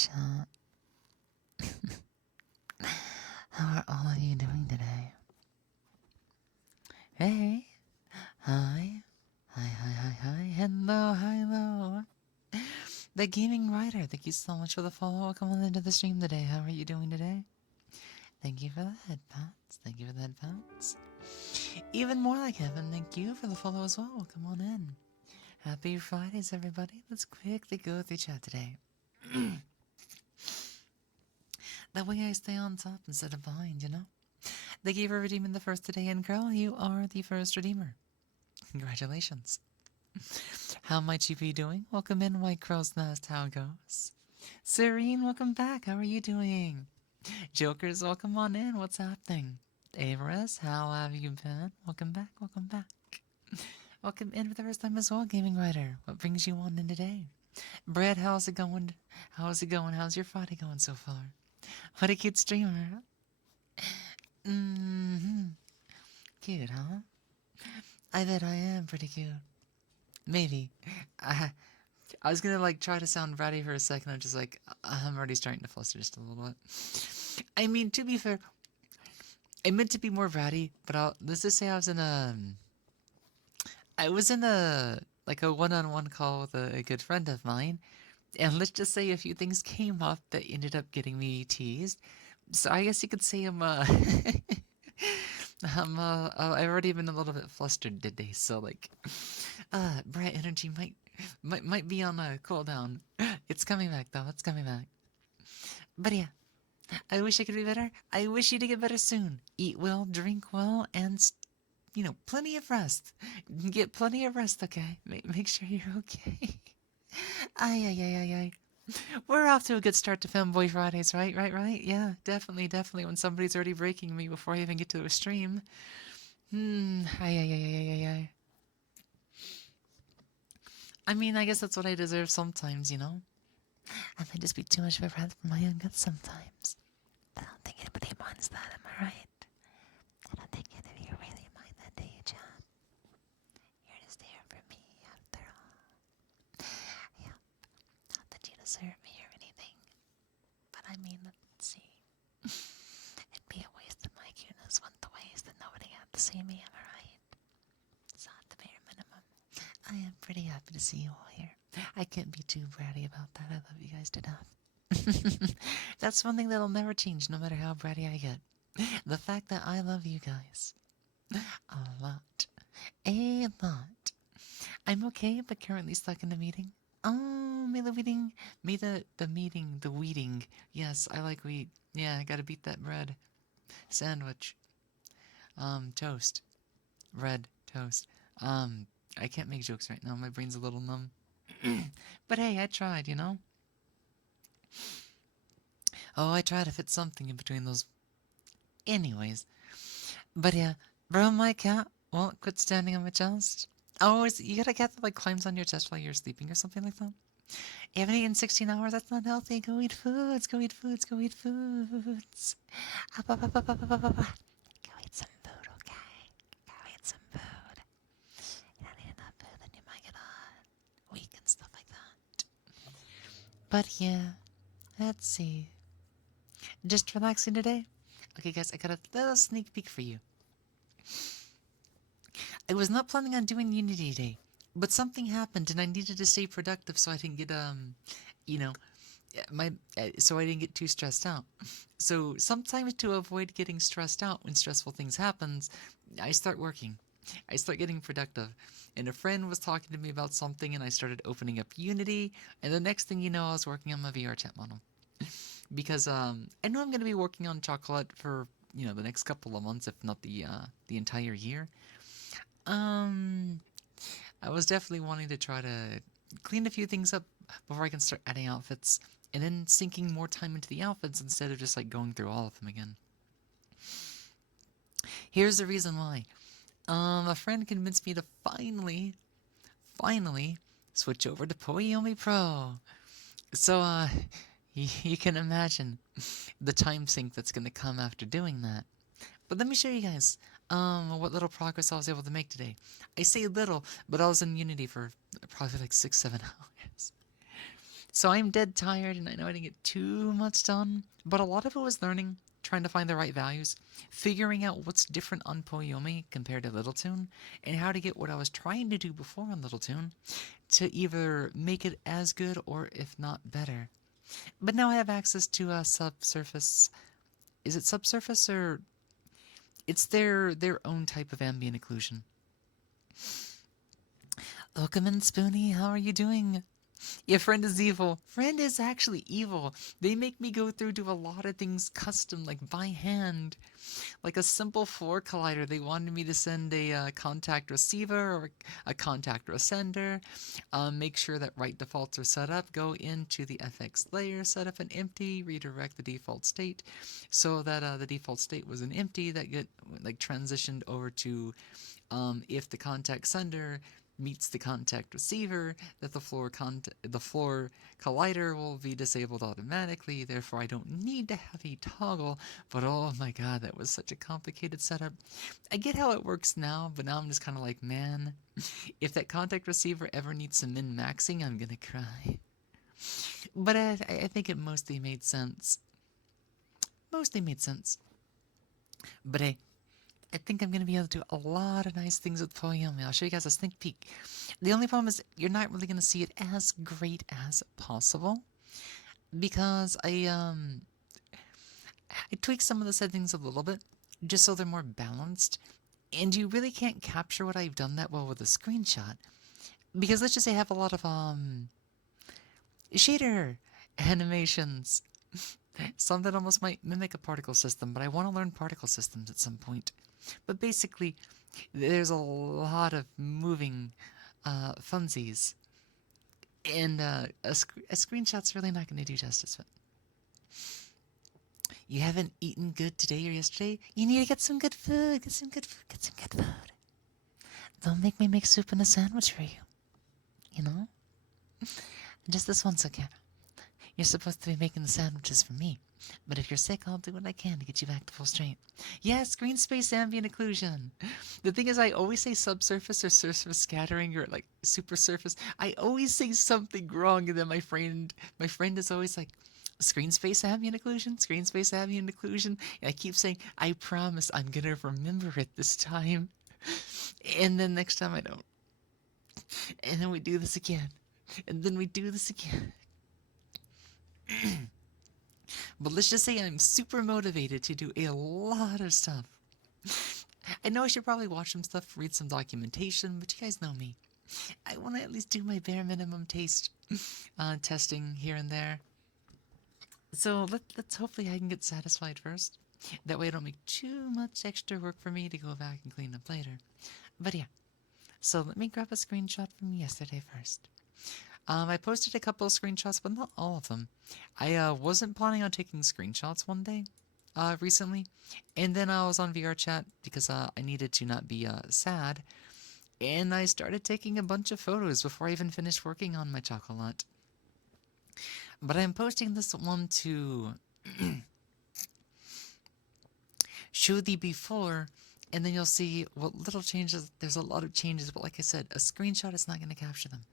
chat. How are all of you doing today? Hey, hi, hi, hello, hello. The gaming writer, thank you so much for the follow. Welcome on into the stream today. How are you doing today? Thank you for the head pats. Thank you for the head pats. Even more like heaven, thank you for the follow as well. Come on in. Happy Fridays, everybody. Let's quickly go through chat today. That way I stay on top instead of behind, you know? Thank you for redeeming the first today, and girl, you are the first redeemer. Congratulations. How might you be doing? Welcome in, White Crow's Nest. How it goes? Serene, welcome back. How are you doing? Jokers, welcome on in. What's happening? Avaris, how have you been? Welcome back, welcome back. Welcome in for the first time as well, Gaming Writer. What brings you on in today? Brad, how's it going? How's it going? How's your Friday going so far? What a cute streamer. Mm-hmm. Cute, huh? I bet I am pretty cute. Maybe. I was gonna like try to sound bratty for a second. I'm just like, I'm already starting to fluster just a little bit. I mean, to be fair, I meant to be more bratty, but let's just say I was in a like a one-on-one call with a good friend of mine, and let's just say a few things came up that ended up getting me teased. So I guess you could say I've already been a little bit flustered today, so like, bright energy might be on a cooldown. It's coming back though. It's coming back. But yeah, I wish I could be better. I wish you to get better soon. Eat well, drink well, and plenty of rest. Get plenty of rest, okay? Make sure you're okay. Ay, ay, ay, ay, ay. We're off to a good start to Femboy Fridays, right? Right, right? Yeah, definitely, definitely. When somebody's already breaking me before I even get to a stream. Ay, ay, ay, ay, ay, ay. I mean, I guess that's what I deserve sometimes, you know? I might just be too much of a breath for my own good sometimes. But I don't think anybody minds that, am I right? I don't think any of you really mind that, do you, John? You're just here for me, after all. Yeah, not that you deserve me or anything. But I mean, let's see. It'd be a waste of my cuteness went the waste that nobody got to see me, am I right? So at the bare minimum, I am pretty happy to see you all here. I can't be too bratty about that. I love you guys to death. That's one thing that'll never change no matter how bratty I get. The fact that I love you guys. A lot. A lot. I'm okay, but currently stuck in a meeting. Oh, may the weeding, may the meeting, the weeding. Yes, I like wheat. Yeah, I gotta beat that bread. Sandwich. Toast. Red toast. I can't make jokes right now. My brain's a little numb. But hey, I tried, you know? Oh, I tried to fit something in between those. Anyways. But yeah, bro, my cat won't quit standing on my chest. Oh, you got a cat that like climbs on your chest while you're sleeping or something like that? You haven't eaten 16 hours? That's not healthy. Go eat foods. Go eat foods. Go eat foods. Up, up, up, up, up, up, up, up. Go eat some food, okay? Go eat some food. You don't eat enough food, then you might get weak and stuff like that. But yeah, let's see. Just relaxing today? Okay, guys, I got a little sneak peek for you. I was not planning on doing Unity Day, but something happened and I needed to stay productive so I didn't get you know, so I didn't get too stressed out. So sometimes to avoid getting stressed out when stressful things happens, I start working. I start getting productive. And a friend was talking to me about something and I started opening up Unity, and the next thing you know, I was working on my VR chat model. Because I know I'm going to be working on Chocolate for, the next couple of months, if not the entire year. I was definitely wanting to try to clean a few things up before I can start adding outfits, and then sinking more time into the outfits instead of just like going through all of them again. Here's the reason why. A friend convinced me to finally switch over to Poiomi Pro. So, you can imagine the time sink that's gonna come after doing that. But let me show you guys what little progress I was able to make today. I say little, but I was in Unity for probably like 6-7 hours. So I'm dead tired and I know I didn't get too much done, but a lot of it was learning, trying to find the right values, figuring out what's different on Poyomi compared to Little Tune, and how to get what I was trying to do before on Little Tune to either make it as good or if not better. But now I have access to subsurface. Is it subsurface or it's their own type of ambient occlusion? Welcome in, Spoonie. How are you doing? Yeah, friend is evil. Friend is actually evil. They make me go through to a lot of things custom, like by hand. Like a simple floor collider, they wanted me to send a contact receiver or a contact or a sender. Make sure that right defaults are set up. Go into the FX layer, set up an empty, redirect the default state, so that the default state was an empty that get like transitioned over to if the contact sender meets the contact receiver, that the floor collider will be disabled automatically. Therefore, I don't need to have a toggle. But oh my god, that was such a complicated setup. I get how it works now, but now I'm just kind of like, man, if that contact receiver ever needs some min-maxing, I'm gonna cry. But I think it mostly made sense. Mostly made sense. But hey, I think I'm going to be able to do a lot of nice things with Poyomi. I'll show you guys a sneak peek. The only problem is you're not really going to see it as great as possible because I tweaked some of the settings a little bit just so they're more balanced. And you really can't capture what I've done that well with a screenshot because let's just say I have a lot of shader animations. Some that almost might mimic a particle system, but I want to learn particle systems at some point. But basically, there's a lot of moving funsies, and a screenshot's really not going to do justice. But you haven't eaten good today or yesterday? You need to get some good food. Get some good food. Get some good food. Don't make me make soup and a sandwich for you. You know? Just this once, okay? You're supposed to be making the sandwiches for me. But if you're sick, I'll do what I can to get you back to full strength. Yes, green space ambient occlusion. The thing is, I always say subsurface or surface scattering or like super surface. I always say something wrong, and then my friend is always like, screen space ambient occlusion, screen space ambient occlusion. And I keep saying, I promise I'm gonna remember it this time. And then next time I don't. And then we do this again. And then we do this again. But let's just say I'm super motivated to do a lot of stuff. I know I should probably watch some stuff, read some documentation, but you guys know me. I want to at least do my bare minimum testing here and there. So let's hopefully I can get satisfied first. That way I don't make too much extra work for me to go back and clean up later. But yeah, so let me grab a screenshot from yesterday first. I posted a couple of screenshots, but not all of them. I wasn't planning on taking screenshots one day recently, and then I was on VR chat because I needed to not be sad, and I started taking a bunch of photos before I even finished working on my chocolate. But I'm posting this one to show the before, and then you'll see what little changes. There's a lot of changes, but like I said, a screenshot is not going to capture them.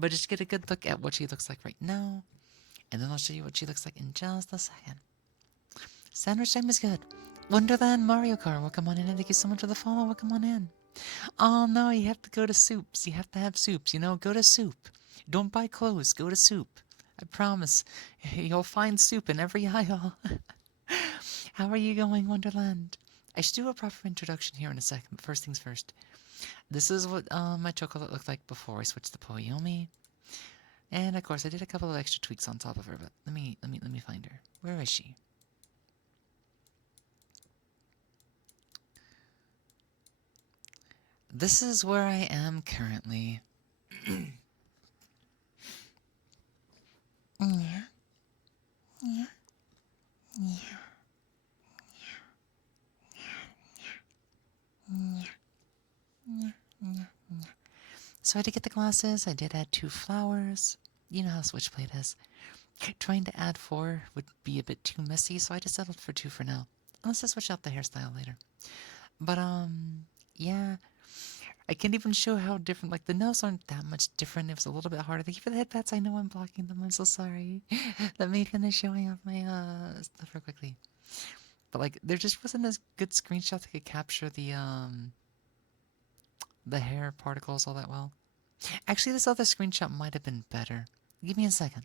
But just get a good look at what she looks like right now. And then I'll show you what she looks like in just a second. Sandwich time is good. Wonderland Mario Kart, welcome on in. And thank you so much for the follow. Welcome on in. Oh no, you have to go to soups. You have to have soups. You know, go to soup. Don't buy clothes. Go to soup. I promise. You'll find soup in every aisle. How are you going, Wonderland? I should do a proper introduction here in a second, but first things first. This is what my chocolate looked like before I switched to Poyomi. And of course I did a couple of extra tweaks on top of her, but let me find her. Where is she? This is where I am currently. Yeah. Yeah. Yeah. Yeah. Yeah. Yeah. So I did get the glasses. I did add 2 flowers. You know how Switchblade is. Trying to add 4 would be a bit too messy, so I just settled for 2 for now. Unless I switch out the hairstyle later. But yeah. I can't even show how different. Like the nails aren't that much different. It was a little bit harder. Thank you for the head pats. I know I'm blocking them. I'm so sorry. Let me finish showing off my stuff real quickly. But like, there just wasn't a good screenshot that could capture the hair particles all that well. Actually, this other screenshot might have been better. Give me a second.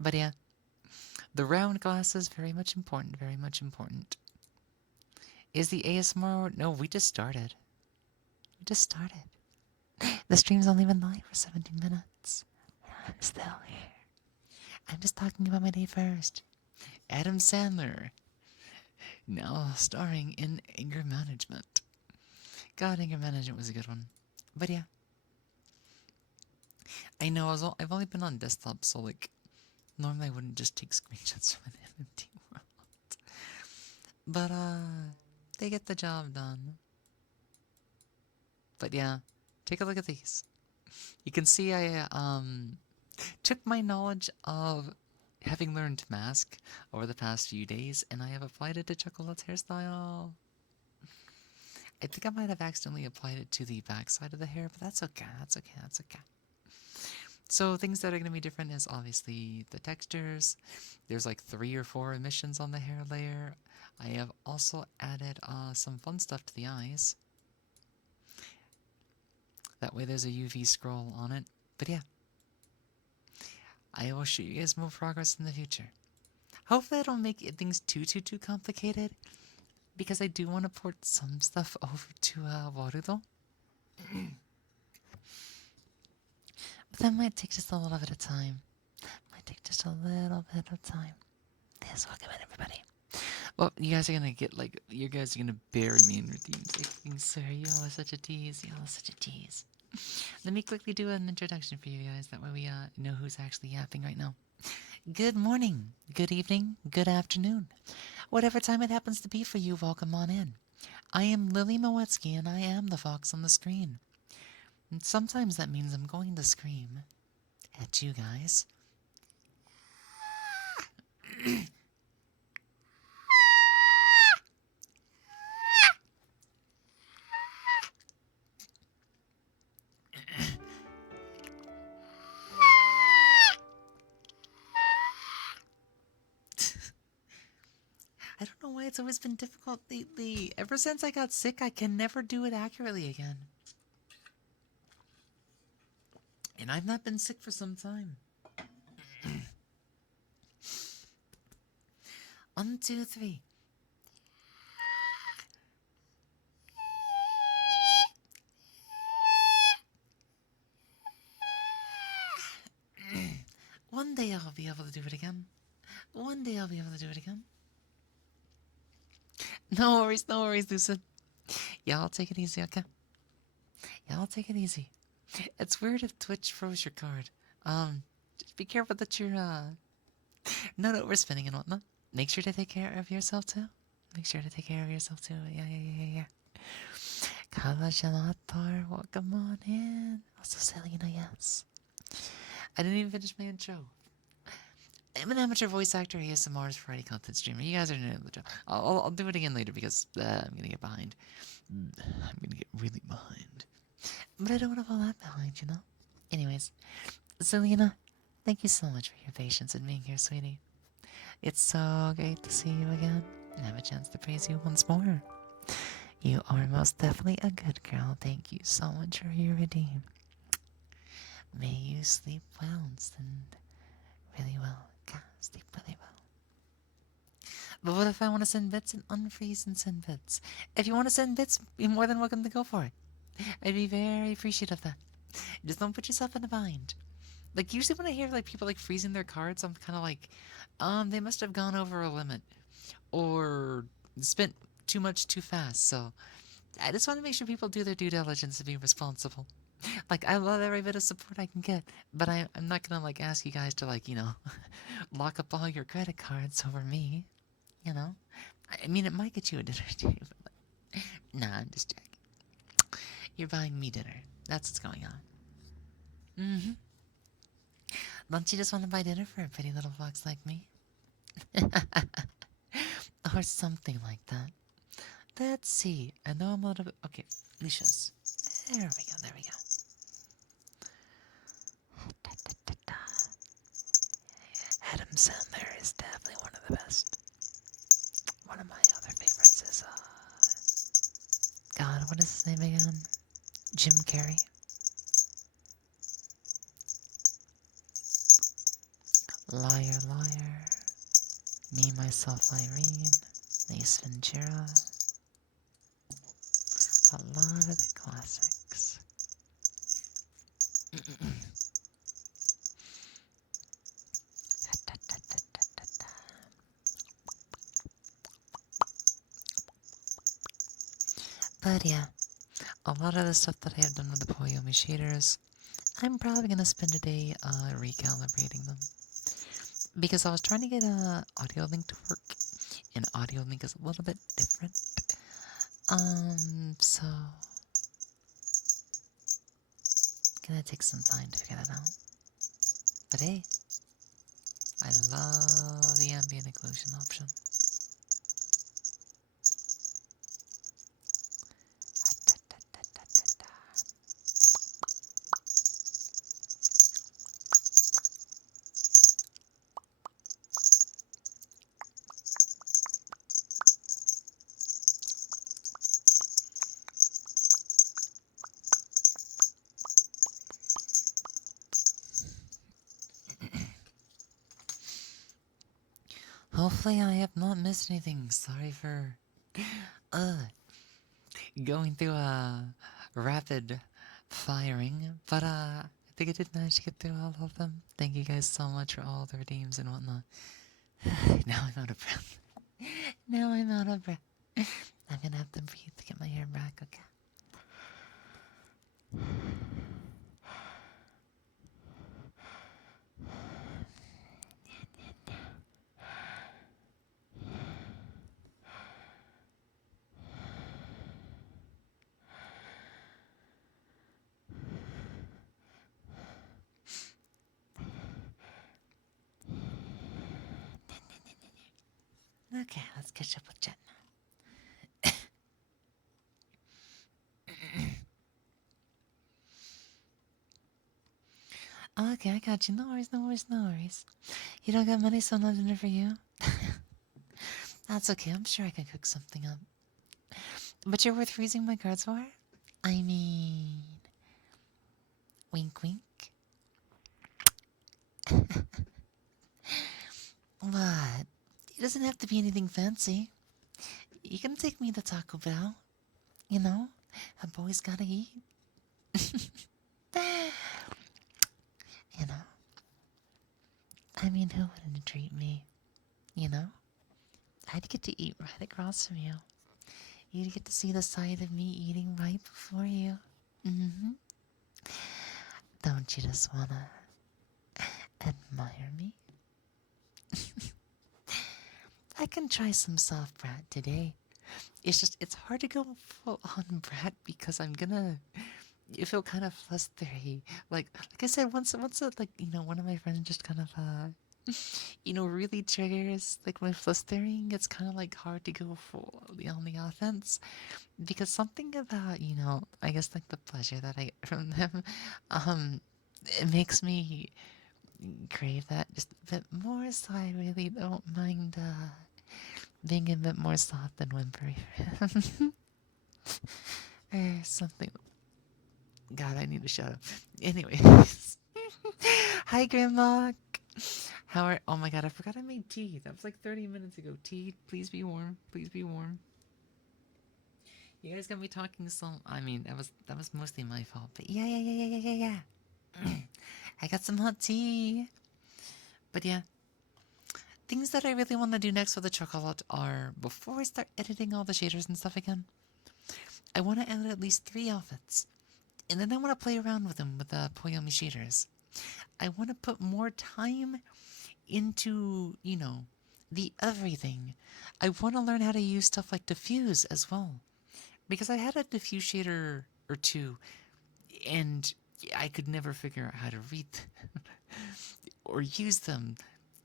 But yeah, the round glasses, very much important, very much important. Is the ASMR? No, we just started. We just started. The stream's only been live for 17 minutes. I'm still here. I'm just talking about my day first. Adam Sandler, now starring in Anger Management. God, Anger Management was a good one. But yeah. I know, I've only been on desktop, so like, normally I wouldn't just take screenshots from an empty world. But, they get the job done. But yeah, take a look at these. You can see I, took my knowledge of having learned to mask over the past few days, and I have applied it to Chocolate's hairstyle. I think I might have accidentally applied it to the back side of the hair, but that's okay, that's okay, that's okay. So things that are going to be different is obviously the textures. There's like 3 or 4 emissions on the hair layer. I have also added some fun stuff to the eyes. That way there's a UV scroll on it. But yeah, I will show you guys more progress in the future. Hopefully I don't make things too complicated, because I do want to port some stuff over to Warudo. But that might take just a little bit of time. Might take just a little bit of time. Yes, welcome in everybody. Well, you guys are gonna get like, you guys are gonna bury me in your themes. Sir, you all are such a tease. You all are such a tease. Let me quickly do an introduction for you guys. That way we know who's actually yapping right now. Good morning, good evening, good afternoon. Whatever time it happens to be for you, welcome on in. I am Lily Moetsuki, and I am the fox on the screen. And sometimes that means I'm going to scream at you guys. I don't know why it's always been difficult lately. Ever since I got sick, I can never do it accurately again. And I've not been sick for some time. 1, 2, 3. One day I'll be able to do it again. One day I'll be able to do it again. No worries, Lucid. Yeah, I'll take it easy, okay? Yeah, I'll take it easy. It's weird if Twitch froze your card. Just be careful that you're, not overspinning and whatnot. Make sure to take care of yourself, too. Make sure to take care of yourself, too. Yeah. Kalashalatar, welcome on in. Also, Selena, yes. I didn't even finish my intro. I'm an amateur voice actor, ASMR's variety content streamer. You guys are new to the job. I'll do it again later because I'm gonna get behind. I'm gonna get really behind. But I don't want to fall that behind, you know? Anyways, Selena, thank you so much for your patience in being here, sweetie. It's so great to see you again and have a chance to praise you once more. You are most definitely a good girl. Thank you so much for your redeem. May you sleep well and really well. God, sleep really well. But what if I want to send bits and unfreeze and send bits? If you want to send bits, you're more than welcome to go for it. I'd be very appreciative of that. Just don't put yourself in a bind. Like, usually when I hear, like, people, like, freezing their cards, I'm kind of like, they must have gone over a limit. Or spent too much too fast, so I just want to make sure people do their due diligence and be responsible. Like, I love every bit of support I can get, but I'm not gonna, like, ask you guys to, like, you know, lock up all your credit cards over me, you know? I mean, it might get you a dinner too, but, like, nah, I'm just joking. You're buying me dinner. That's what's going on. Don't you just want to buy dinner for a pretty little fox like me? Or something like that. Let's see. I know I'm a little bit... Okay, Licious. There we go, there we go. Adam Sandler is definitely one of the best. One of my other favorites is, God, what is his name again? Jim Carrey. Liar, Liar. Me, Myself, Irene. Ace Ventura. A lot of the classics. But yeah, a lot of the stuff that I have done with the Poyomi shaders, I'm probably going to spend a day recalibrating them. Because I was trying to get a audio link to work, and audio link is a little bit different. So gonna take some time to figure that out. But hey, I love the ambient occlusion option. Hopefully I have not missed anything. Sorry for going through a rapid firing, but I think I did manage to get through all of them. Thank you guys so much for all the redeems and whatnot. Now I'm out of breath. Now I'm out of breath. I'm gonna have to breathe to get my hair back, okay? Okay, let's catch up with Jet now. Okay, I got you. No worries, no worries, no worries. You don't got money, so no dinner for you? That's okay, I'm sure I can cook something up. But you're worth freezing my cards for? I mean... Wink, wink. What? It doesn't have to be anything fancy. You can take me to Taco Bell. You know, a boy's gotta eat. You know, I mean, who wouldn't treat me? You know, I'd get to eat right across from you. You'd get to see the side of me eating right before you. Mm-hmm. Don't you just wanna admire me? I can try some soft brat today. It's just, it's hard to go full on brat because I'm gonna you feel kind of flustery. Like I said, once like, you know, one of my friends just kind of you know, really triggers like my flustering, it's kind of like hard to go full on the offense because something about, you know, I guess like the pleasure that I get from them, it makes me crave that just a bit more. So I really don't mind being a bit more soft and whimpery or something. God, I need to shut up. Anyways. Hi, Grandma. How are... Oh my god, I forgot I made tea. That was like 30 minutes ago. Tea, please be warm. Please be warm. You guys got me talking so... I mean, that was mostly my fault. But yeah. I got some hot tea. But yeah. Things that I really want to do next with the chocolate are, before I start editing all the shaders and stuff again, I want to add at least 3 outfits. And then I want to play around with them with the Poyomi shaders. I want to put more time into, you know, the everything. I want to learn how to use stuff like diffuse as well. Because I had a diffuse shader or two, and I could never figure out how to read them or use them.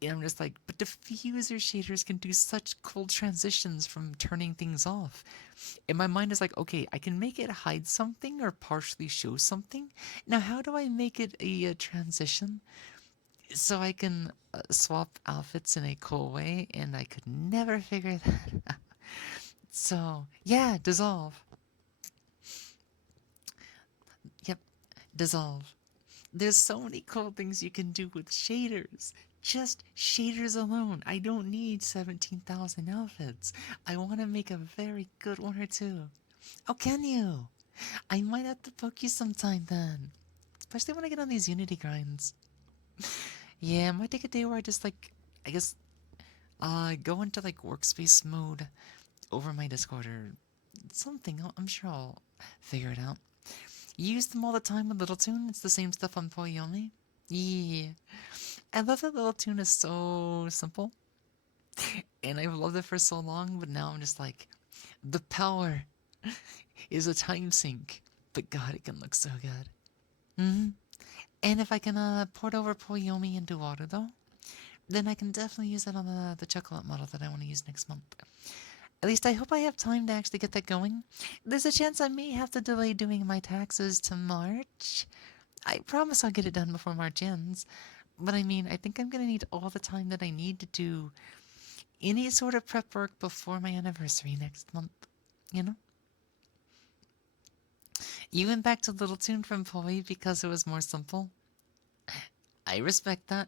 And I'm just like, but diffuser shaders can do such cool transitions from turning things off. And my mind is like, okay, I can make it hide something or partially show something. Now, how do I make it a transition so I can swap outfits in a cool way? And I could never figure that out. So, yeah, dissolve. Yep, dissolve. There's so many cool things you can do with shaders. Just shaders alone. I don't need 17,000 outfits. I want to make a very good one or two. Oh, can you? I might have to poke you sometime then. Especially when I get on these Unity grinds. Yeah, it might take a day where I just like, I guess, go into like workspace mode over my Discord or something. I'm sure I'll figure it out. You use them all the time with Little Tune. It's the same stuff on Poyomi. Yeah. I love that Little Tune is so simple. And I've loved it for so long, but now I'm just like, the power is a time sink. But God, it can look so good. And if I can port over Poyomi into water, though, then I can definitely use that on the chocolate model that I want to use next month. At least I hope I have time to actually get that going. There's a chance I may have to delay doing my taxes to March. I promise I'll get it done before March ends. But I mean, I think I'm going to need all the time that I need to do any sort of prep work before my anniversary next month. You know? You went back to Little Tune from Poi because it was more simple. I respect that.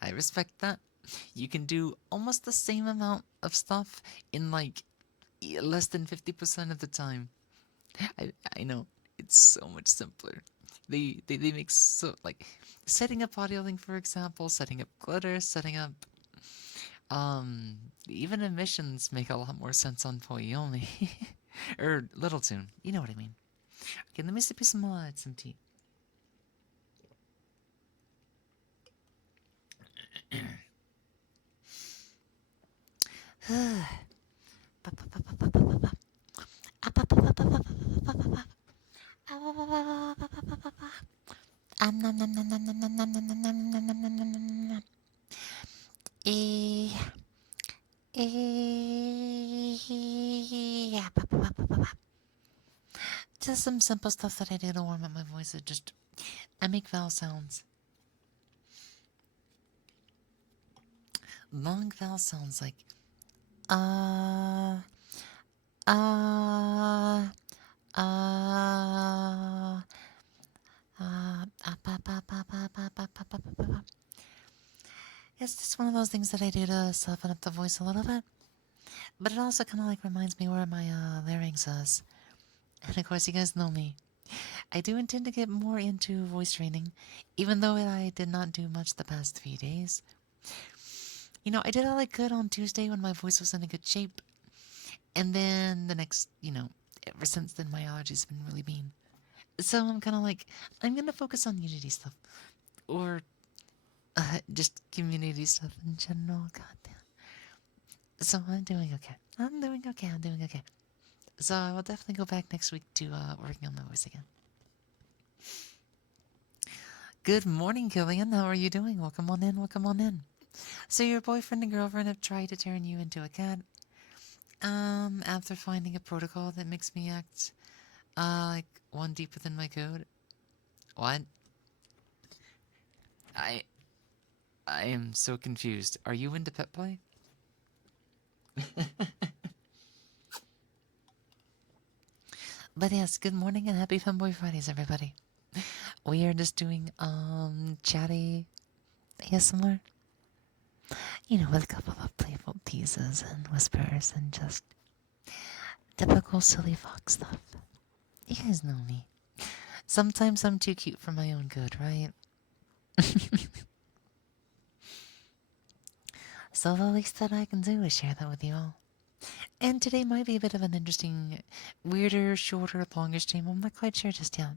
I respect that. You can do almost the same amount of stuff in like less than 50% of the time. I know. It's so much simpler. They make so like setting up audio link, for example, setting up glitter, setting up even emissions make a lot more sense on Poyomi. Or Little Tune. You know what I mean. Okay, let me sip you some tea. Just some simple stuff that I do to warm up my voice. I make vowel sounds. Long vowel sounds like uh, uh, uh, it's just one of those things that I do to soften up the voice a little bit. But it also kind of like reminds me where my larynx is. And of course, you guys know me. I do intend to get more into voice training, even though I did not do much the past few days. You know, I did all I could on Tuesday when my voice was in a good shape. And then the next, ever since then, my allergies have been really mean. So I'm kind of like, I'm going to focus on Unity stuff. Or just community stuff in general. Goddamn. So I'm doing okay. I'm doing okay. I'm doing okay. So I will definitely go back next week to working on my voice again. Good morning, Killian. How are you doing? Welcome on in. Welcome on in. So your boyfriend and girlfriend have tried to turn you into a cat. After finding a protocol that makes me act like one deep within my code. What? I I am so confused. Are you into pet play? But yes, good morning and happy Femboy Fridays, everybody. We are just doing chatty ASMR. You know, with a couple of playful teases and whispers and just typical silly fox stuff. You guys know me. Sometimes I'm too cute for my own good, right? So the least that I can do is share that with you all. And today might be a bit of an interesting, weirder, shorter, longer stream. I'm not quite sure just yet.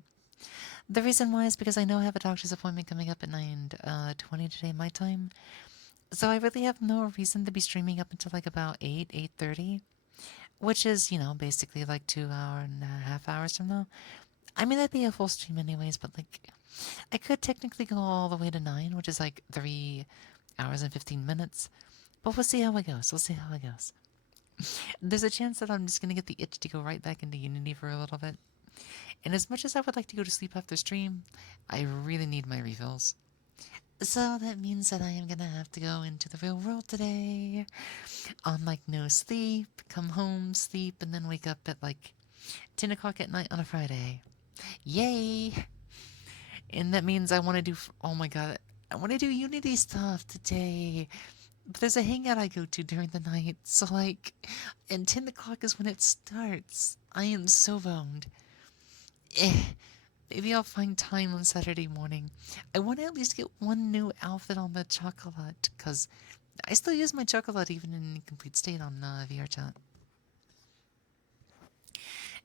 The reason why is because I know I have a doctor's appointment coming up at 9:20 today, my time. So I really have no reason to be streaming up until like about 8:30, which is, basically like 2.5 hours from now. I mean, that'd be a full stream anyways, but like, I could technically go all the way to 9, which is like 3 hours and 15 minutes. But we'll see how it goes. We'll see how it goes. There's a chance that I'm just going to get the itch to go right back into Unity for a little bit. And as much as I would like to go to sleep after stream, I really need my refills. So that means that I am going to have to go into the real world today on like no sleep, come home, sleep, and then wake up at like 10 o'clock at night on a Friday. Yay! And that means I want to do, oh my god, I want to do Unity stuff today. But there's a hangout I go to during the night, so like, and 10 o'clock is when it starts. I am so boned. Maybe I'll find time on Saturday morning. I want to at least get one new outfit on the chocolate, because I still use my chocolate even in an incomplete state on VR chat.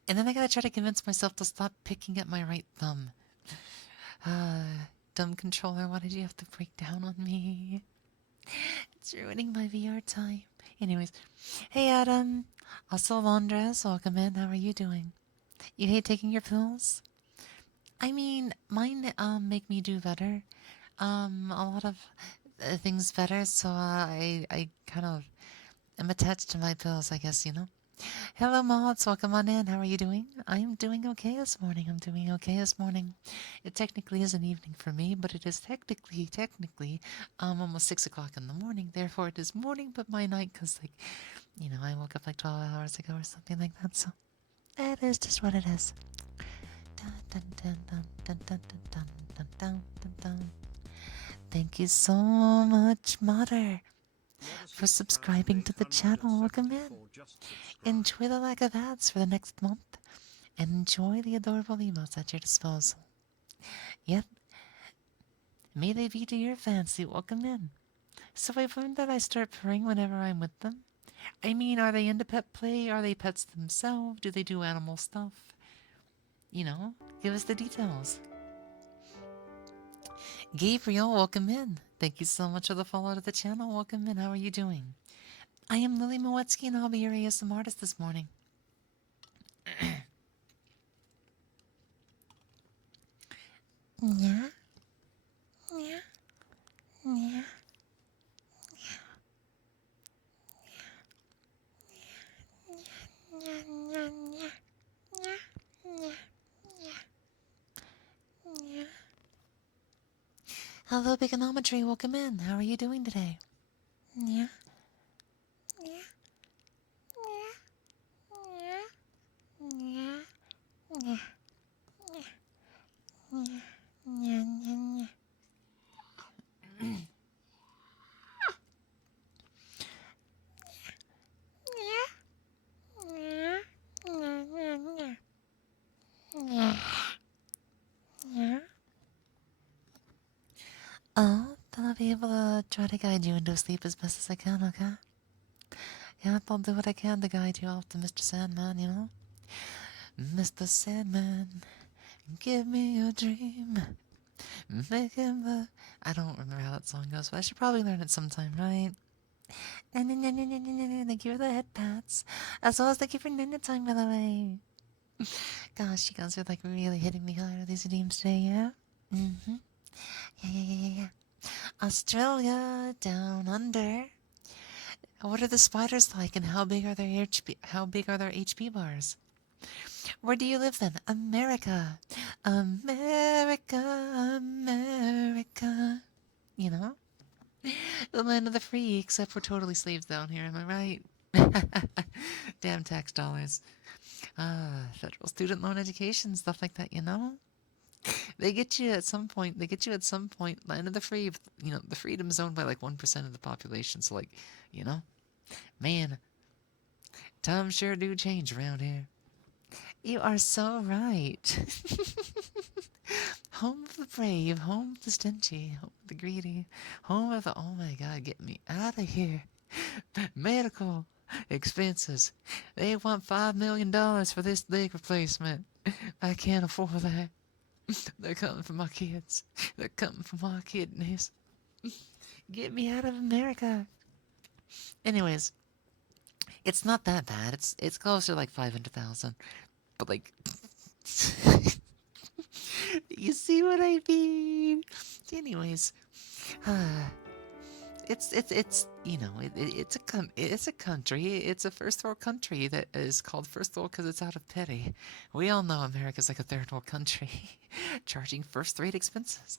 And then I gotta try to convince myself to stop picking at my right thumb. Dumb controller, why did you have to break down on me? It's ruining my VR time. Anyways, hey Adam. Also Londres, welcome in. How are you doing? You hate taking your pills? I mean, mine make me do better. A lot of things better, so I kind of am attached to my pills, I guess, you know? Hello, mods. Welcome on in. How are you doing? I'm doing okay this morning. I'm doing okay this morning. It technically is an evening for me, but it is technically, almost 6 o'clock in the morning. Therefore, it is morning, but my night, because, like, you know, I woke up like 12 hours ago or something like that, so it is just what it is. Dun, dun, dun, dun, dun, dun, dun, dun, dun, dun, dun. Thank you so much, Mother, for subscribing to the channel. Welcome in. Enjoy the lack of ads for the next month, and enjoy the adorable emotes at your disposal. Yep, may they be to your fancy. Welcome in. So I've learned that I start purring whenever I'm with them. I mean, are they into pet play? Are they pets themselves? Do they do animal stuff? You know, give us the details. Gabriel, welcome in. Thank you so much for the follow to the channel. Welcome in. How are you doing? I am Lily Moetsuki, and I'll be your ASM artist this morning. Yeah. Yeah. Yeah. Hello, Bigonometry. Welcome in. How are you doing today? Yeah. Oh, then I'll be able to try to guide you into sleep as best as I can, okay? Yeah, I'll do what I can to guide you off to Mr. Sandman, you know? Mr. Sandman, give me a dream. Make him the... I don't remember how that song goes, but I should probably learn it sometime, right? Thank you for the head pats. As well as thank you for Nina time, by the way. Gosh, you guys are like really hitting me hard with these names today, yeah? Mm-hmm. Yeah. Australia, down under. What are the spiders like, and how big are their HP bars? Where do you live then? America. America. You know? The land of the free, except we're totally slaves down here, am I right? Damn tax dollars. Federal student loan education, stuff like that, you know? They get you at some point. Land of the free, you know, the freedom is owned by like 1% of the population. So, like, you know, man, times sure do change around here. You are so right. Home of the brave, home of the stingy, home of the greedy, home of the, oh my god, get me out of here. Medical expenses. They want $5 million for this leg replacement. I can't afford that. They're coming for my kids. They're coming for my kidneys. Get me out of America. Anyways, it's not that bad. It's closer to like 500,000. But like, you see what I mean? Anyways, it's it's a country. It's a first world country that is called first world because it's out of pity. We all know America's like a third world country, charging first rate expenses.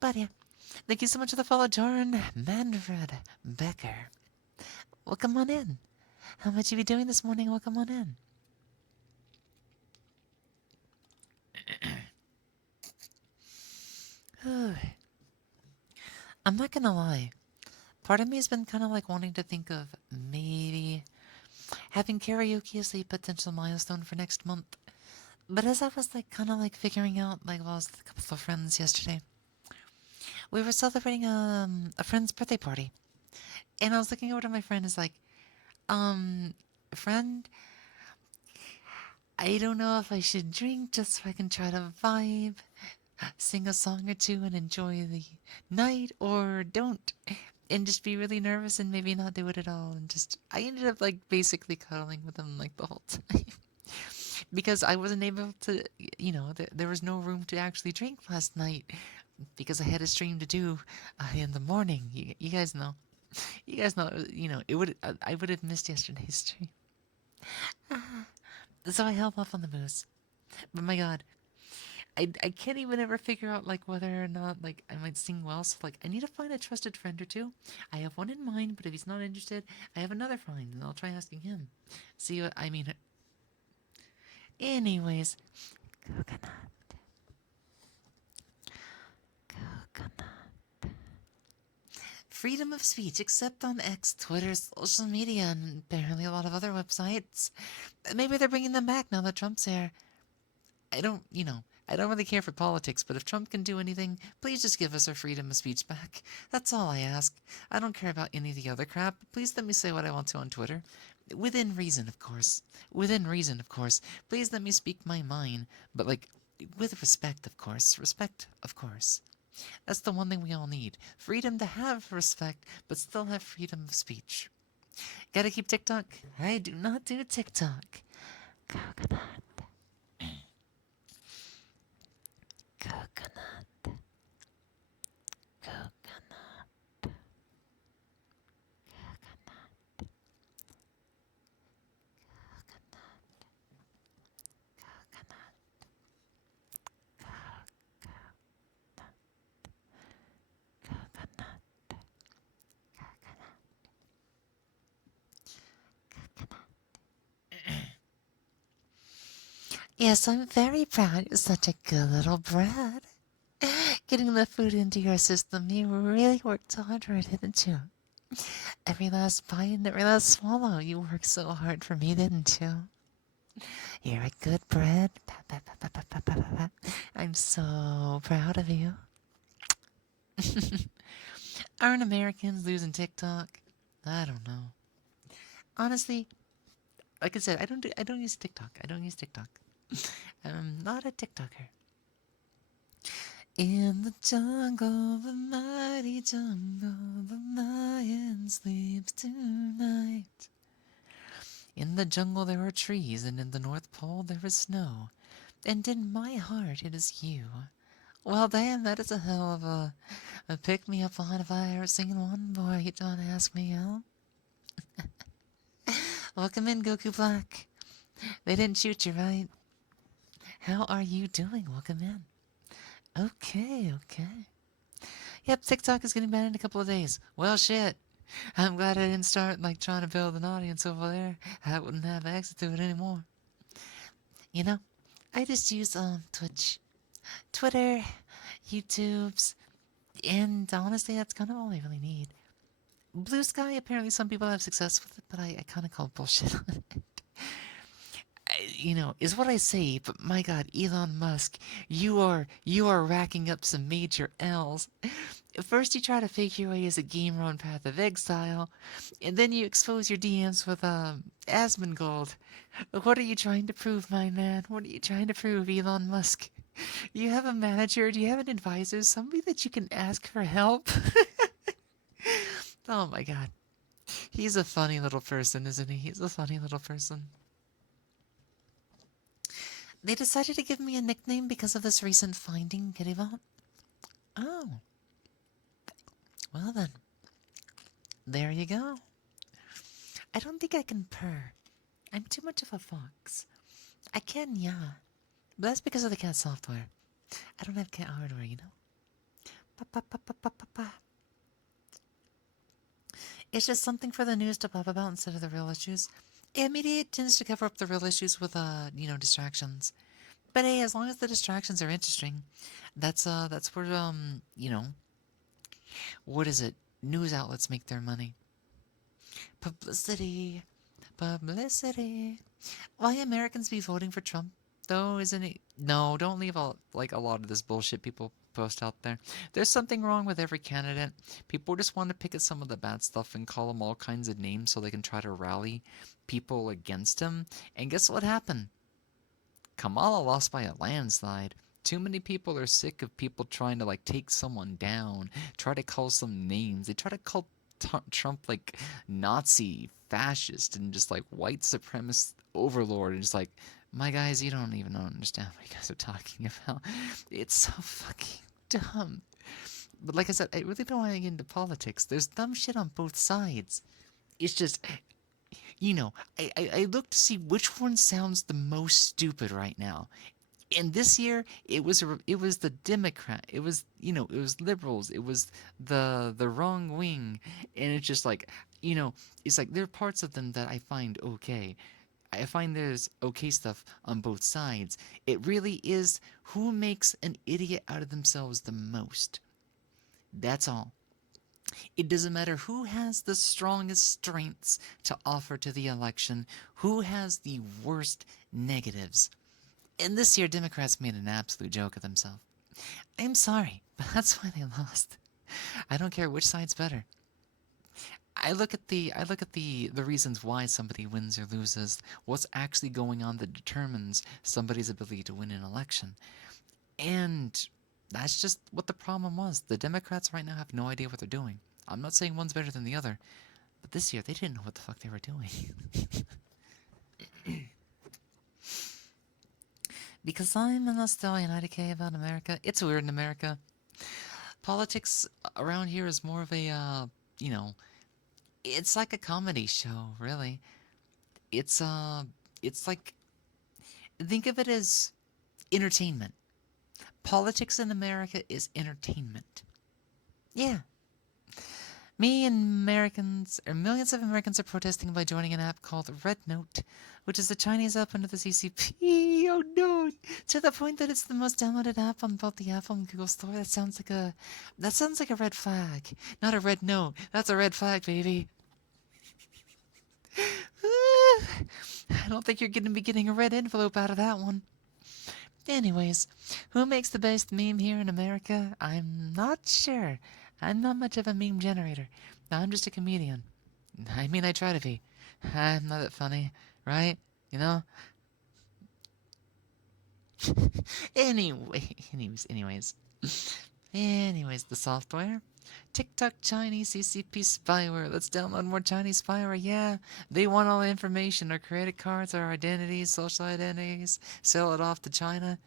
But yeah, thank you so much for the follow, Jordan Manfred Becker. Welcome on in. How much you be doing this morning? Welcome on in. I'm not gonna lie. Part of me has been kind of like wanting to think of maybe having karaoke as a potential milestone for next month. But as I was like kind of like figuring out, like while I was with a couple of friends yesterday, we were celebrating a friend's birthday party. And I was looking over to my friend, is like, friend, I don't know if I should drink just so I can try to vibe, sing a song or two and enjoy the night, or don't. And just be really nervous and maybe not do it at all. And just, I ended up like basically cuddling with him like the whole time. Because I wasn't able to, there was no room to actually drink last night because I had a stream to do in the morning. You guys know. You guys know, I would have missed yesterday's stream. So I held off on the booze. But my god, I can't even ever figure out like whether or not like I might sing well. So like I need to find a trusted friend or two. I have one in mind, but if he's not interested, I have another friend and I'll try asking him. See what I mean? Anyways, coconut, coconut. Freedom of speech, except on X, Twitter, social media, and apparently a lot of other websites. Maybe they're bringing them back now that Trump's here. I don't really care for politics, but if Trump can do anything, please just give us our freedom of speech back. That's all I ask. I don't care about any of the other crap. Please let me say what I want to on Twitter. Within reason, of course. Within reason, of course. Please let me speak my mind, but like, with respect, of course. Respect, of course. That's the one thing we all need. Freedom to have respect, but still have freedom of speech. Gotta keep TikTok? I do not do TikTok. Coconut. Coconut. Coconut. Coconut. Yes, I'm very proud. You're such a good little brat. Getting the food into your system, you really worked hard for it, didn't you? Every last bite and every last swallow, you worked so hard for me, didn't you? You're a good brat. I'm so proud of you. Aren't Americans losing TikTok? I don't know. Honestly, like I said, I don't use TikTok. I don't use TikTok. I'm not a TikToker. In the jungle, the mighty jungle, the lion sleeps tonight. In the jungle there are trees, and in the North Pole there is snow. And in my heart it is you. Well, damn, that is a hell of a pick-me-up line if I ever seen one. Boy, you don't ask me how. Welcome in, Goku Black. They didn't shoot you, right? How are you doing? Welcome in. Okay, okay. Yep, TikTok is getting banned in a couple of days. Well, shit. I'm glad I didn't start like trying to build an audience over there. I wouldn't have access to it anymore. You know, I just use Twitch, Twitter, YouTube's, and honestly, that's kind of all I really need. Blue Sky, apparently some people have success with it, but I kind of call bullshit on it. Is what I say, but my god, Elon Musk, you are racking up some major L's. First you try to fake your way as a gamer on Path of Exile, and then you expose your DMs with Asmongold. What are you trying to prove, my man? What are you trying to prove, Elon Musk? Do you have a manager? Do you have an advisor? Somebody that you can ask for help? Oh my god. He's a funny little person, isn't he? He's a funny little person. They decided to give me a nickname because of this recent finding, Kittybot. Oh. Well then. There you go. I don't think I can purr. I'm too much of a fox. I can, yeah. But that's because of the cat software. I don't have cat hardware, you know? Pa, pa, pa, pa, pa, pa, pa. It's just something for the news to pop about instead of the real issues. And media tends to cover up the real issues with, distractions. But hey, as long as the distractions are interesting, that's where, what is it? News outlets make their money. Publicity. Publicity. Why Americans be voting for Trump, though, isn't it? No, don't leave a lot of this bullshit people post out there. There's something wrong with every candidate. People just want to pick at some of the bad stuff and call them all kinds of names so they can try to rally people against him. And guess what happened? Kamala lost by a landslide. Too many people are sick of people trying to take someone down, try to call some names. They try to call Trump Nazi, fascist, and just white supremacist overlord, and just my guys, you don't even understand what you guys are talking about. It's so fucking dumb. But like I said, I really don't want to get into politics. There's dumb shit on both sides. It's just, I look to see which one sounds the most stupid right now. And this year, it was the Democrat. It was it was liberals. It was the wrong wing, and it's just it's there are parts of them that I find okay. I find there's okay stuff on both sides. It really is who makes an idiot out of themselves the most. That's all. It doesn't matter who has the strongest strengths to offer to the election, who has the worst negatives. And this year, Democrats made an absolute joke of themselves. I'm sorry, but that's why they lost. I don't care which side's better. I look at the reasons why somebody wins or loses, what's actually going on that determines somebody's ability to win an election. And that's just what the problem was. The Democrats right now have no idea what they're doing. I'm not saying one's better than the other, but this year they didn't know what the fuck they were doing. Because I'm in Australia and I decay about America. It's weird in America. Politics around here is more of a, it's like a comedy show, really. It's like, think of it as entertainment. Politics in America is entertainment. Yeah. Millions of Americans are protesting by joining an app called Red Note, which is the Chinese app under the CCP. Oh no! To the point that it's the most downloaded app on both the Apple and Google Store. That sounds like a red flag. Not a red note. That's a red flag, baby. I don't think you're going to be getting a red envelope out of that one. Anyways, who makes the best meme here in America? I'm not sure. I'm not much of a meme generator. I'm just a comedian. I mean, I try to be. I'm not that funny, right? You know? Anyways. The software. TikTok Chinese CCP spyware. Let's download more Chinese spyware. Yeah, they want all the information, our credit cards, our identities, social identities. Sell it off to China.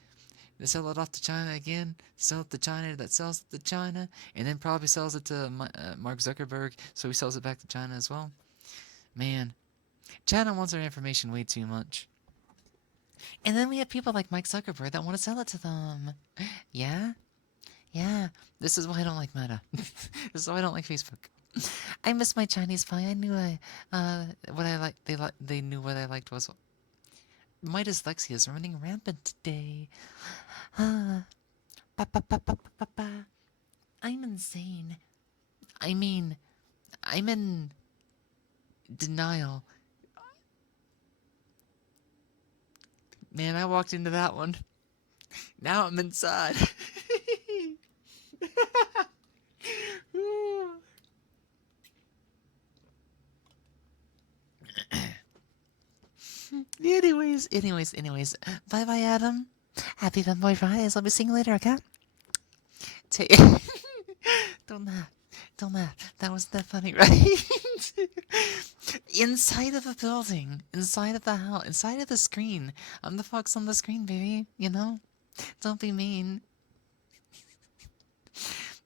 They sell it off to China again, sell it to China that sells it to China, and then probably sells it to Mark Zuckerberg, so he sells it back to China as well. Man, China wants our information way too much. And then we have people like Mike Zuckerberg that want to sell it to them. Yeah? Yeah. This is why I don't like Meta. This is why I don't like Facebook. I miss my Chinese pie. I knew what I liked. They knew what I liked was. My dyslexia is running rampant today. I'm insane. I mean, I'm in denial. Man, I walked into that one. Now I'm inside. Anyways. Bye, Adam. Happy Femboy Fridays. I'll be seeing you later, okay? Don't laugh. That wasn't that funny, right? Inside of a building, inside of the house, inside of the screen. I'm the fox on the screen, baby. You know? Don't be mean.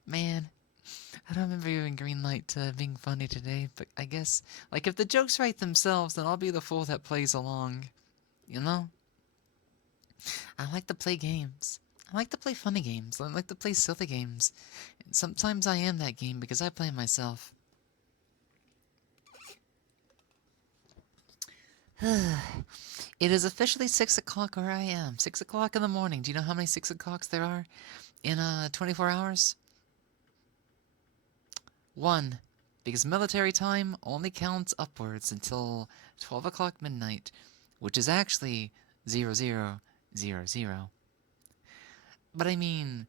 Man, I don't remember giving green light to being funny today, but I guess, like, if the jokes write themselves, then I'll be the fool that plays along. You know? I like to play games. I like to play funny games. I like to play silly games. And sometimes I am that game because I play myself. It is officially 6 o'clock where I am. 6 o'clock in the morning. Do you know how many 6 o'clocks there are in 24 hours? 1. Because military time only counts upwards until 12 o'clock midnight, which is actually 0000. But I mean,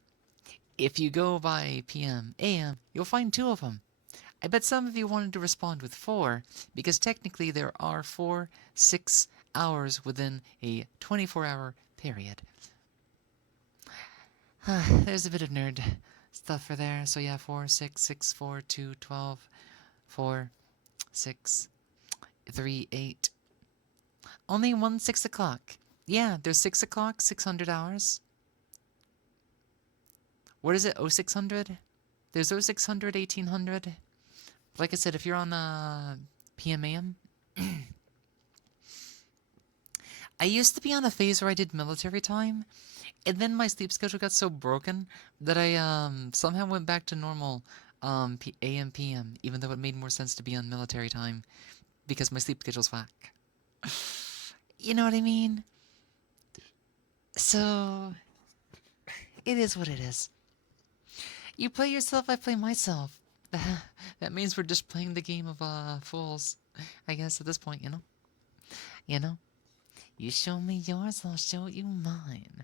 if you go by PM, AM, you'll find 2 of them. I bet some of you wanted to respond with 4, because technically there are 4 6 hours within a 24-hour period. There's a bit of nerd stuff for there. So yeah, 4, 6, 6, 4, 2, 12, 4, 6, 3, 8. Only 1 6 o'clock. Yeah, there's 6 o'clock, 600 hours. What is it, 0600? There's 0600, 1800. Like I said, if you're on PMAM, I used to be on a phase where I did military time, and then my sleep schedule got so broken that I somehow went back to normal AM PM, even though it made more sense to be on military time because my sleep schedule's whack. You know what I mean? So it is what it is. You play yourself, I play myself. That means we're just playing the game of fools, I guess, at this point, you know? You know? You show me yours, I'll show you mine.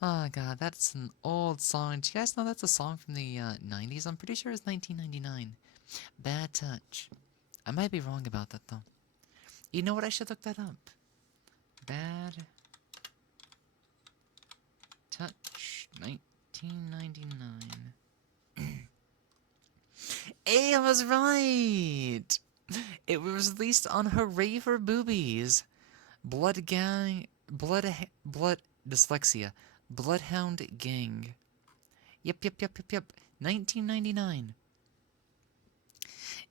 Oh god, that's an old song. Do you guys know that's a song from the 90s? I'm pretty sure it's 1999. Bad Touch. I might be wrong about that, though. You know what? I should look that up. Bad Touch, 1999. Hey, I was right! It was released on Hooray for Boobies. Blood dyslexia. Bloodhound Gang. Yep. 1999.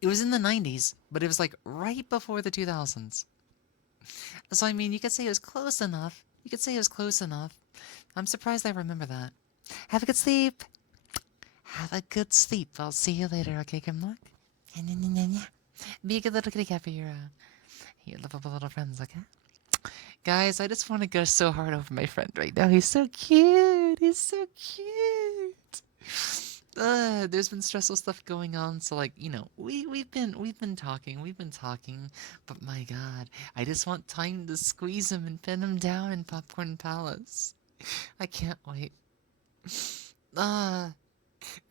It was in the 90s, but it was like right before the 2000s. So, I mean, you could say it was close enough. I'm surprised I remember that. Have a good sleep. I'll see you later, okay, Grimlock? Be a good little kitty cat for your lovable little friends, okay? Guys, I just want to go so hard over my friend right now. He's so cute. There's been stressful stuff going on, so like, you know, we've been talking, but my god, I just want time to squeeze him and pin him down in Popcorn Palace. I can't wait. I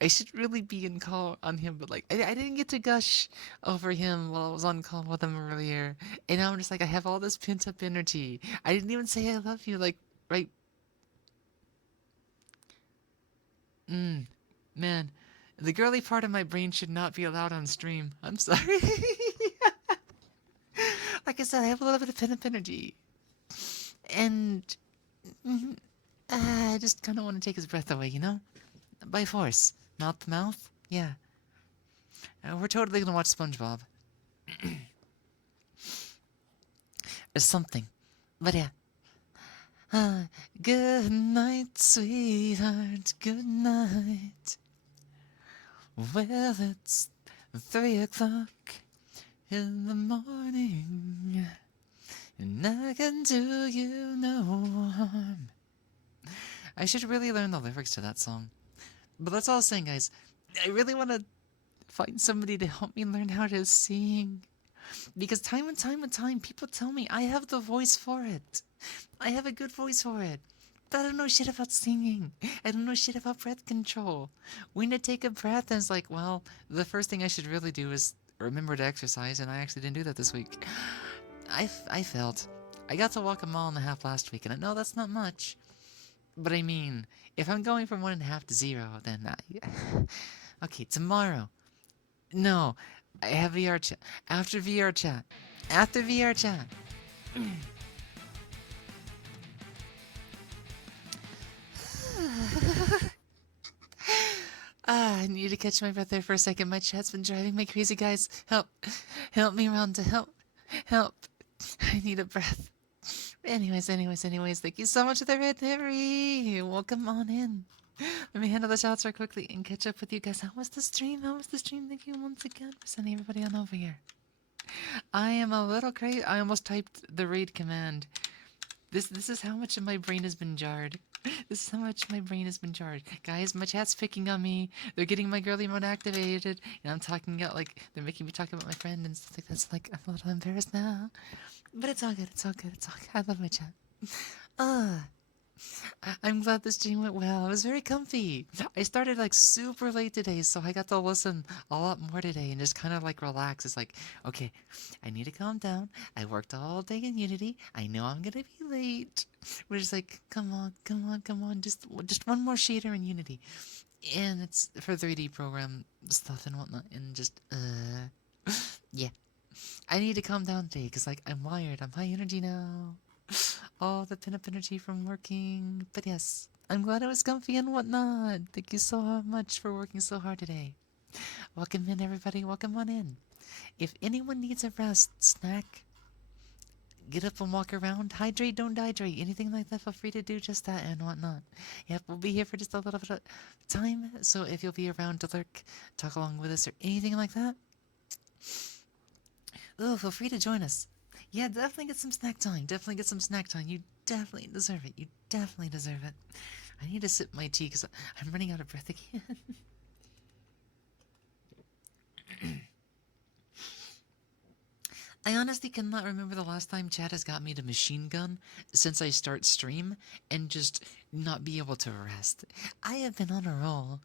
should really be in call on him, but like, I didn't get to gush over him while I was on call with him earlier. And now I'm just like, I have all this pent up energy. I didn't even say I love you, like, right? Man, the girly part of my brain should not be allowed on stream. I'm sorry. Like I said, I have a little bit of pent up energy. And I just kind of want to take his breath away, you know? By force. Mouth to mouth? Yeah. We're totally gonna watch SpongeBob. Or something. But yeah. Good night, sweetheart. Good night. Well, it's 3 o'clock in the morning, and I can do you no harm. I should really learn the lyrics to that song. But that's all I was saying, guys. I really want to find somebody to help me learn how to sing. Because time and time, people tell me I have the voice for it. I have a good voice for it. But I don't know shit about singing. I don't know shit about breath control. When to take a breath, and it's like, well, the first thing I should really do is remember to exercise, and I actually didn't do that this week. I failed. I got to walk a mile and a half last week, and I know that's not much. But I mean, if I'm going from 1.5 to 0, then okay, tomorrow. No, I have VR chat. After VR chat. I need to catch my breath there for a second. My chat's been driving me crazy, guys. Help. Help me, Rhonda. Help. Help. I need a breath. Anyways, thank you so much for the red Harry. Welcome on in. Let me handle the shots real quickly and catch up with you guys. How was the stream? How was the stream? Thank you once again for sending everybody on over here. I am a little crazy. I almost typed the raid command. This is how much of my brain has been jarred. This is how much my brain has been jarred. Guys, my chat's picking on me. They're getting my girly mode activated. And I'm talking about, like, they're making me talk about my friend and stuff like that. So, like, I'm a little embarrassed now. But it's all good. It's all good. It's all good. I love my chat. I'm glad the stream went well. It was very comfy. I started like super late today, so I got to listen a lot more today and just kind of like relax. It's like, okay, I need to calm down. I worked all day in Unity. I know I'm gonna be late. We're just like, come on, just one more shader in Unity, and it's for 3D program stuff and whatnot, and just yeah. I need to calm down today because like I'm wired. I'm high energy now. All the pin-up energy from working. But yes, I'm glad it was comfy and whatnot. Thank you so much for working so hard today. Welcome in, everybody. Welcome on in. If anyone needs a rest, snack, get up and walk around, hydrate, don't dehydrate, anything like that, feel free to do just that and whatnot. Yep, we'll be here for just a little bit of time. So if you'll be around to lurk, talk along with us, or anything like that, oh, feel free to join us. Yeah, definitely get some snack time. Definitely get some snack time. You definitely deserve it. You definitely deserve it. I need to sip my tea because I'm running out of breath again. I honestly cannot remember the last time chat has got me to machine gun since I start stream and just not be able to rest. I have been on a roll.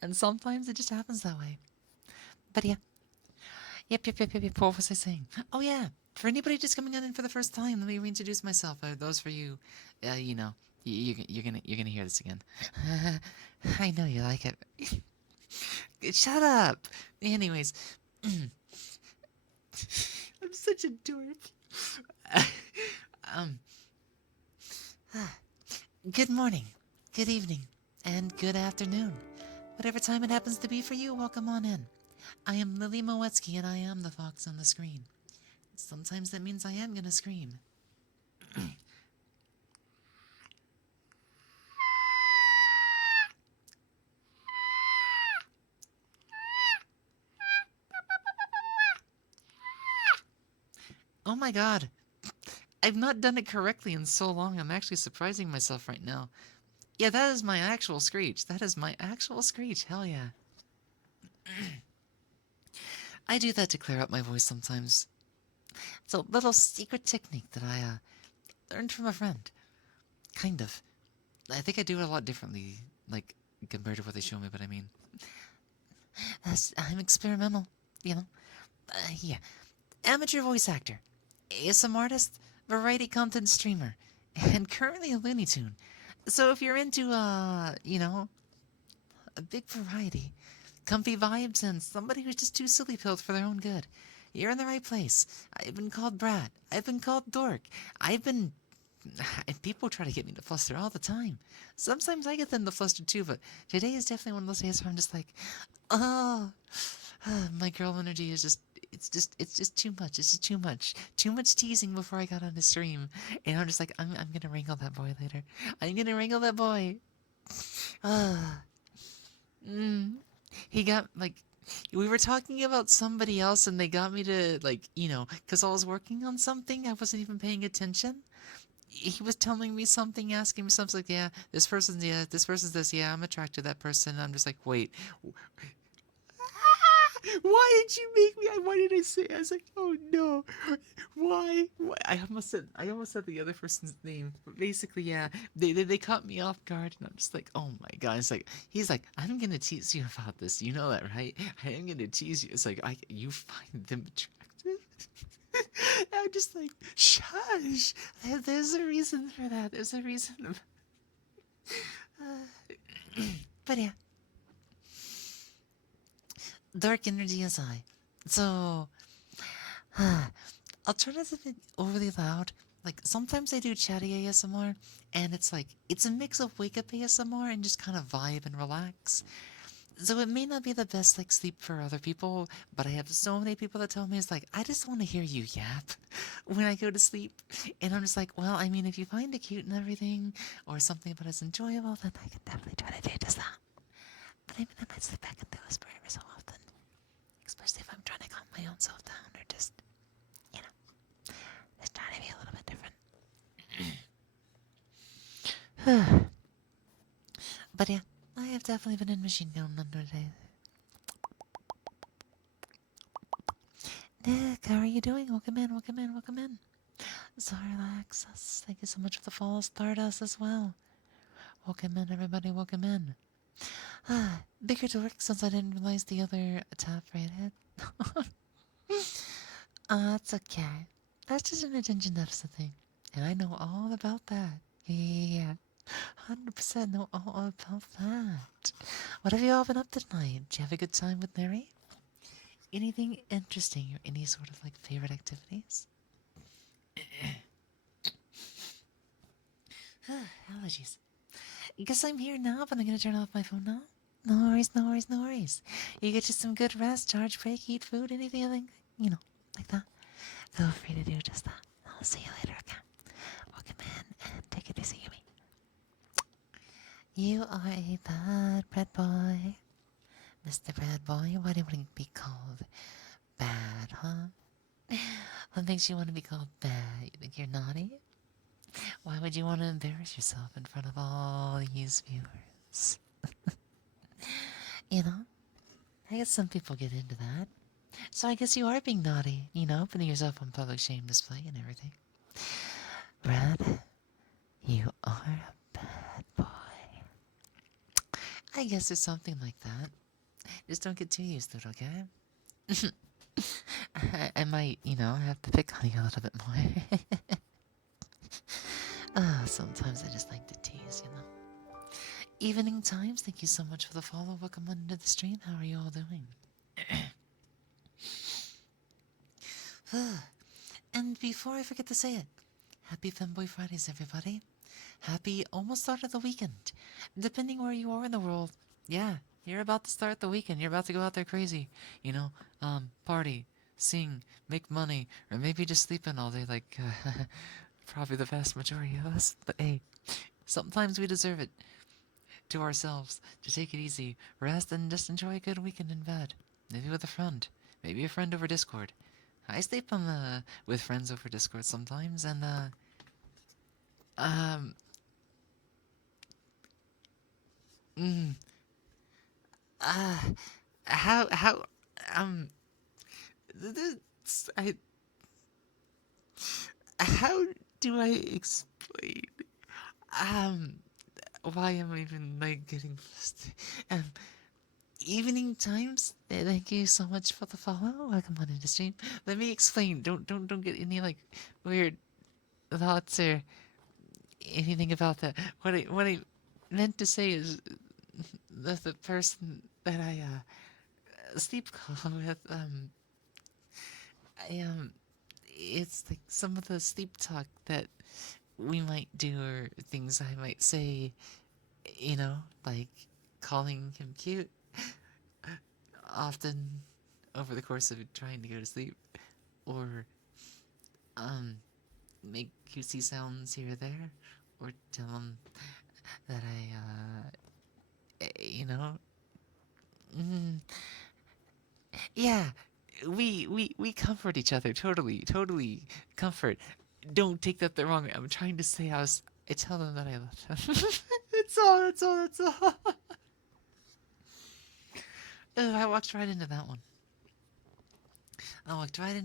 And sometimes it just happens that way. But yeah. Yep. What was I saying? Oh yeah. For anybody just coming on in for the first time, let me reintroduce myself. Those for you, you know, you're gonna hear this again. I know you like it. Shut up. Anyways, I'm such a dork. um, good morning, good evening, and good afternoon. Whatever time it happens to be for you, welcome on in. I am Lily Moetsuki, and I am the fox on the screen. Sometimes that means I am gonna scream. Oh my god. I've not done it correctly in so long, I'm actually surprising myself right now. Yeah, that is my actual screech. That is my actual screech. Hell yeah. I do that to clear up my voice sometimes. It's a little secret technique that I learned from a friend. Kind of. I think I do it a lot differently, like, compared to what they show me, but I mean... I'm experimental, you know? Yeah. Amateur voice actor. ASM artist. Variety content streamer. And currently a Looney Tune. So if you're into, you know, a big variety, comfy vibes, and somebody who's just too silly pilled for their own good, you're in the right place. I've been called brat. I've been called dork. I've been... And people try to get me to fluster all the time. Sometimes I get them to fluster too, but today is definitely one of those days where I'm just like, oh, my girl energy is just... It's just too much. It's just too much. Too much teasing before I got on the stream. And I'm just like, I'm gonna wrangle that boy later. I'm gonna wrangle that boy. He got, like, we were talking about somebody else and they got me to, like, you know, because I was working on something, I wasn't even paying attention. He was telling me something, asking me something, like, yeah, this person's this, yeah, I'm attracted to that person. I'm just like, wait, why did you make me? Why did I say? I was like, oh no, why? I almost said the other person's name. But basically, yeah, they caught me off guard, and I'm just like, oh my god. It's like he's like, I'm gonna tease you about this. You know that, right? I am gonna tease you. It's like you find them attractive. I'm just like, shush. There's a reason for that. There's a reason. But yeah. Dark energy is high. So, I'll turn it a bit overly loud. Like, sometimes I do chatty ASMR, and it's like, it's a mix of wake up ASMR and just kind of vibe and relax. So it may not be the best like sleep for other people, but I have so many people that tell me it's like I just want to hear you yap when I go to sleep, and I'm just like, well, I mean, if you find it cute and everything, or something about it's enjoyable, then I can definitely try to do just that. But I mean, I might slip back into a whisper every so often, especially if I'm trying to calm my own self down or just, you know, just trying to be a little bit different. But yeah, I have definitely been in machine gun under today. Nick, how are you doing? Welcome in, welcome in, welcome in. Zarlaxus, thank you so much for the follow. Stardust as well. Welcome in, everybody, welcome in. Bigger to work since I didn't realize the other tab rated. It's okay. That's just an attention deficit thing. And I know all about that. Yeah. 100% know all about that. What have you all been up to tonight? Did you have a good time with Mary? Anything interesting or any sort of like favorite activities? Allergies. Guess I'm here now, but I'm gonna turn off my phone now. No worries, no worries, no worries. You get you some good rest, charge break, eat food, anything like, like that. Feel free to do just that. I'll see you later, okay? Welcome in and take it easy, Yumi. You are a bad bread boy. Mr. Bread Boy, why do you want to be called bad, huh? What makes you want to be called bad? You think you're naughty? Why would you want to embarrass yourself in front of all these viewers? You know? I guess some people get into that. So I guess you are being naughty, putting yourself on public shame display and everything. Brad, you are a bad boy. I guess it's something like that. Just don't get too used to it, okay? I might, have to pick on you a little bit more. Sometimes I just like to tease. Evening times, thank you so much for the follow. Welcome into the stream. How are you all doing? And before I forget to say it, happy Femboy Fridays, everybody. Happy almost start of the weekend. Depending where you are in the world, yeah, you're about to start the weekend. You're about to go out there crazy. Party, sing, make money, or maybe just sleep in all day like probably the vast majority of us. But hey, sometimes we deserve it to ourselves to take it easy, rest, and just enjoy a good weekend in bed. Maybe with a friend. Maybe a friend over Discord. I sleep with friends over Discord sometimes, and um, mm, uh, how um, I how do I explain um why I'm even like getting um evening times. Thank you so much for the follow. Welcome on into stream. Let me explain. Don't get any like weird thoughts or anything about that. What I meant to say is the person that I sleep call with I it's like some of the sleep talk that we might do or things I might say, like calling him cute often over the course of trying to go to sleep, or um make cutesy sounds here or there, or tell him that mm, yeah, we comfort each other, totally comfort. Don't take that the wrong way. I'm trying to say I tell them that I love them. That's all. Oh, I walked right into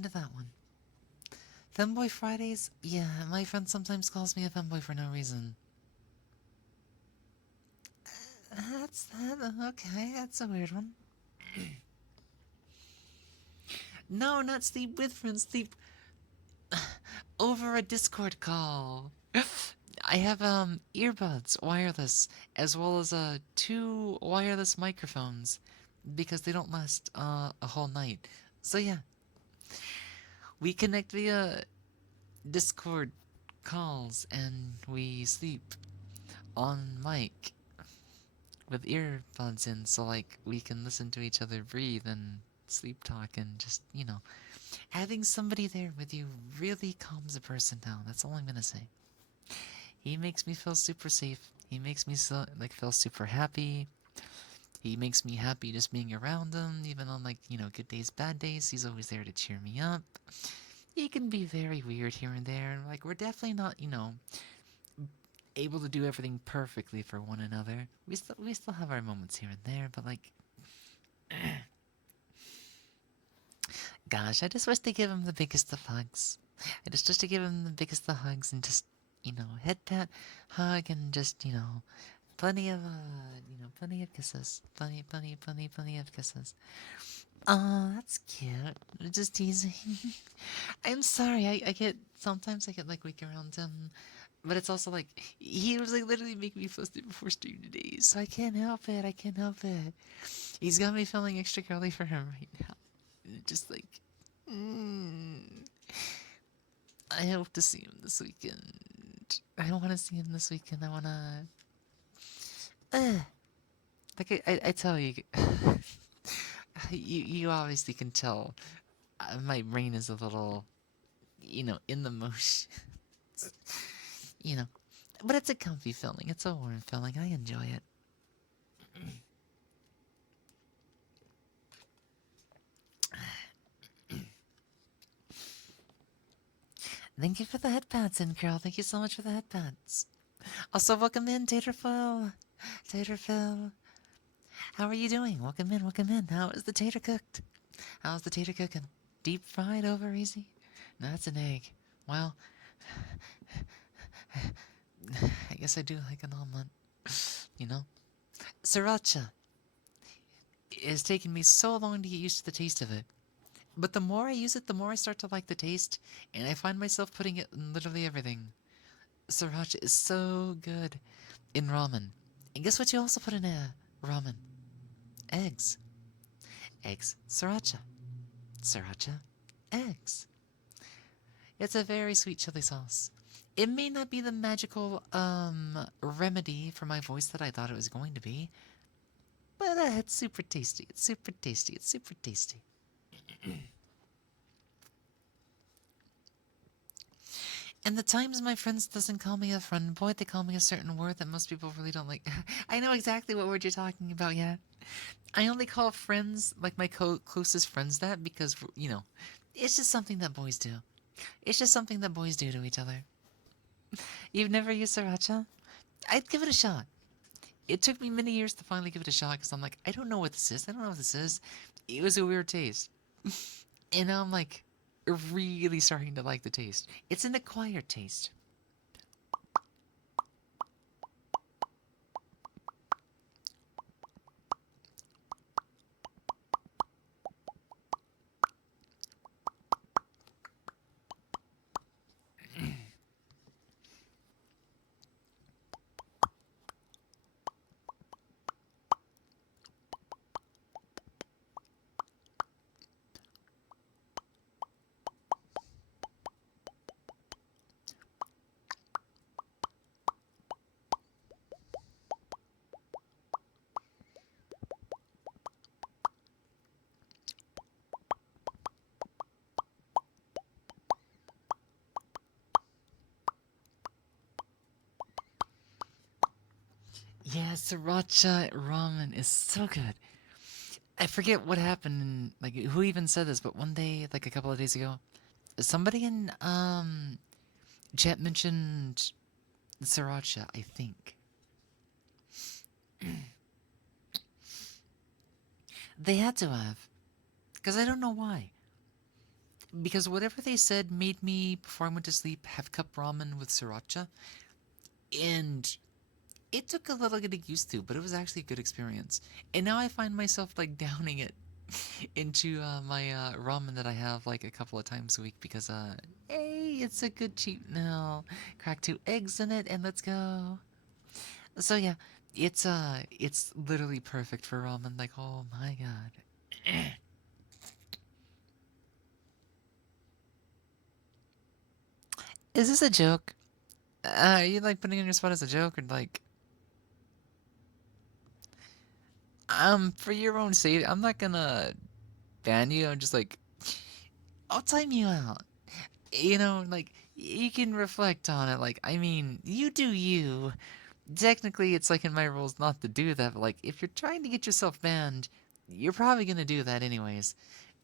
that one. Femboy Fridays? Yeah, my friend sometimes calls me a femboy for no reason. That's that. Okay, that's a weird one. No, not sleep with friends. Sleep over a Discord call. I have earbuds, wireless, as well as two wireless microphones because they don't last a whole night. So yeah, we connect via Discord calls and we sleep on mic with earbuds in, so like we can listen to each other breathe and sleep talk, and just, having somebody there with you really calms a person down. That's all I'm gonna say. He makes me feel super safe. He makes me feel super happy. He makes me happy just being around him, even on like, good days, bad days. He's always there to cheer me up. He can be very weird here and there, and like we're definitely not, able to do everything perfectly for one another. We still have our moments here and there, but like gosh, I just wish to give him the biggest of hugs. I just wish to give him the biggest of hugs and just, head pat, hug, and just, plenty of kisses. Plenty of kisses. Oh, that's cute. Just teasing. I'm sorry. Sometimes I get like weak around him, but it's also like he was like literally making me flustered before stream today, so I can't help it. I can't help it. He's got me feeling extra girly for him right now. Just like, mm, I hope to see him this weekend. I want to see him this weekend. I want to. Like I tell you, you obviously can tell. My brain is a little, in the motion. you know, but it's a comfy feeling. It's a warm feeling. I enjoy it. Thank you for the headpads, in girl. Thank you so much for the headpads. Also, welcome in, Taterful. Taterful. How are you doing? Welcome in, welcome in. How is the tater cooked? How's the tater cooking? Deep fried over easy? No, that's an egg. Well, I guess I do like an omelet. You know? Sriracha. It has taken me so long to get used to the taste of it. But the more I use it, the more I start to like the taste, and I find myself putting it in literally everything. Sriracha is so good in ramen. And guess what you also put in a ramen? Eggs. Eggs, sriracha. Sriracha, eggs. It's a very sweet chili sauce. It may not be the magical remedy for my voice that I thought it was going to be, but it's super tasty. It's super tasty. It's super tasty. And the times my friends doesn't call me a friend boy, they call me a certain word that most people really don't like. I know exactly what word you're talking about, yeah. I only call friends, like my closest friends, that because, it's just something that boys do. It's just something that boys do to each other. You've never used sriracha? I'd give it a shot. It took me many years to finally give it a shot because I'm like, I don't know what this is. I don't know what this is. It was a weird taste. And now I'm like, really starting to like the taste. It's an acquired taste. Yeah, sriracha ramen is so good. I forget what happened and like who even said this, but one day, like a couple of days ago, somebody in chat mentioned sriracha, I think. They had to have. Because I don't know why. Because whatever they said made me, before I went to sleep, have cup ramen with sriracha. And it took a little getting used to, but it was actually a good experience. And now I find myself like downing it into my ramen that I have like a couple of times a week because, hey, it's a good cheat meal. Crack 2 eggs in it and let's go. So yeah, it's literally perfect for ramen. Like, oh my god. Is this a joke? Are you like putting on your spot as a joke or like? For your own safety, I'm not gonna ban you. I'm just like, I'll time you out. Like, you can reflect on it. Like, I mean, you do you. Technically, it's like in my rules not to do that, but like, if you're trying to get yourself banned, you're probably gonna do that anyways.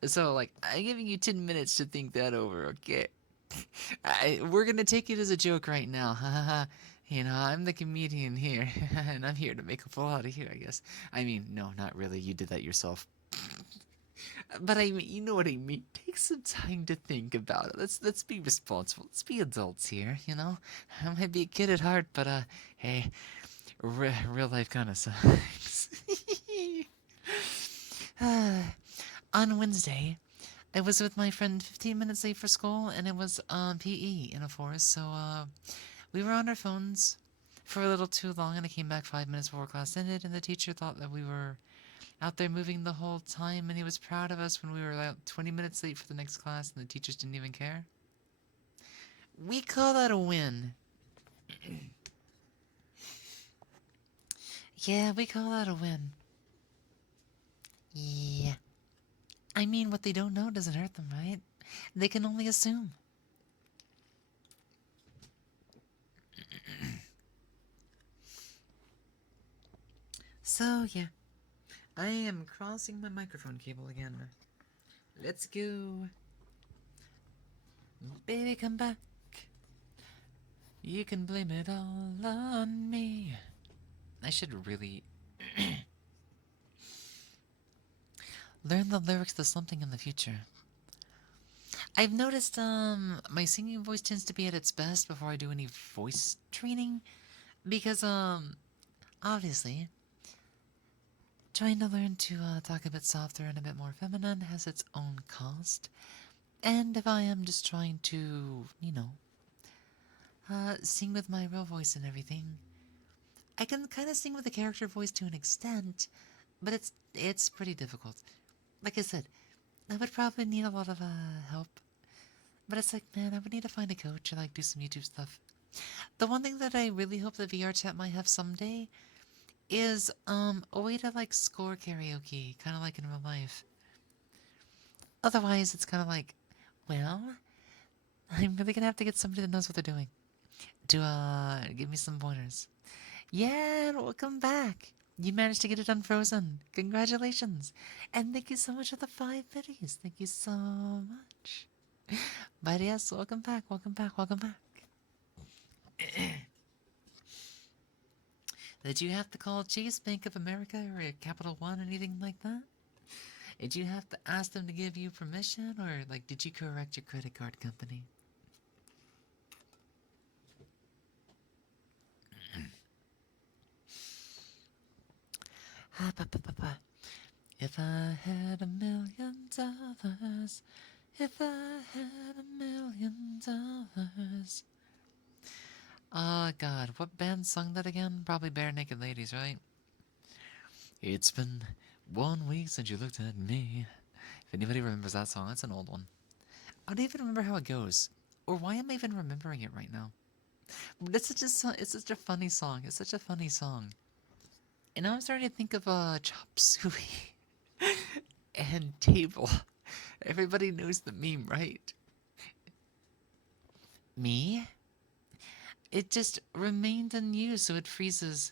So, like, I'm giving you 10 minutes to think that over, okay? We're gonna take it as a joke right now. Haha. I'm the comedian here, and I'm here to make a fool out of you, I guess. I mean, no, not really. You did that yourself. But I mean, you know what I mean. Take some time to think about it. Let's be responsible. Let's be adults here. I might be a kid at heart, but hey, real life kind of sucks. On Wednesday, I was with my friend 15 minutes late for school, and it was PE in a forest. So we were on our phones for a little too long, and I came back 5 minutes before class ended, and the teacher thought that we were out there moving the whole time, and he was proud of us when we were like 20 minutes late for the next class, and the teachers didn't even care. We call that a win. Yeah, we call that a win. Yeah. I mean, what they don't know doesn't hurt them, right? They can only assume. So, yeah. I am crossing my microphone cable again. Let's go. Baby, come back. You can blame it all on me. I should really learn the lyrics to something in the future. I've noticed my singing voice tends to be at its best before I do any voice training because obviously trying to learn to talk a bit softer and a bit more feminine has its own cost. And if I am just trying to, sing with my real voice and everything, I can kind of sing with a character voice to an extent, but it's pretty difficult. Like I said, I would probably need a lot of help. But it's like, man, I would need to find a coach or like do some YouTube stuff. The one thing that I really hope the VR chat might have someday is a way to like score karaoke, kind of like in real life. Otherwise, it's kind of like, well, I'm really gonna have to get somebody that knows what they're doing to give me some pointers. Yeah, and welcome back. You managed to get it unfrozen. Congratulations. And thank you so much for the 5 biddies. Thank you so much. But yes, welcome back, welcome back, welcome back. Did you have to call Chase, Bank of America, or Capital One, anything like that? Did you have to ask them to give you permission, or like did you correct your credit card company? If I had $1,000,000, if I had $1,000,000. Oh God, what band sung that again? Probably Bare Naked Ladies, right? It's been 1 week since you looked at me. If anybody remembers that song, that's an old one. I don't even remember how it goes, or why am I even remembering it right now? But it's such a funny song. It's such a funny song. And now I'm starting to think of Chop Suey and Table. Everybody knows the meme, right? Me? It just remained unused, so it freezes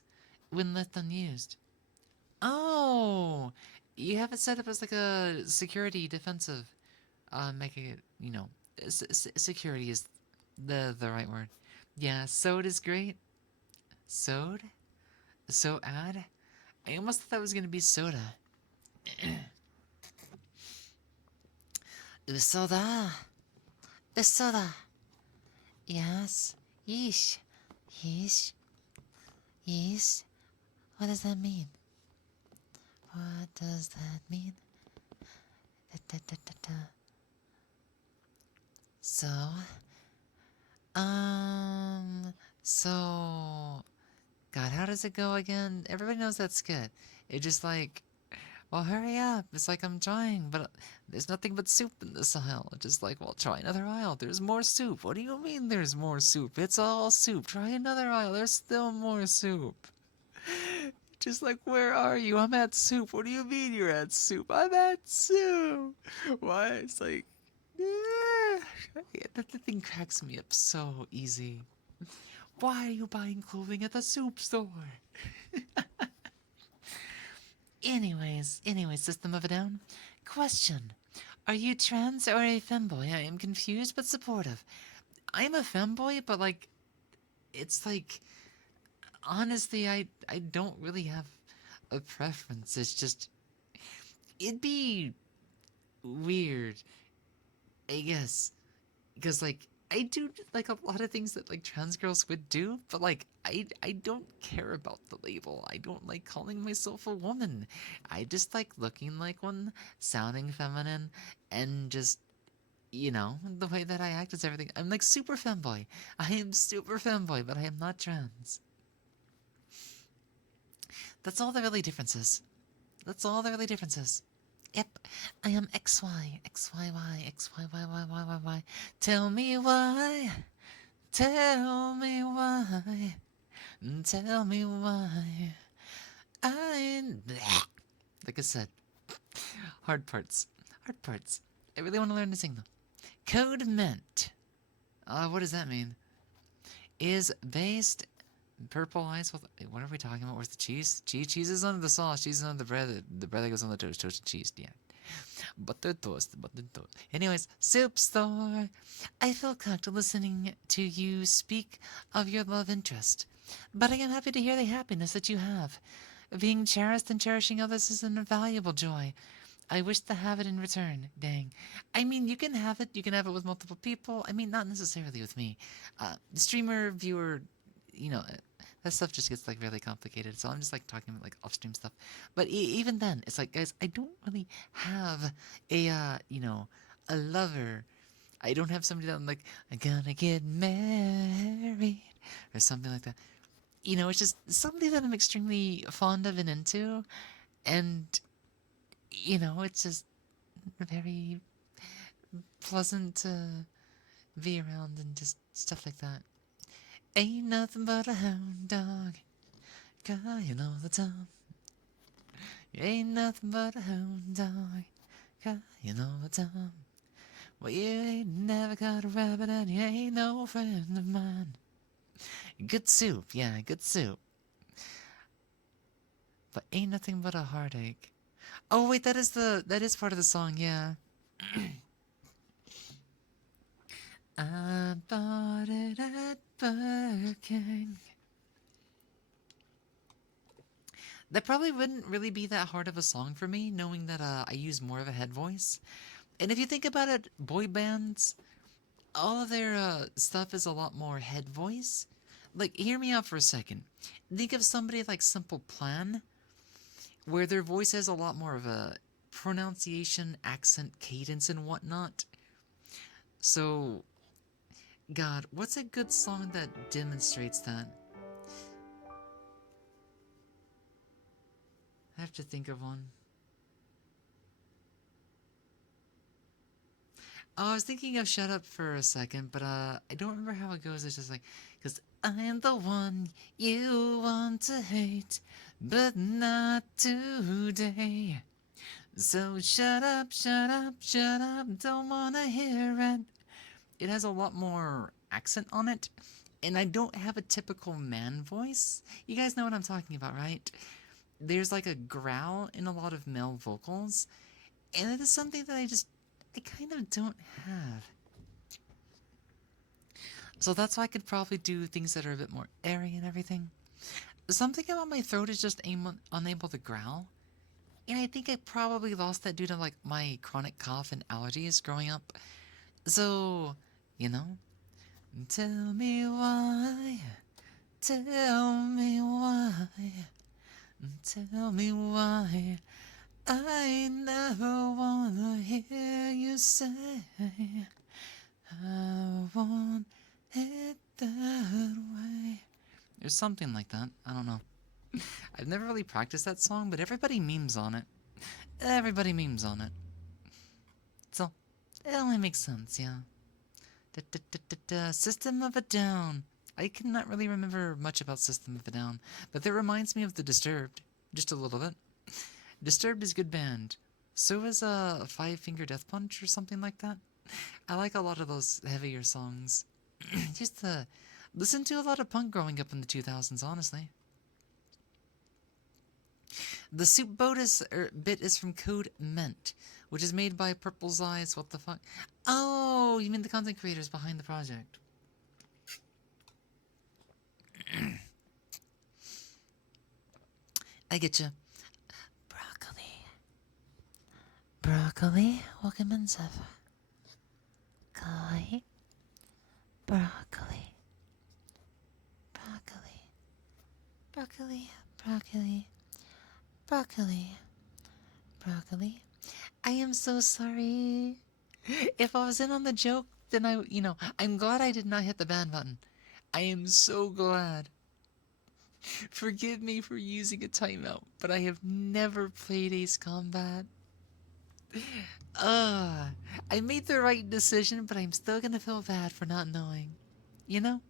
when left unused. Oh, you have it set up as like a security defensive. Make it, security is the right word. Yeah, sode is great. Sode? So add? I almost thought that was gonna be soda. Usoda. Usoda. Yes. Yeesh. Yeesh. Yeesh. What does that mean? What does that mean? Da, da, da, da, da. So, so, God, how does it go again? Everybody knows that's good. It's just like, well, hurry up. It's like I'm trying, but there's nothing but soup in this aisle. It's just like, well, try another aisle. There's more soup. What do you mean there's more soup? It's all soup. Try another aisle. There's still more soup. Just like, where are you? I'm at soup. What do you mean you're at soup? I'm at soup. Why? It's like, yeah. That the thing cracks me up so easy. Why are you buying clothing at the soup store? anyways, System of a Down. Question. Are you trans or a femboy? I am confused but supportive. I'm a femboy, but like, it's like, honestly, I don't really have a preference. It's just, it'd be weird, I guess, because like I do like a lot of things that like trans girls would do, but like I don't care about the label. I don't like calling myself a woman. I just like looking like one, sounding feminine, and just, the way that I act is everything. I'm like super femboy. I am super femboy, but I am not trans. That's all the really differences. That's all the really differences. Yep, I am XY, XYY, XYYYYYY. Tell me why, tell me why, tell me why. Like I said, hard parts, hard parts. I really want to learn to sing them. Code Mint. What does that mean? Is based purple ice with, what are we talking about? Where's the cheese? Cheese is on the sauce. Cheese is on the bread. The bread that goes on the toast. Toasted cheese. Yeah. Buttered toast. Buttered toast. Anyways, soup store. I feel comfortable listening to you speak of your love interest, but I am happy to hear the happiness that you have. Being cherished and cherishing others is an invaluable joy. I wish to have it in return. Dang. I mean, you can have it. You can have it with multiple people. I mean, not necessarily with me. Streamer, viewer, that stuff just gets like really complicated. So I'm just like talking about like off-stream stuff. But even then, it's like, guys, I don't really have a lover. I don't have somebody that I'm like, I'm gonna get married or something like that. It's just somebody that I'm extremely fond of and into, and it's just very pleasant to be around and just stuff like that. Ain't nothing but a hound dog, crying all the time. Ain't nothing but a hound dog, crying all the time. Well, you ain't never got a rabbit and you ain't no friend of mine. Good soup, yeah, good soup. But ain't nothing but a heartache. Oh wait, that is part of the song, yeah. I bought it at Burger King. That probably wouldn't really be that hard of a song for me, knowing that I use more of a head voice. And if you think about it, boy bands, all of their stuff is a lot more head voice. Like, hear me out for a second. Think of somebody like Simple Plan, where their voice has a lot more of a pronunciation, accent, cadence, and whatnot. So, God, what's a good song that demonstrates that? I have to think of one. Oh, I was thinking of Shut Up for a second, but I don't remember how it goes. It's just like, 'cause I'm the one you want to hate, but not today. So shut up, shut up, shut up, don't wanna hear it. It has a lot more accent on it, and I don't have a typical man voice. You guys know what I'm talking about, right? There's like a growl in a lot of male vocals, and it is something that I kind of don't have. So that's why I could probably do things that are a bit more airy and everything. Something about my throat is just unable to growl. And I think I probably lost that due to like my chronic cough and allergies growing up. So, you know, tell me why, tell me why, tell me why. I never wanna hear you say I want it that way. Or something like that. I don't know. I've never really practiced that song, but everybody memes on it. Everybody memes on it. So, it only makes sense, yeah. System of a Down. I cannot really remember much about System of a Down, but that reminds me of The Disturbed. just a little bit. Disturbed is good band. So is Five Finger Death Punch or something like that. I like a lot of those heavier songs. Used to listen to a lot of punk growing up in the 2000s, honestly. The soup bit is from Code Mint, which is made by Purple's Eyes. What the fuck? Oh, you mean the content creators behind the project? I get you. Broccoli. Broccoli, welcome in, Zephyr. Kai. Broccoli. Broccoli. Broccoli. Broccoli. Broccoli. Broccoli. I am so sorry. If I was in on the joke, then I'm glad I did not hit the ban button. I am so glad. Forgive me for using a timeout, but I have never played Ace Combat. I made the right decision, but I'm still gonna feel bad for not knowing. You know?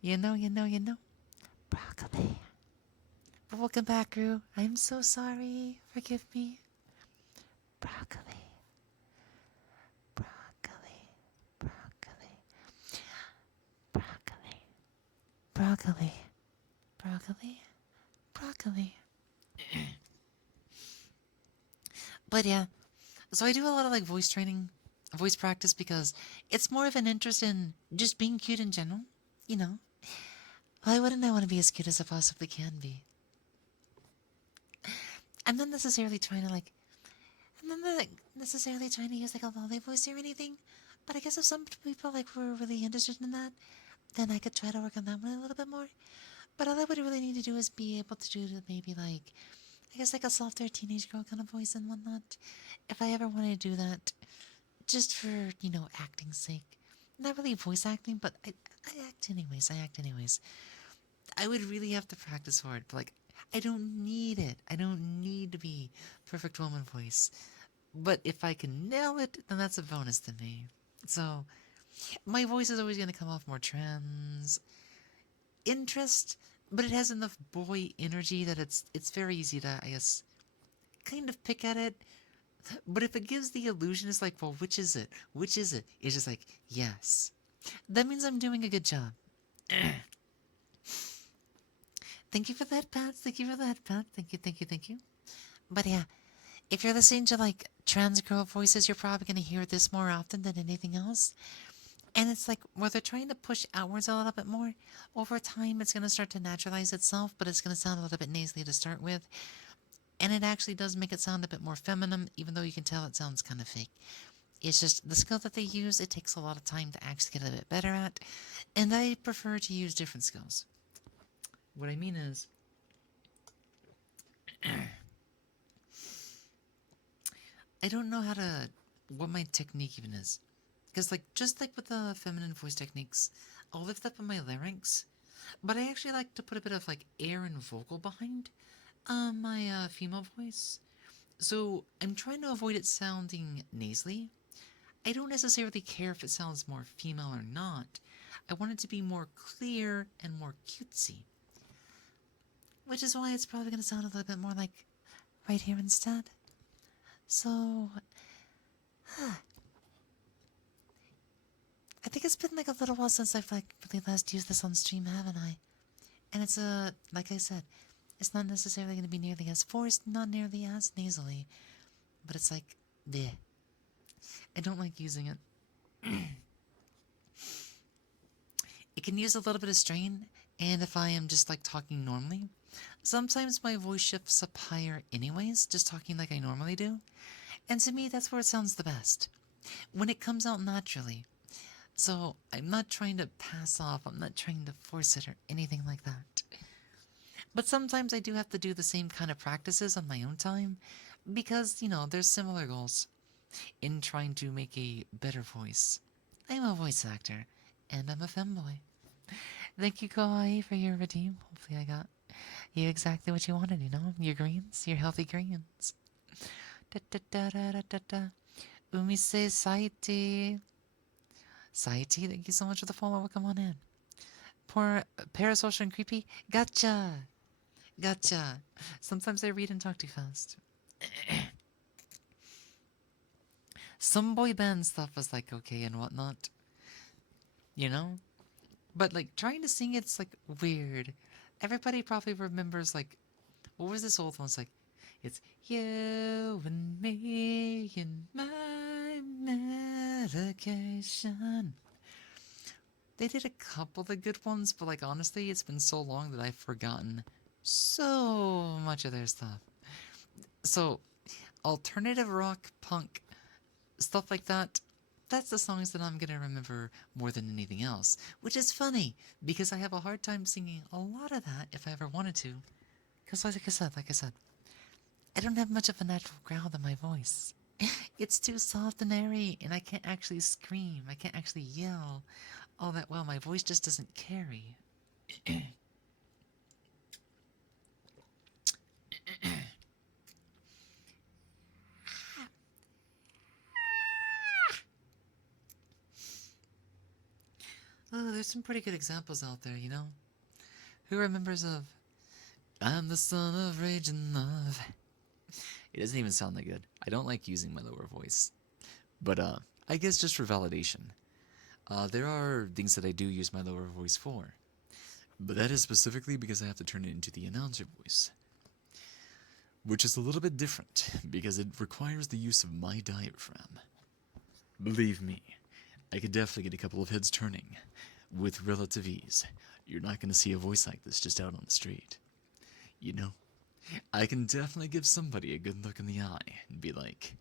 You know. Broccoli. Welcome back, Gru. I'm so sorry. Forgive me. Broccoli. Broccoli. Broccoli. Broccoli. Broccoli. Broccoli. Broccoli. But yeah, so I do a lot of like voice training, voice practice because it's more of an interest in just being cute in general. You know, why wouldn't I want to be as cute as I possibly can be? I'm not necessarily trying to necessarily trying to use like a lolly voice or anything. But I guess if some people like were really interested in that, then I could try to work on that one a little bit more. But all I would really need to do is be able to do maybe like, I guess like a softer teenage girl kind of voice and whatnot. If I ever wanted to do that, just for, acting's sake. Not really voice acting, but I act anyways. I would really have to practice for it, but like, I don't need it. I don't need to be perfect woman voice. But if I can nail it, then that's a bonus to me. So, my voice is always going to come off more trans interest, but it has enough boy energy that it's very easy to, I guess, kind of pick at it. But if it gives the illusion, it's like, well, which is it? Which is it? It's just like, yes. That means I'm doing a good job. Thank you for that, Pat. Thank you for that, Pat. Thank you. But yeah, if you're listening to like trans girl voices, you're probably going to hear this more often than anything else. And it's like, where they're trying to push outwards a little bit more, over time it's going to start to naturalize itself, but it's going to sound a little bit nasally to start with. And it actually does make it sound a bit more feminine, even though you can tell it sounds kind of fake. It's just the skill that they use, it takes a lot of time to actually get a bit better at. And I prefer to use different skills. What I mean is, I don't know what my technique even is. Because just like with the feminine voice techniques, I'll lift up on my larynx, but I actually like to put a bit of like air and vocal behind my female voice. So I'm trying to avoid it sounding nasally. I don't necessarily care if it sounds more female or not. I want it to be more clear and more cutesy. Which is why it's probably going to sound a little bit more like right here instead. So, I think it's been like a little while since I've like really last used this on stream, haven't I? And it's like I said, it's not necessarily going to be nearly as forced, not nearly as nasally, but it's like, bleh. I don't like using it. It can use a little bit of strain, and if I am just like talking normally, sometimes my voice shifts up higher anyways, just talking like I normally do. And to me, that's where it sounds the best. When it comes out naturally. So I'm not trying to pass off, I'm not trying to force it or anything like that. But sometimes I do have to do the same kind of practices on my own time, because, there's similar goals in trying to make a better voice. I'm a voice actor, and I'm a femboy. Thank you, Kawaii, for your redeem. Hopefully I got you exactly what you wanted, your greens, your healthy greens. Umise Saiti. Saiti, thank you so much for the follow. Come on in. Poor Parasocial and Creepy. Gotcha. Gotcha. Sometimes I read and talk too fast. Some boy band stuff was like okay and whatnot, you know? But like trying to sing it's like weird. Everybody probably remembers like what was this old one? It's like it's you and me and my medication. They did a couple of the good ones, but like honestly, it's been so long that I've forgotten so much of their stuff. So alternative rock, punk, stuff like that. That's the songs that I'm gonna remember more than anything else, which is funny because I have a hard time singing a lot of that if I ever wanted to. Because like I said, I don't have much of a natural growl in my voice. It's too soft and airy, and I can't actually scream. I can't actually yell all that well. My voice just doesn't carry. Oh, there's some pretty good examples out there, you know? Who remembers of I'm the son of rage and love? It doesn't even sound that good. I don't like using my lower voice. But I guess just for validation. There are things that I do use my lower voice for. But that is specifically because I have to turn it into the announcer voice. Which is a little bit different, because it requires the use of my diaphragm. Believe me, I could definitely get a couple of heads turning, with relative ease. You're not going to see a voice like this just out on the street. You know, I can definitely give somebody a good look in the eye and be like,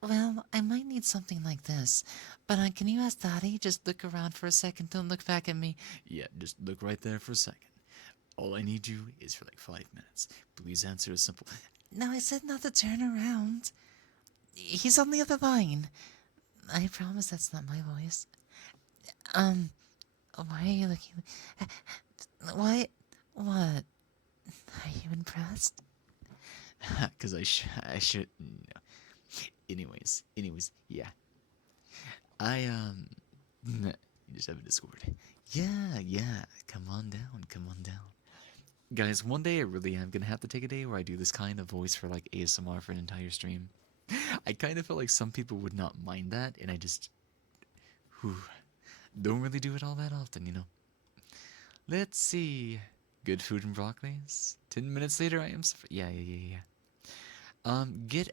well, I might need something like this, but can you ask Daddy? Just look around for a second, don't look back at me. Yeah, just look right there for a second. All I need you is for like 5 minutes. Please answer a simple... No, I said not to turn around. He's on the other line. I promise that's not my voice. Why are you looking... What? What? Are you impressed? Because I should... No. Anyways, yeah. You just have a Discord. Yeah, come on down. Guys, one day I really am gonna have to take a day where I do this kind of voice for like ASMR for an entire stream. I kind of feel like some people would not mind that, and I just don't really do it all that often, you know. Let's see. Good food and broccolis. 10 minutes later, I am. Yeah. Get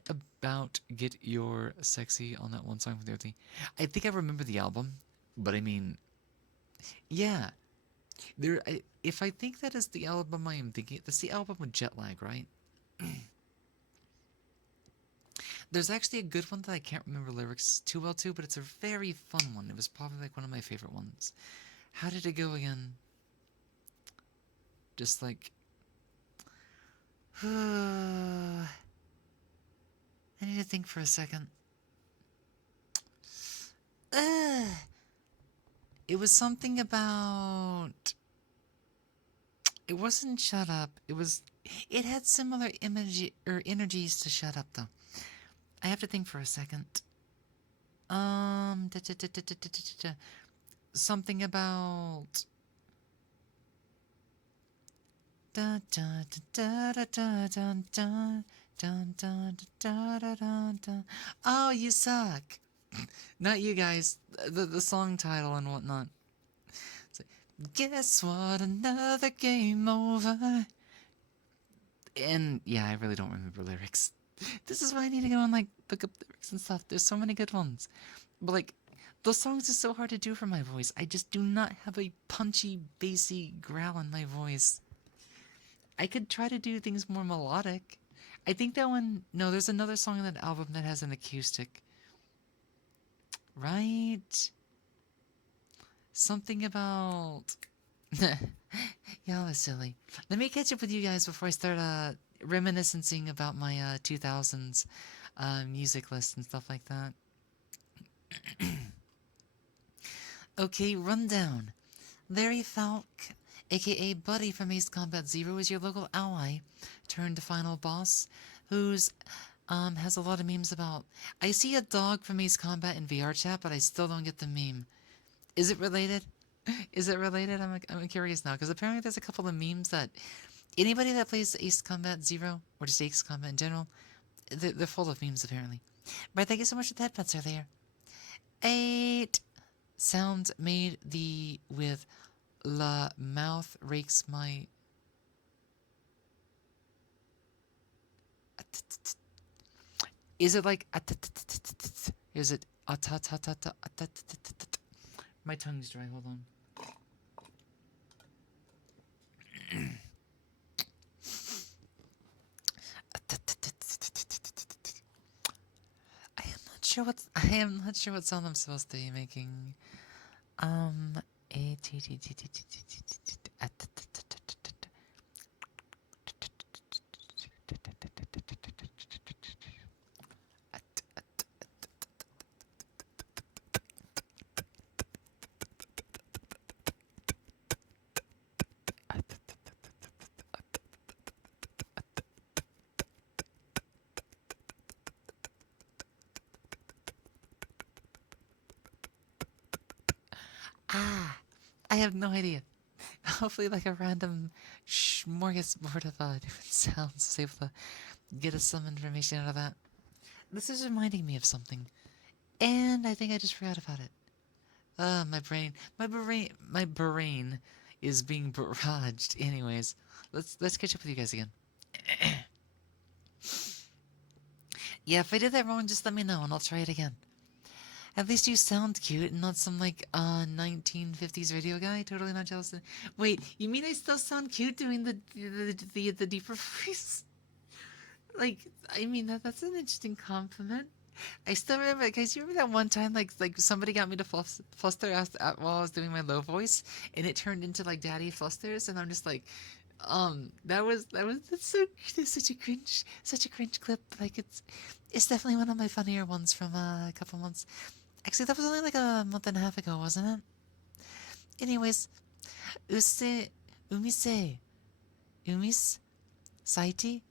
your sexy on that one song from the OT. I think I remember the album, but I mean, yeah. If I think that is the album I am thinking, that's the album with Jet Lag, right? There's actually a good one that I can't remember lyrics too well to, but it's a very fun one. It was probably like one of my favorite ones. How did it go again? Just like... I need to think for a second. It was something about... It wasn't Shut Up. It had similar energies to Shut Up, though. I have to think for a second. Something about... Oh, you suck. Not you guys. The song title and whatnot. Guess what? Another game over. And yeah, I really don't remember lyrics. This is why I need to go and like look up lyrics and stuff. There's so many good ones. But like, those songs are so hard to do for my voice. I just do not have a punchy, bassy growl in my voice. I could try to do things more melodic. I think that one... No, there's another song on that album that has an acoustic. Right? Something about... Y'all are silly. Let me catch up with you guys before I start reminiscing about my 2000s music list and stuff like that. Okay, rundown. Larry Falk, aka Buddy from Ace Combat Zero, is your local ally turned final boss, who's has a lot of memes about... I see a dog from Ace Combat in VR chat, but I still don't get the meme. Is it related? Is it related? I'm curious now, because apparently there's a couple of memes that Anybody that plays Ace Combat Zero or just Ace Combat in general, they're full of memes apparently. But thank you so much for the headphones are there. 8 sounds made the with la mouth rakes my. Is it like is it my tongue's dry, hold on. I am not sure what sound I'm supposed to be making. A T T T T T T T I have no idea. Hopefully, like a random smorgasbord of different sounds is able to get us some information out of that. This is reminding me of something, and I think I just forgot about it. My brain is being barraged. Anyways, let's catch up with you guys again. Yeah, if I did that wrong, just let me know and I'll try it again. At least you sound cute and not some like 1950s radio guy. Totally not jealous. Wait, you mean I still sound cute doing the deeper voice? Like, I mean that's an interesting compliment. I still remember, guys. You remember that one time, like somebody got me to fluster while I was doing my low voice, and it turned into like daddy flusters, and I'm just like, that's so that's such a cringe clip. Like it's definitely one of my funnier ones from a couple months. Actually, that was only like a month and a half ago, wasn't it? Anyways, use umise umis saiti.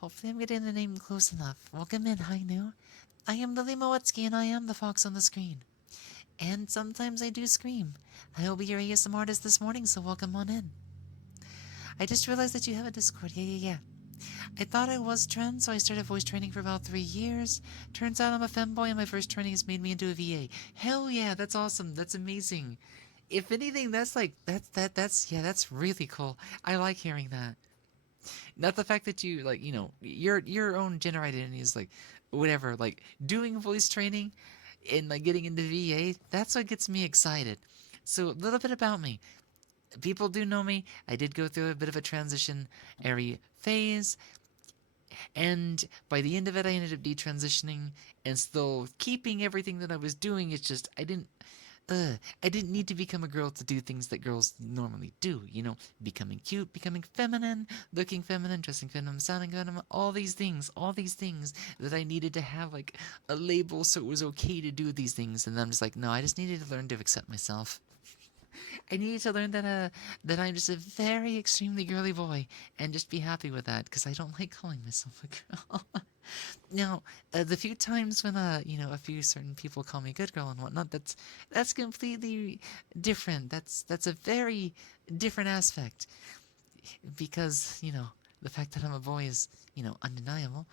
Hopefully, I'm getting the name close enough. Welcome in, hi new. I am Lily Moetsuki, and I am the fox on the screen. And sometimes I do scream. I will be your ASM artist this morning, so welcome on in. I just realized that you have a Discord. Yeah. I thought I was trans, so I started voice training for about 3 years. Turns out I'm a femboy, and my first training has made me into a VA. Hell yeah, that's awesome. That's amazing. If anything, that's like that's really cool. I like hearing that. Not the fact that you like, your own gender identity is like whatever, like doing voice training and like getting into VA, that's what gets me excited. So a little bit about me. People do know me. I did go through a bit of a transitionary phase, and by the end of it, I ended up detransitioning and still keeping everything that I was doing. It's just I didn't need to become a girl to do things that girls normally do, becoming cute, becoming feminine, looking feminine, dressing feminine, sounding feminine, all these things that I needed to have like a label so it was okay to do these things. And I'm just like, no, I just needed to learn to accept myself. I needed to learn that I'm just a very extremely girly boy and just be happy with that because I don't like calling myself a girl. Now, the few times when a few certain people call me good girl and whatnot, that's completely different. That's a very different aspect because the fact that I'm a boy is undeniable.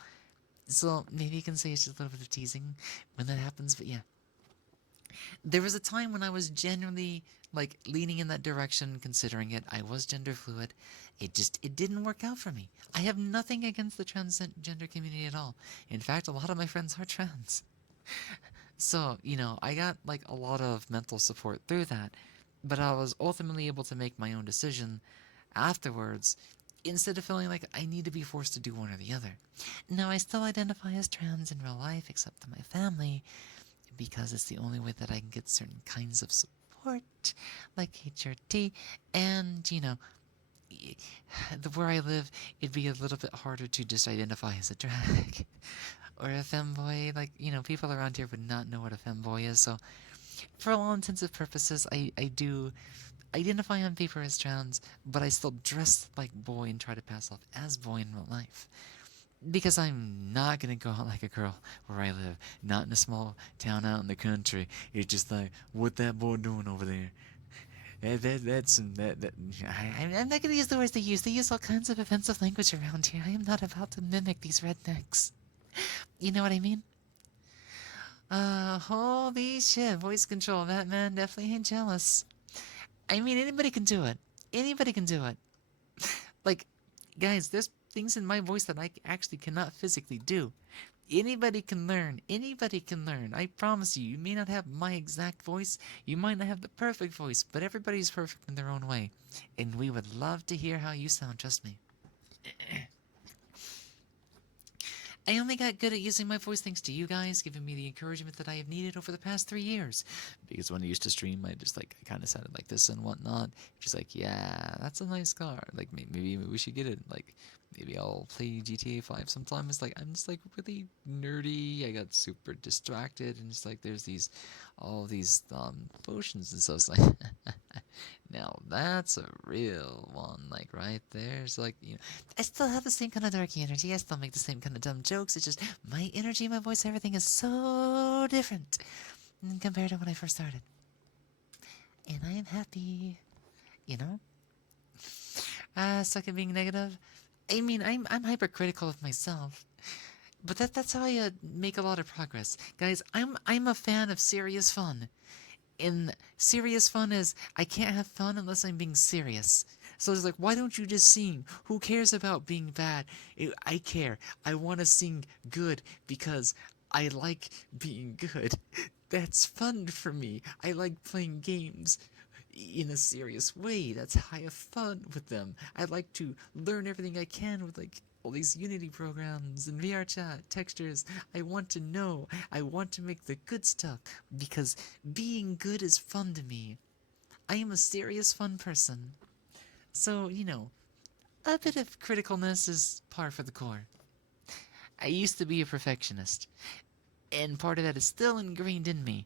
So maybe you can say it's just a little bit of teasing when that happens, but yeah. There was a time when I was genuinely like leaning in that direction, considering it. I was gender fluid. It didn't work out for me. I have nothing against the transgender community at all. In fact, a lot of my friends are trans. So, I got like a lot of mental support through that, but I was ultimately able to make my own decision afterwards instead of feeling like I need to be forced to do one or the other. Now, I still identify as trans in real life, except to my family, because it's the only way that I can get certain kinds of support, like HRT, and where I live, it'd be a little bit harder to just identify as a drag or a femboy. Like, people around here would not know what a femboy is. So, for all intents and purposes, I do identify on paper as trans, but I still dress like boy and try to pass off as boy in real life. Because I'm not gonna go out like a girl where I live, not in a small town out in the country. It's just like, what that boy doing over there? I'm not gonna use the words they use. They use all kinds of offensive language around here. I am not about to mimic these rednecks. You know what I mean? Holy shit, voice control. That man definitely ain't jealous. I mean, anybody can do it. Anybody can do it. Like, guys, there's things in my voice that I actually cannot physically do. Anybody can learn. Anybody can learn. I promise you, you may not have my exact voice. You might not have the perfect voice, but everybody's perfect in their own way. And we would love to hear how you sound, trust me. I only got good at using my voice thanks to you guys giving me the encouragement that I have needed over the past 3 years. Because when I used to stream, I kind of sounded like this and whatnot. Just like, yeah, that's a nice car. Like, maybe we should get it. Like, maybe I'll play GTA 5 sometime. It's like, I'm just like really nerdy. I got super distracted. And it's like, there's all these potions and stuff. It's like, now that's a real one. Like, right there's like, I still have the same kind of darky energy. I still make the same kind of dumb jokes. It's just my energy, my voice, everything is so different compared to when I first started. And I am happy, you know? Stuck at being negative. I mean, I'm hypercritical of myself. But that's how I make a lot of progress. Guys, I'm a fan of serious fun. And serious fun is, I can't have fun unless I'm being serious. So it's like, why don't you just sing? Who cares about being bad? I care. I want to sing good because I like being good. That's fun for me. I like playing games in a serious way. That's how I have fun with them. I like to learn everything I can with like all these Unity programs and VR chat, textures. I want to know. I want to make the good stuff because being good is fun to me. I am a serious fun person. So, a bit of criticalness is par for the course. I used to be a perfectionist, and part of that is still ingrained in me,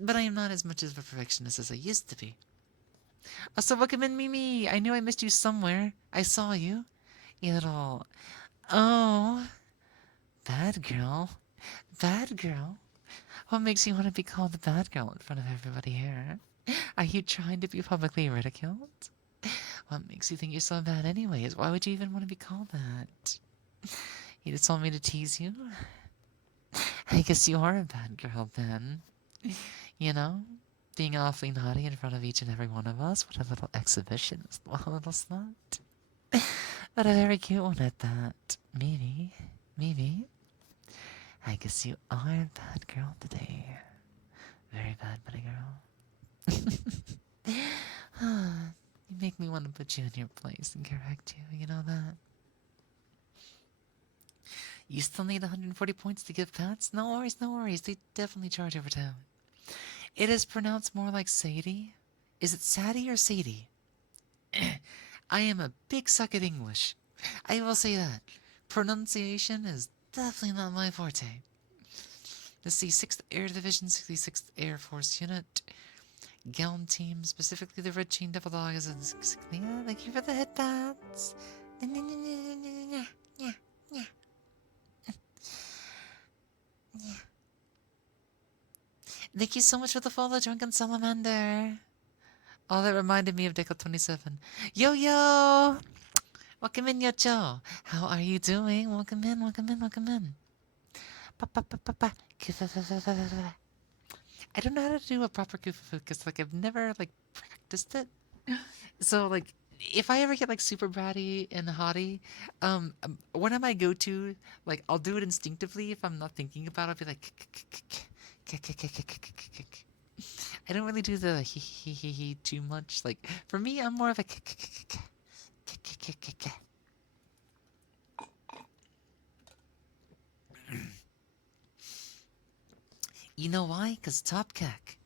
but I am not as much of a perfectionist as I used to be. So welcome in, Mimi. I knew I missed you somewhere. I saw you. You little... Oh, bad girl. Bad girl. What makes you want to be called the bad girl in front of everybody here? Are you trying to be publicly ridiculed? What makes you think you're so bad anyways? Why would you even want to be called that? You just want me to tease you? I guess you are a bad girl then. Being awfully naughty in front of each and every one of us. What a little exhibitionist. What a little slut. But a very cute one at that. Maybe. I guess you are a bad girl today. Very bad, buddy girl. You make me want to put you in your place and correct you. You know that? You still need 140 points to give pats? No worries. They definitely charge over time. It is pronounced more like Sadie. Is it Sadie or Sadie? I am a big suck at English. I will say that. Pronunciation is definitely not my forte. Let's see, 6th Air Division, 66th Air Force Unit. Gown Team, specifically the Red Chain Devil Dog is in... Yeah, thank you for the headbands. Thank you so much for the follow, Drunken Salamander. Oh, that reminded me of Deco27. Yo! Welcome in, Yocho. How are you doing? Welcome in. I don't know how to do a proper kufufu because I've never practiced it. So if I ever get super bratty and haughty, one of my go-to, I'll do it instinctively if I'm not thinking about it. I'll be like, I don't really do the he too much. For me, I'm more of a You know why? Because top cack.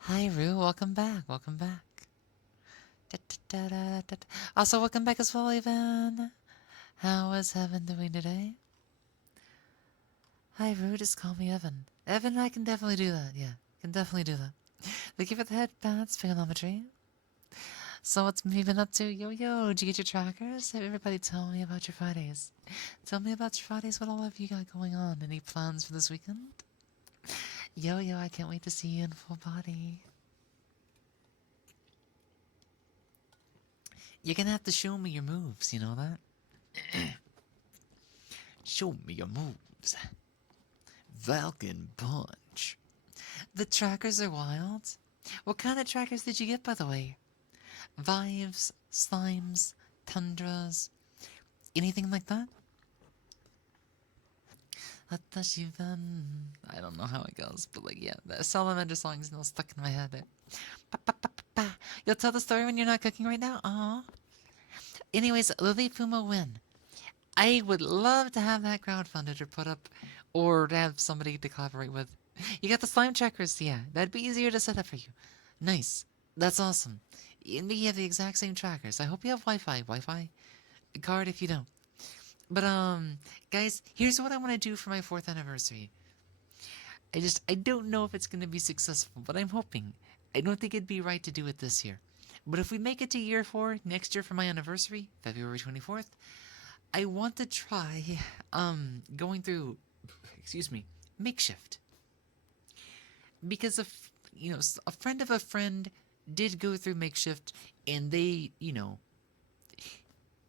Hi, Rue. Welcome back. Also, welcome back as well, Evan. How is Evan doing today? Hi, Rue. Just call me Evan. Evan, I can definitely do that. Yeah, can definitely do that. Thank you for the headbands, trigonometry. So what's me been up to? Yo, yo, did you get your trackers? Everybody tell me about your Fridays. Tell me about your Fridays. What all have you got going on? Any plans for this weekend? Yo, yo, I can't wait to see you in full body. You're gonna have to show me your moves, you know that? Show me your moves. Falcon Punch. The trackers are wild. What kind of trackers did you get, by the way? Vives, slimes, tundras, anything like that? I don't know how it goes, but like, yeah, the salamander song is still stuck in my head. Ba, ba, ba, ba, ba. You'll tell the story when you're not cooking right now? Aw. Anyways, Lily Fumo win. I would love to have that crowdfunded or put up, or to have somebody to collaborate with. You got the slime checkers, yeah. That'd be easier to set up for you. Nice. That's awesome. And we have the exact same trackers. I hope you have Wi-Fi. Wi-Fi card if you don't. But guys, here's what I want to do for my 4th anniversary. I don't know if it's gonna be successful, but I'm hoping. I don't think it'd be right to do it this year. But if we make it to year 4, next year for my anniversary, February 24th, I want to try going through makeshift. Because a friend of a friend did go through makeshift, and they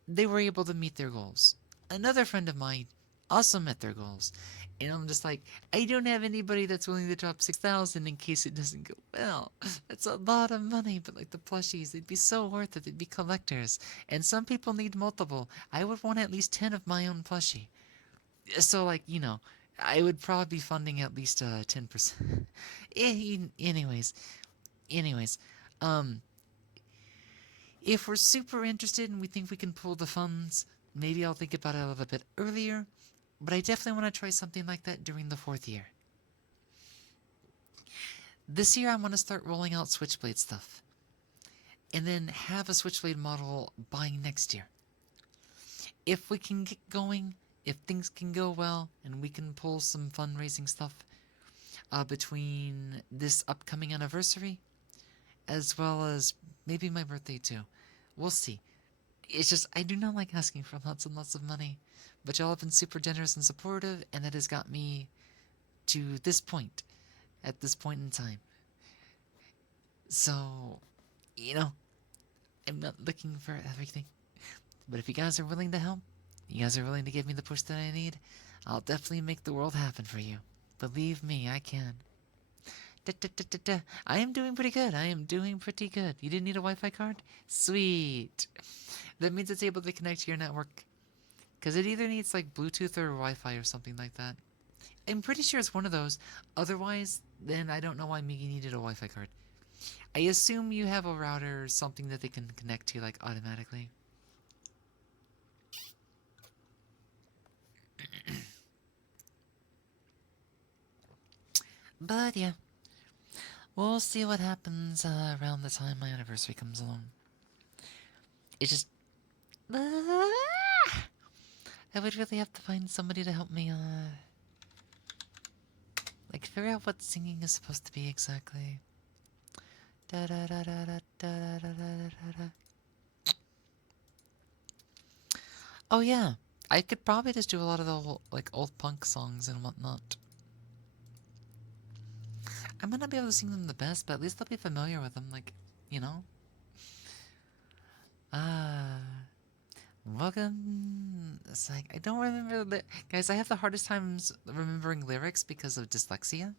were able to meet their goals. Another friend of mine also met their goals. And I'm just like, I don't have anybody that's willing to drop 6,000 in case it doesn't go well. That's a lot of money, but like the plushies, they'd be so worth it. They'd be collectors. And some people need multiple. I would want at least 10 of my own plushie. So like, I would probably be funding at least 10%. Anyways, if we're super interested and we think we can pull the funds, maybe I'll think about it a little bit earlier. But I definitely want to try something like that during the 4th year. This year I want to start rolling out Switchblade stuff. And then have a Switchblade model by next year. If we can get going, if things can go well, and we can pull some fundraising stuff between this upcoming anniversary, as well as maybe my birthday too. We'll see. It's just, I do not like asking for lots and lots of money. But y'all have been super generous and supportive, and that has got me to this point, at this point in time. So, I'm not looking for everything. But if you guys are willing to help, you guys are willing to give me the push that I need, I'll definitely make the world happen for you. Believe me, I can. I am doing pretty good. You didn't need a Wi-Fi card? Sweet. That means it's able to connect to your network. Because it either needs like Bluetooth or Wi-Fi or something like that. I'm pretty sure it's one of those. Otherwise, then I don't know why Migi needed a Wi-Fi card. I assume you have a router or something that they can connect to like automatically. But yeah, we'll see what happens around the time my anniversary comes along. It's just... I would really have to find somebody to help me, like, figure out what singing is supposed to be exactly. Da da da da da da da da da. Oh yeah, I could probably just do a lot of the old punk songs and whatnot. I might not be able to sing them the best, but at least I'll be familiar with them, welcome. It's like, I don't remember guys, I have the hardest times remembering lyrics because of dyslexia.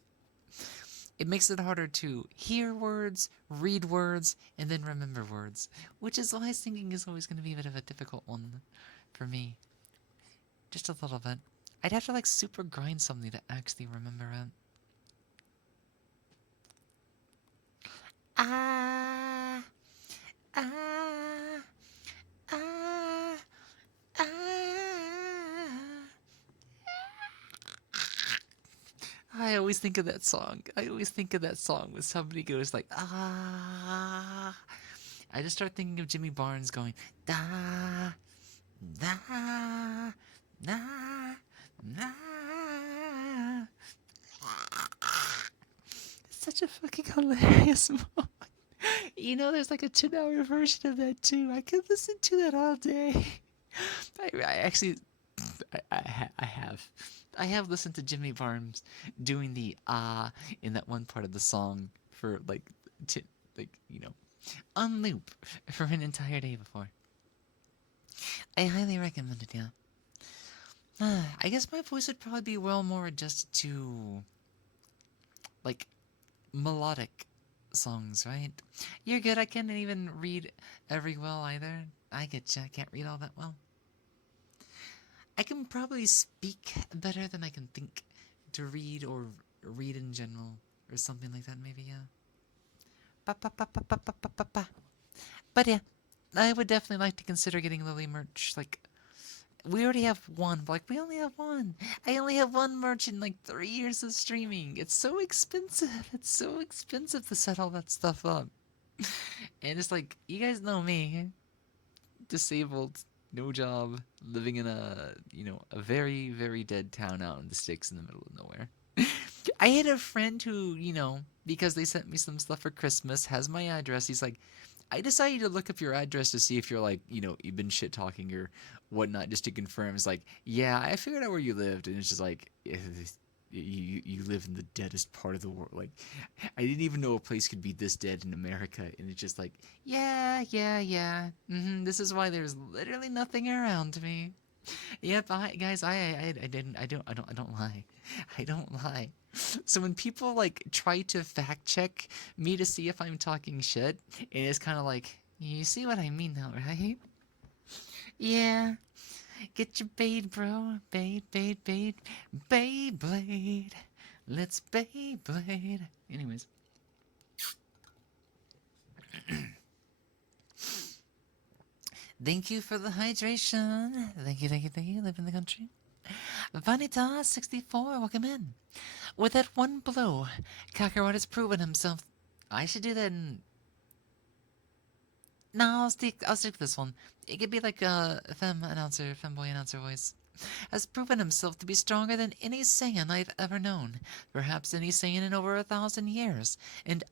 It makes it harder to hear words, read words, and then remember words. Which is why singing is always going to be a bit of a difficult one for me. Just a little bit. I'd have to super grind something to actually remember it. Ah, ah, ah, ah. I always think of that song. When somebody goes like, ah. I just start thinking of Jimmy Barnes going, da, da, da, da. It's such a fucking hilarious moment. You know, there's like a 10-hour version of that too. I could listen to that all day. I actually, I have listened to Jimmy Barnes doing the in that one part of the song for like, like on loop for an entire day before. I highly recommend it. Yeah. I guess my voice would probably be well more adjusted to like melodic songs, right? You're good. I can't even read every well either. I get you. I can't read all that well. I can probably speak better than I can think to read or read in general or something like that. Maybe yeah. Ba, ba, ba, ba, ba, ba, ba, ba, ba. But yeah, I would definitely like to consider getting Lily merch. Like we already have one, but like we only have one. I only have one merch in like 3 years of streaming. It's so expensive. It's so expensive to set all that stuff up. And it's like, you guys know me. Disabled, no job, living in a very, very dead town out in the sticks in the middle of nowhere. I had a friend who, because they sent me some stuff for Christmas, has my address. He's like, I decided to look up your address to see if you're like, you've been shit talking or whatnot, just to confirm. It's like, yeah, I figured out where you lived, and it's just like, you live in the deadest part of the world. Like, I didn't even know a place could be this dead in America, and it's just like, yeah, yeah, yeah. This is why there's literally nothing around me. Yep, guys, I don't lie. I don't lie. So when people like try to fact check me to see if I'm talking shit, and it's kind of like, you see what I mean now, right? Yeah. Get your bait, bro. Bait, bait, bait. Beyblade. Let's Beyblade. Anyways. Thank you for the hydration. Thank you, thank you, thank you. Live in the country. Vanita64, welcome in. With that one blow, Kakarot has proven himself. I should do that in... No, I'll stick with this one. It could be like a femboy announcer voice. Has proven himself to be stronger than any Saiyan I've ever known. Perhaps any Saiyan in over 1,000 years. And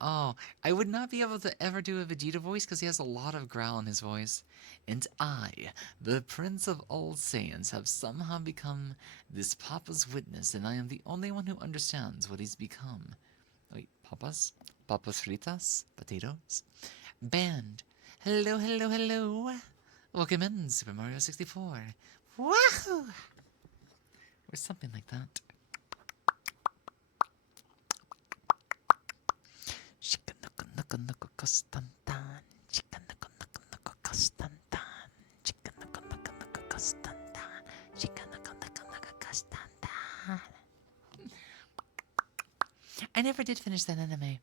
Oh, I would not be able to ever do a Vegeta voice because he has a lot of growl in his voice. And I, the Prince of all Saiyans, have somehow become this Papa's witness, and I am the only one who understands what he's become. Wait, Papas? Papas fritas? Potatoes? Band. Hello, hello, hello. Welcome in, Super Mario 64. Wahoo! Or something like that. I never did finish that anime.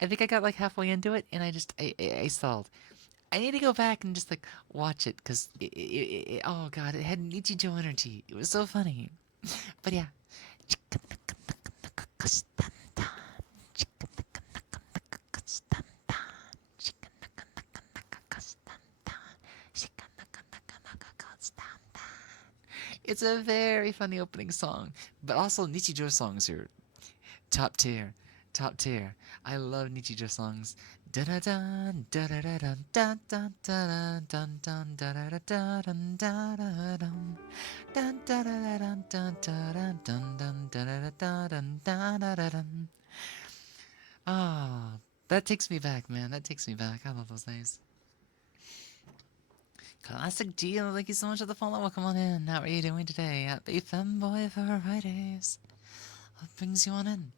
I think I got like halfway into it and I stalled. I need to go back and just like watch it because oh god, it had Nichijou energy. It was so funny. But yeah. It's a very funny opening song, but also Nichijou songs are top tier, top tier. I love Nichijou songs. Da da dun da da da dun da da da dun dun da da da dun da da dun dun da da dun dun da dun dun da da dun da da dun. Ah, that takes me back, man. That takes me back. I love those days. Classic deal. Thank you so much for the follow. Welcome on in. How are you doing today? Happy Femboy Fridays. What brings you on in?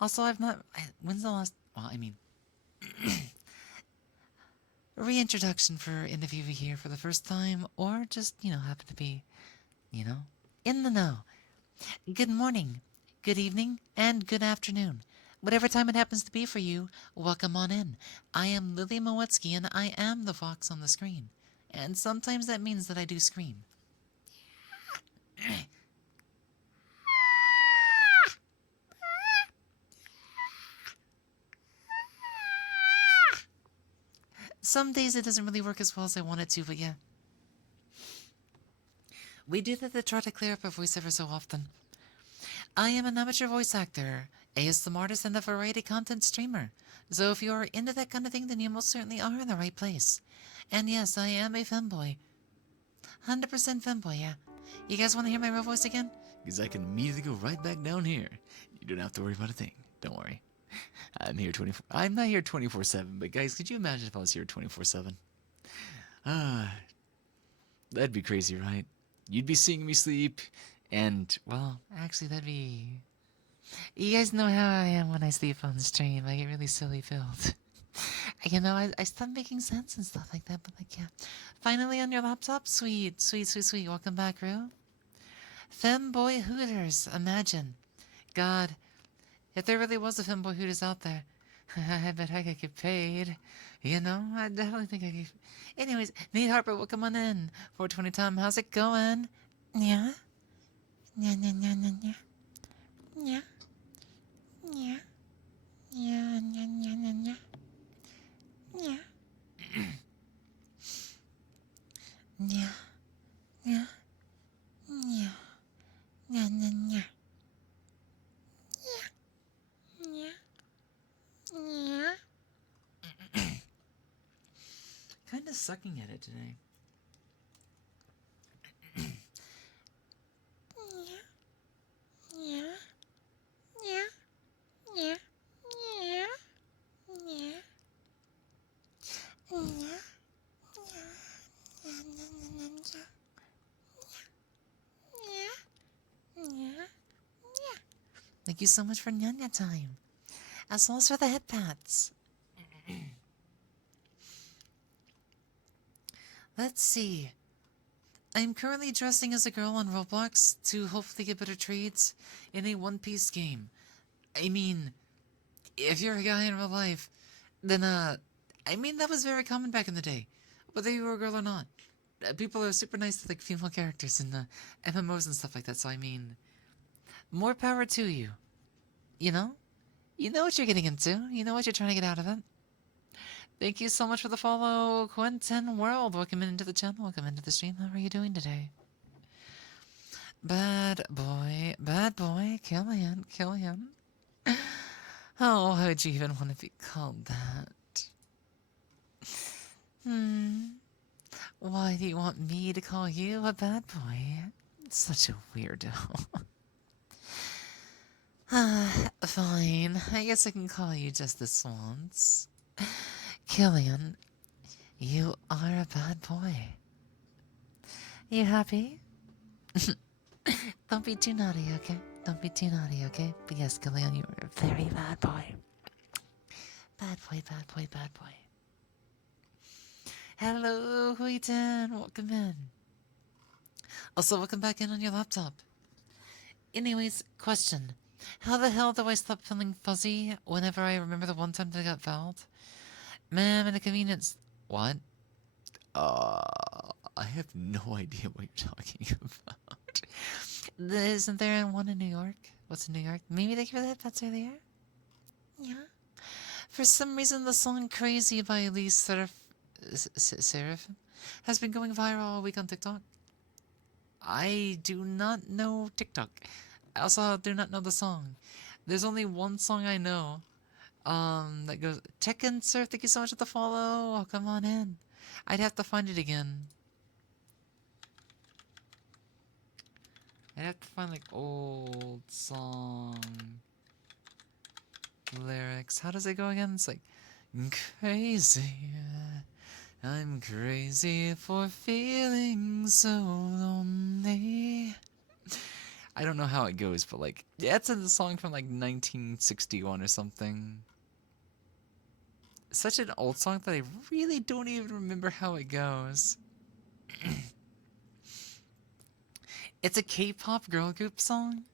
Also, when's the last... Well, I mean... reintroduction for any of you here for the first time, or just, happen to be, in the know. Good morning, good evening, and good afternoon. Whatever time it happens to be for you, welcome on in. I am Lily Moetsuki, and I am the fox on the screen. And sometimes that means that I do scream. Some days it doesn't really work as well as I want it to, but yeah. We do that to try to clear up our voice ever so often. I am an amateur voice actor ASM artist and a variety content streamer. So if you're into that kind of thing, then you most certainly are in the right place. And yes, I am a femboy. 100% femboy, yeah. You guys want to hear my real voice again? Because I can immediately go right back down here. You don't have to worry about a thing. Don't worry. I'm here 24. I'm not here 24/7, but guys, could you imagine if I was here 24/7? Ah, that'd be crazy, right? You'd be seeing me sleep, and well, actually, that'd be. You guys know how I am when I sleep on stream. I get really silly filled. I stop making sense and stuff like that, but like, yeah. Finally on your laptop? Sweet, sweet, sweet, sweet. Welcome back, Rue. Femboy Hooters, imagine. God, if there really was a Femboy Hooters out there, I bet I could get paid. You know, I definitely think I could. Anyways, Nate Harper, welcome on in. 420 Tom, how's it going? Yeah? Yeah, yeah, yeah, yeah, yeah. Yeah. Yeah. Yeah, yeah, yeah, yeah, yeah. Yeah. Yeah. Yeah. Yeah. Yeah, yeah, yeah. Yeah. Yeah. Kind of sucking at it today. Yeah. Yeah. Yeah. Yeah. Yeah. Yeah. Yeah. Thank you so much for Nyanya time. As well as for the head pats. Let's see. I'm currently dressing as a girl on Roblox to hopefully get better trades in a One Piece game. I mean, if you're a guy in real life, then that was very common back in the day, whether you were a girl or not. People are super nice to like female characters in the MMOs and stuff like that. So I mean, more power to you. You know, you know what you're getting into. You know what you're trying to get out of it. Thank you so much for the follow, Quentin World. Welcome into the channel. Welcome into the stream. How are you doing today? Bad boy, Killian. Oh, how would you even want to be called that? Why do you want me to call you a bad boy? Such a weirdo. Fine. I guess I can call you just this once. Killian, you are a bad boy. You happy? Don't be too naughty, okay? Don't be too naughty, okay? But yes, Killian, you are a very bad boy. Bad boy, bad boy, bad boy. Hello, Huitan. Welcome in. Also, welcome back in on your laptop. Anyways, question. How the hell do I stop feeling fuzzy whenever I remember the one time that I got fouled? Ma'am, in a convenience... What? I have no idea what you're talking about. Isn't there one in New York? What's in New York? Maybe they give that that's earlier? Yeah. For some reason, the song Crazy by Elise Seraph has been going viral all week on TikTok. I do not know TikTok. I also do not know the song. There's only one song I know. That goes Tekken Surf. Thank you so much for the follow. Oh, come on in. I'd have to find it again. I'd have to find like old song lyrics. How does it go again? It's like crazy. I'm crazy for feeling so lonely. I don't know how it goes, but like, yeah, it's a song from like 1961 or something. Such an old song that I really don't even remember how it goes. It's a K-pop girl group song.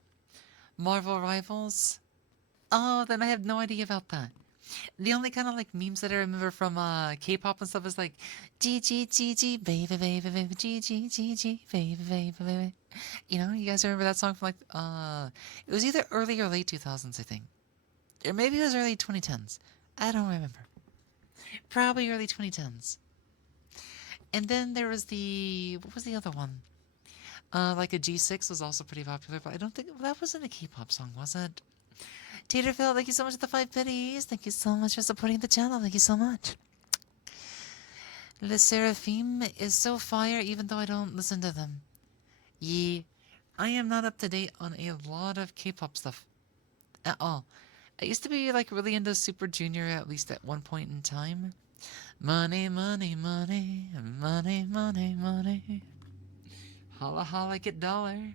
Marvel Rivals. Oh, then I have no idea about that. The only kind of like memes that I remember from K-pop and stuff is like G G G G baby baby baby G G G G baby baby baby. You know, you guys remember that song from like it was either early or late 2000s, I think. Or maybe it was early 2010s. I don't remember. Probably early 2010s. And then there was what was the other one? Like a G6 was also pretty popular, but I don't think that wasn't a K-pop song, was it? Taterfield, thank you so much for the 5 pennies. Thank you so much for supporting the channel. Thank you so much. Le Seraphim is so fire even though I don't listen to them. Yee. I am not up to date on a lot of K-pop stuff. At all. I used to be like really into Super Junior at least at one point in time. Money, money, money, money, money, money. Holla, holla, get dollar.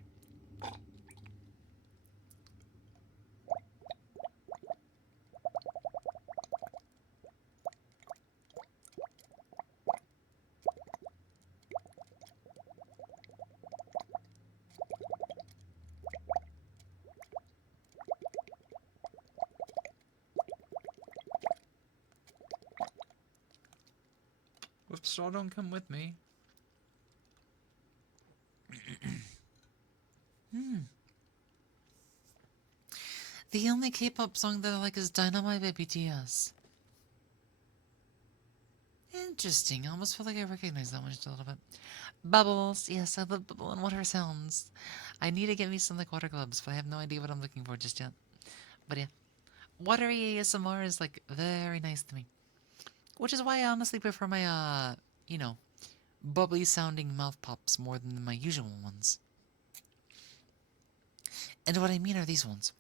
Whoops, straw don't come with me. The only K-pop song that I like is Dynamite by BTS. Interesting. I almost feel like I recognize that one just a little bit. Bubbles. Yes, I love bubble and water sounds. I need to get me some like water gloves, but I have no idea what I'm looking for just yet. But yeah. Watery ASMR is like very nice to me. Which is why I honestly prefer my you know, bubbly sounding mouth pops more than my usual ones. And what I mean are these ones.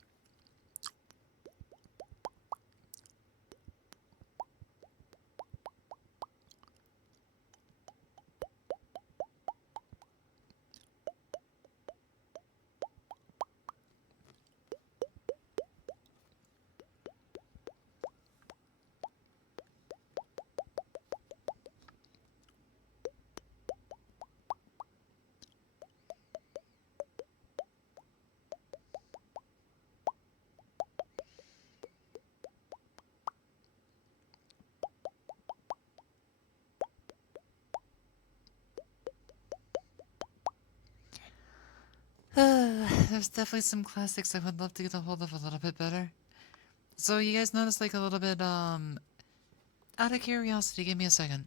There's definitely some classics I would love to get a hold of a little bit better. So you guys notice like a little bit, out of curiosity, give me a second.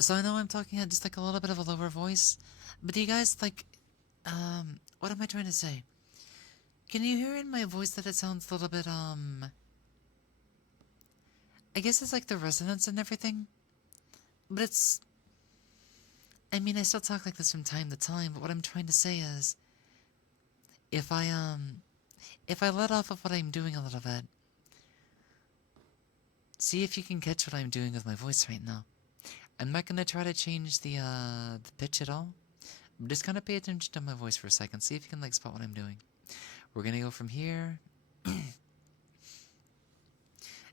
So I know I'm talking at just like a little bit of a lower voice, but do you guys like, what am I trying to say? Can you hear in my voice that it sounds a little bit, I guess it's like the resonance and everything, but it's, I mean, I still talk like this from time to time, but what I'm trying to say is, if I let off of what I'm doing a little bit, see if you can catch what I'm doing with my voice right now. I'm not gonna try to change the pitch at all. Just kind of pay attention to my voice for a second. See if you can like spot what I'm doing. We're gonna go from here. And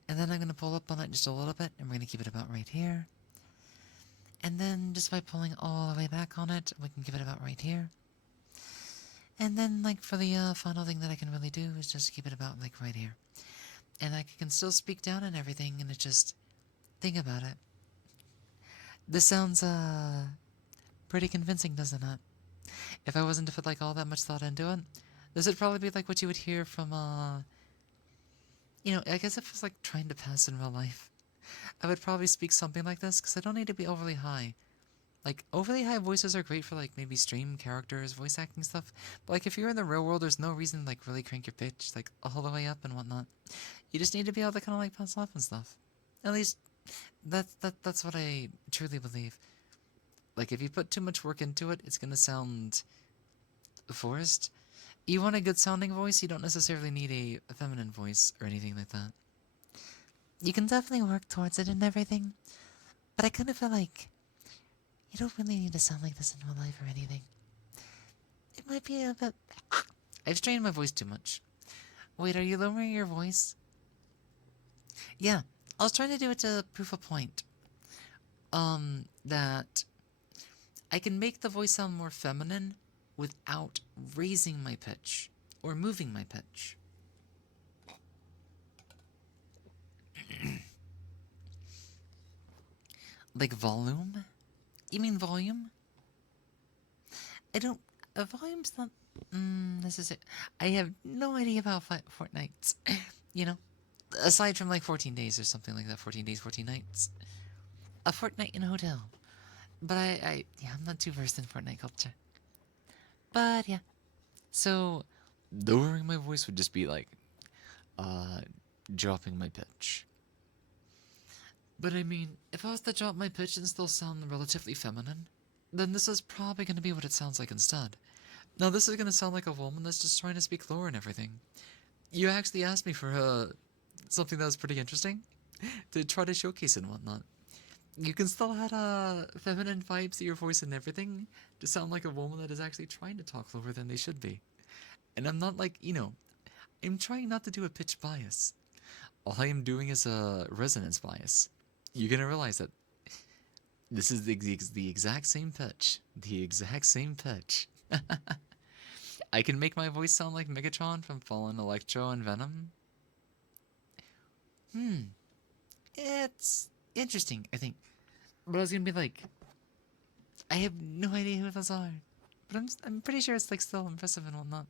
then I'm gonna pull up on it just a little bit, and we're gonna keep it about right here. And then just by pulling all the way back on it, we can give it about right here. And then like for the final thing that I can really do is just keep it about like right here. And I can still speak down and everything, and it just, think about it. This sounds pretty convincing, doesn't it? If I wasn't to put like all that much thought into it, this would probably be like what you would hear from you know, I guess if I was like trying to pass in real life, I would probably speak something like this, because I don't need to be overly high. Like, overly high voices are great for like maybe stream characters, voice acting stuff, but like if you're in the real world, there's no reason to like really crank your pitch like all the way up and whatnot. You just need to be able to kind of like pass off and stuff. At least that's what I truly believe. Like if you put too much work into it, it's gonna sound forced. You want a good sounding voice, you don't necessarily need a feminine voice or anything like that. You can definitely work towards it and everything, but I kind of feel like you don't really need to sound like this in real life or anything. It might be a bit... I've strained my voice too much. Wait, are you lowering your voice? Yeah, I was trying to do it to prove a point. That I can make the voice sound more feminine without raising my pitch or moving my pitch. Like volume? You mean volume? I don't... volume's not... this is it. I have no idea about Fortnite. You know? Aside from like 14 days or something like that. 14 days, 14 nights. A fortnight in a hotel. But yeah, I'm not too versed in Fortnite culture. But yeah. So, lowering my voice would just be like uh, dropping my pitch. But I mean, if I was to drop my pitch and still sound relatively feminine, then this is probably going to be what it sounds like instead. Now, this is going to sound like a woman that's just trying to speak lower and everything. You actually asked me for something that was pretty interesting to try to showcase and whatnot. You can still add feminine vibes to your voice and everything to sound like a woman that is actually trying to talk lower than they should be. And I'm not like, I'm trying not to do a pitch bias. All I am doing is a resonance bias. You're gonna realize that this is the exact same pitch. The exact same pitch. I can make my voice sound like Megatron from Fallen Electro and Venom. It's interesting, I think. But I was gonna be like, I have no idea who those are. But I'm pretty sure it's like still impressive and whatnot.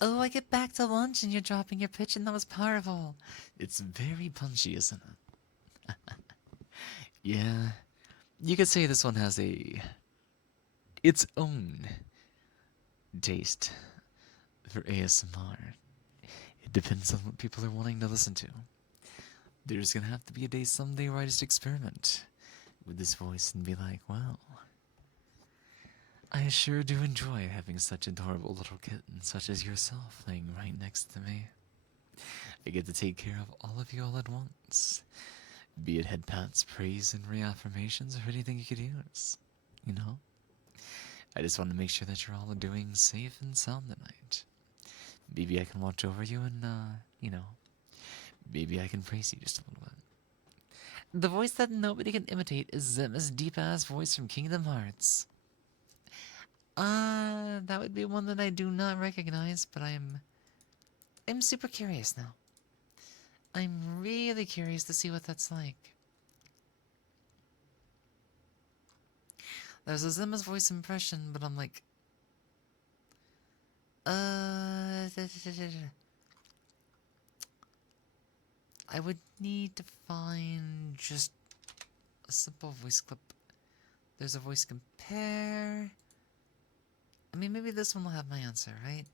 Oh, I get back to lunch and you're dropping your pitch and that was powerful. It's very punchy, isn't it? Yeah. You could say this one has its own taste for ASMR. It depends on what people are wanting to listen to. There's gonna have to be a day someday where I just experiment with this voice and be like, wow, I sure do enjoy having such adorable little kittens such as yourself laying right next to me. I get to take care of all of you all at once. Be it head pats, praise, and reaffirmations, or anything you could use. You know? I just want to make sure that you're all doing safe and sound tonight. Maybe I can watch over you and, maybe I can praise you just a little bit. The voice that nobody can imitate is Zim's deep-ass voice from Kingdom Hearts. That would be one that I do not recognize, but I'm super curious now. I'm really curious to see what that's like. There's a Zim's voice impression, but I'm like, I would need to find just a simple voice clip. There's a voice compare. I mean, maybe this one will have my answer, right?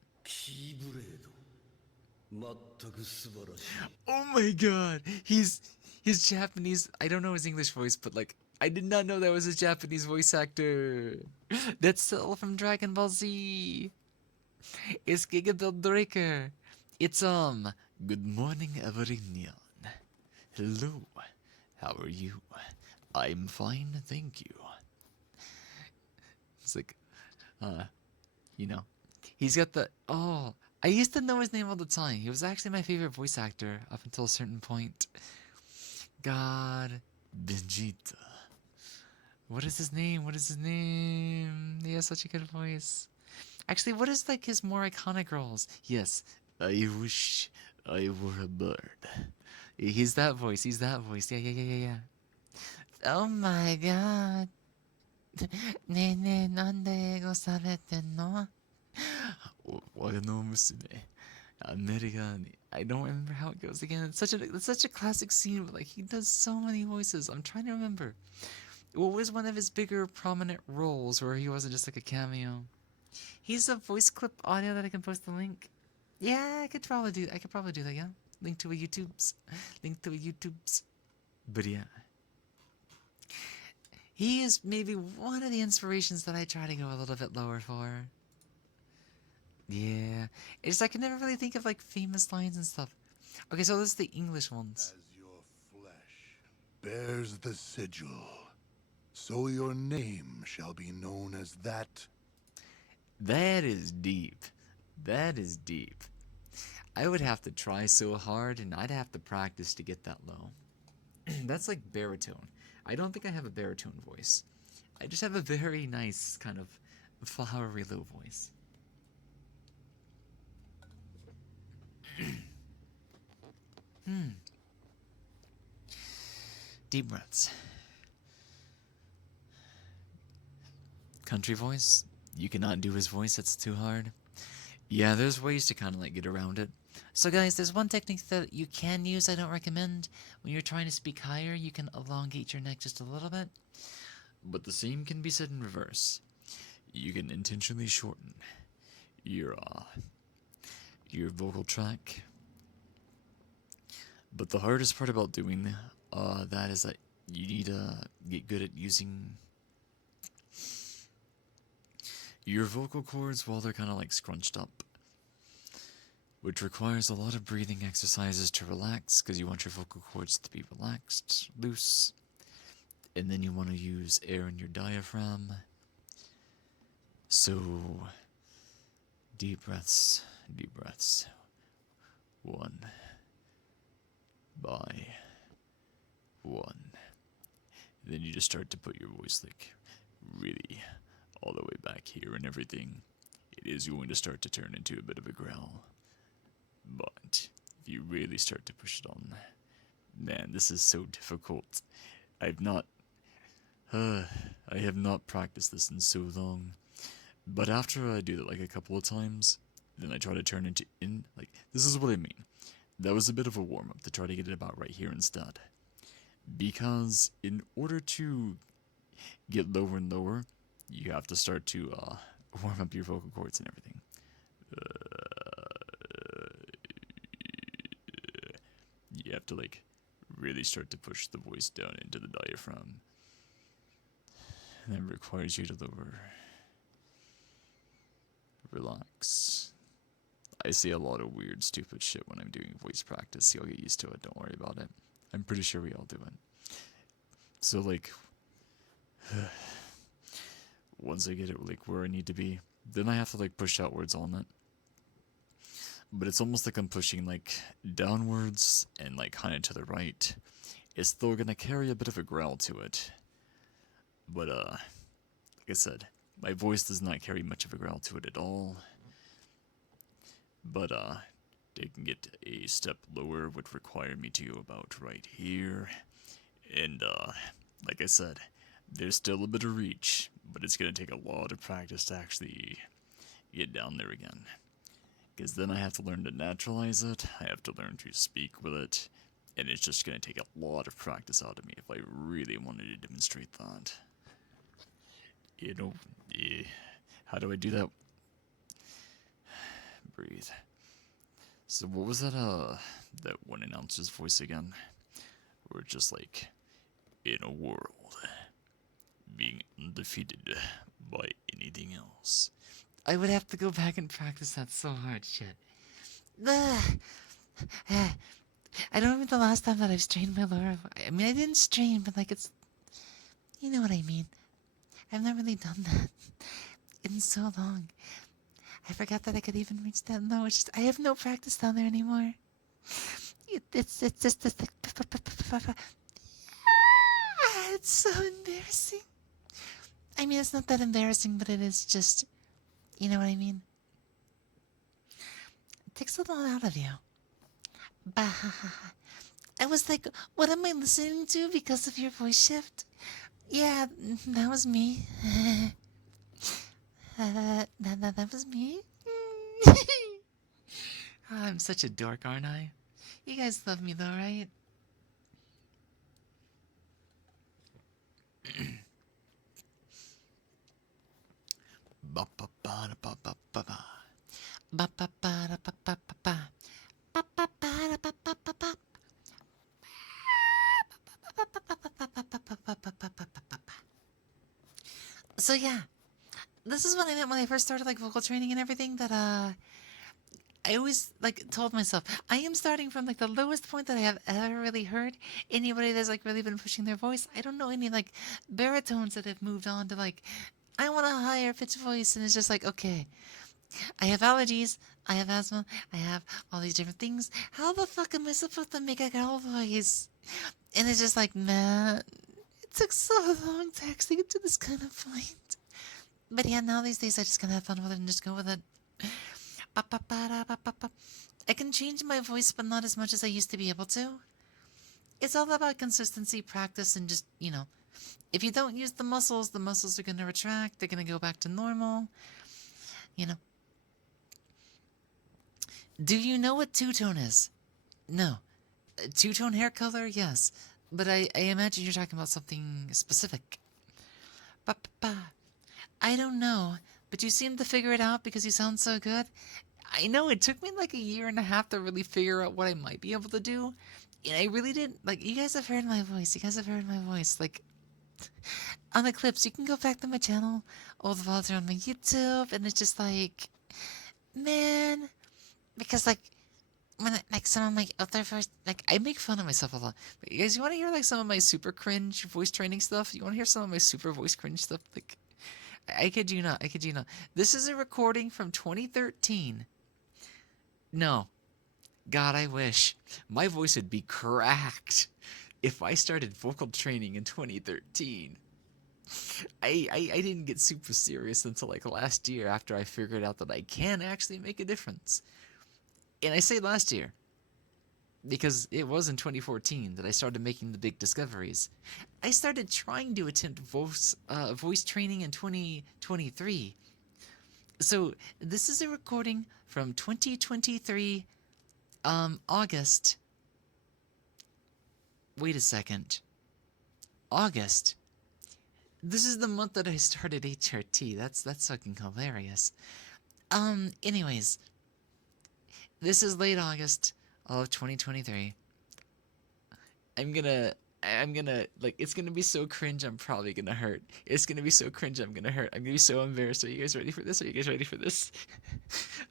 Oh my god! He's Japanese. I don't know his English voice, but like, I did not know that was a Japanese voice actor. That's still from Dragon Ball Z. It's Gigabuild Breaker. It's good morning, everyone. Hello. How are you? I'm fine, thank you. It's like, he's got the I used to know his name all the time. He was actually my favorite voice actor up until a certain point. God, Vegeta. What is his name? What is his name? He has such a good voice. Actually, what is like his more iconic roles? Yes, I wish I were a bird. He's that voice. He's that voice. Yeah. Oh my god. ねえねえ、なんで英語されてんの? What no musume. Americani. I don't remember how it goes again. It's such a classic scene, but like he does so many voices. I'm trying to remember. What was one of his bigger prominent roles where he wasn't just like a cameo? He's a voice clip audio that I can post the link. Yeah, I could probably do that, yeah. Link to a YouTube's. But yeah. He is maybe one of the inspirations that I try to go a little bit lower for. Yeah. It's I can never really think of like famous lines and stuff. Okay, so this is the English ones. As your flesh bears the sigil, so your name shall be known as that. That is deep. That is deep. I would have to try so hard and I'd have to practice to get that low. That's like baritone. I don't think I have a baritone voice. I just have a very nice kind of flowery low voice. Deep breaths. Country voice? You cannot do his voice, that's too hard. Yeah, there's ways to kind of like get around it. So guys, there's one technique that you can use I don't recommend. When you're trying to speak higher, you can elongate your neck just a little bit. But the same can be said in reverse. You can intentionally shorten your your vocal track. But the hardest part about doing that is that you need to get good at using your vocal cords while they're kind of like scrunched up, which requires a lot of breathing exercises to relax because you want your vocal cords to be relaxed, loose, and then you want to use air in your diaphragm. So, deep breaths, deep breaths. One by one. Then you just start to put your voice like really all the way back here and everything. It is going to start to turn into a bit of a growl. But if you really start to push it on, man, this is so difficult. I have not practiced this in so long. But after I do that like a couple of times, then I try to turn into like this is what I mean. That was a bit of a warm up to try to get it about right here instead. Because in order to get lower and lower, you have to start to warm up your vocal cords and everything. You have to like really start to push the voice down into the diaphragm. And that requires you to lower. Relax. I say a lot of weird, stupid shit when I'm doing voice practice. You'll get used to it. Don't worry about it. I'm pretty sure we all do it. So, like, once I get it, like, where I need to be, then I have to, like, push outwards on it. But it's almost like I'm pushing, like, downwards and, like, kind of to the right. It's still gonna carry a bit of a growl to it. But, like I said, my voice does not carry much of a growl to it at all. But, they can get a step lower would require me to go about right here. And, like I said, there's still a bit of reach, but it's gonna take a lot of practice to actually get down there again. Because then I have to learn to naturalize it, I have to learn to speak with it, and it's just gonna take a lot of practice out of me if I really wanted to demonstrate that. You know, how do I do that? Breathe. So what was that one announcer's voice again? Where it's just like, in a world, being undefeated by anything else. I would have to go back and practice that so hard, shit. Ugh. I don't remember the last time that I've strained my lower. I mean, I didn't strain, but like it's, you know what I mean. I've not really done that in so long. I forgot that I could even reach that low. It's just I have no practice down there anymore. It's just like it's so embarrassing. I mean, it's not that embarrassing, but it is just, you know what I mean. It takes a lot out of you. Bah. I was like, what am I listening to because of your voice shift? Yeah, that was me. That was me. I'm such a dork, aren't I? You guys love me though, right? Ba ba ba da ba ba ba ba. Ba ba ba da ba ba ba ba. Ba ba ba da ba ba ba ba. So yeah, this is what I meant when I first started like vocal training and everything. That I always like told myself I am starting from like the lowest point that I have ever really heard anybody that's like really been pushing their voice. I don't know any like baritones that have moved on to like I want a higher pitch voice, and it's just like okay, I have allergies, I have asthma, I have all these different things. How the fuck am I supposed to make a girl voice? And it's just like man, it took so long to actually get to this kind of point. But yeah, now these days I just kind of have fun with it and just go with it. I can change my voice, but not as much as I used to be able to. It's all about consistency, practice, and just, you know, if you don't use the muscles are going to retract. They're going to go back to normal. You know. Do you know what two-tone is? No. Two-tone hair color? Yes. But I imagine you're talking about something specific. I don't know, but you seem to figure it out because you sound so good. I know it took me like a year and a half to really figure out what I might be able to do. And I really didn't like you guys have heard my voice. You guys have heard my voice. Like on the clips, you can go back to my channel, all the VODs are on my YouTube, and it's just like man, because like when like some of my other voice, like I make fun of myself a lot. But you guys, you want to hear like some of my super cringe voice training stuff? You want to hear some of my super voice cringe stuff? Like I kid you not, I kid you not. This is a recording from 2013. No, God, I wish my voice would be cracked if I started vocal training in 2013. I didn't get super serious until like last year after I figured out that I can actually make a difference. And I say last year because it was in 2014 that I started making the big discoveries. I started trying to attempt voice training in 2023. So this is a recording from 2023, August. Wait a second. August. This is the month that I started HRT. That's fucking hilarious. Anyways, this is late August of 2023. I'm gonna like it's gonna be so cringe I'm probably gonna hurt. It's gonna be so cringe I'm gonna hurt. I'm gonna be so embarrassed. Are you guys ready for this? Are you guys ready for this?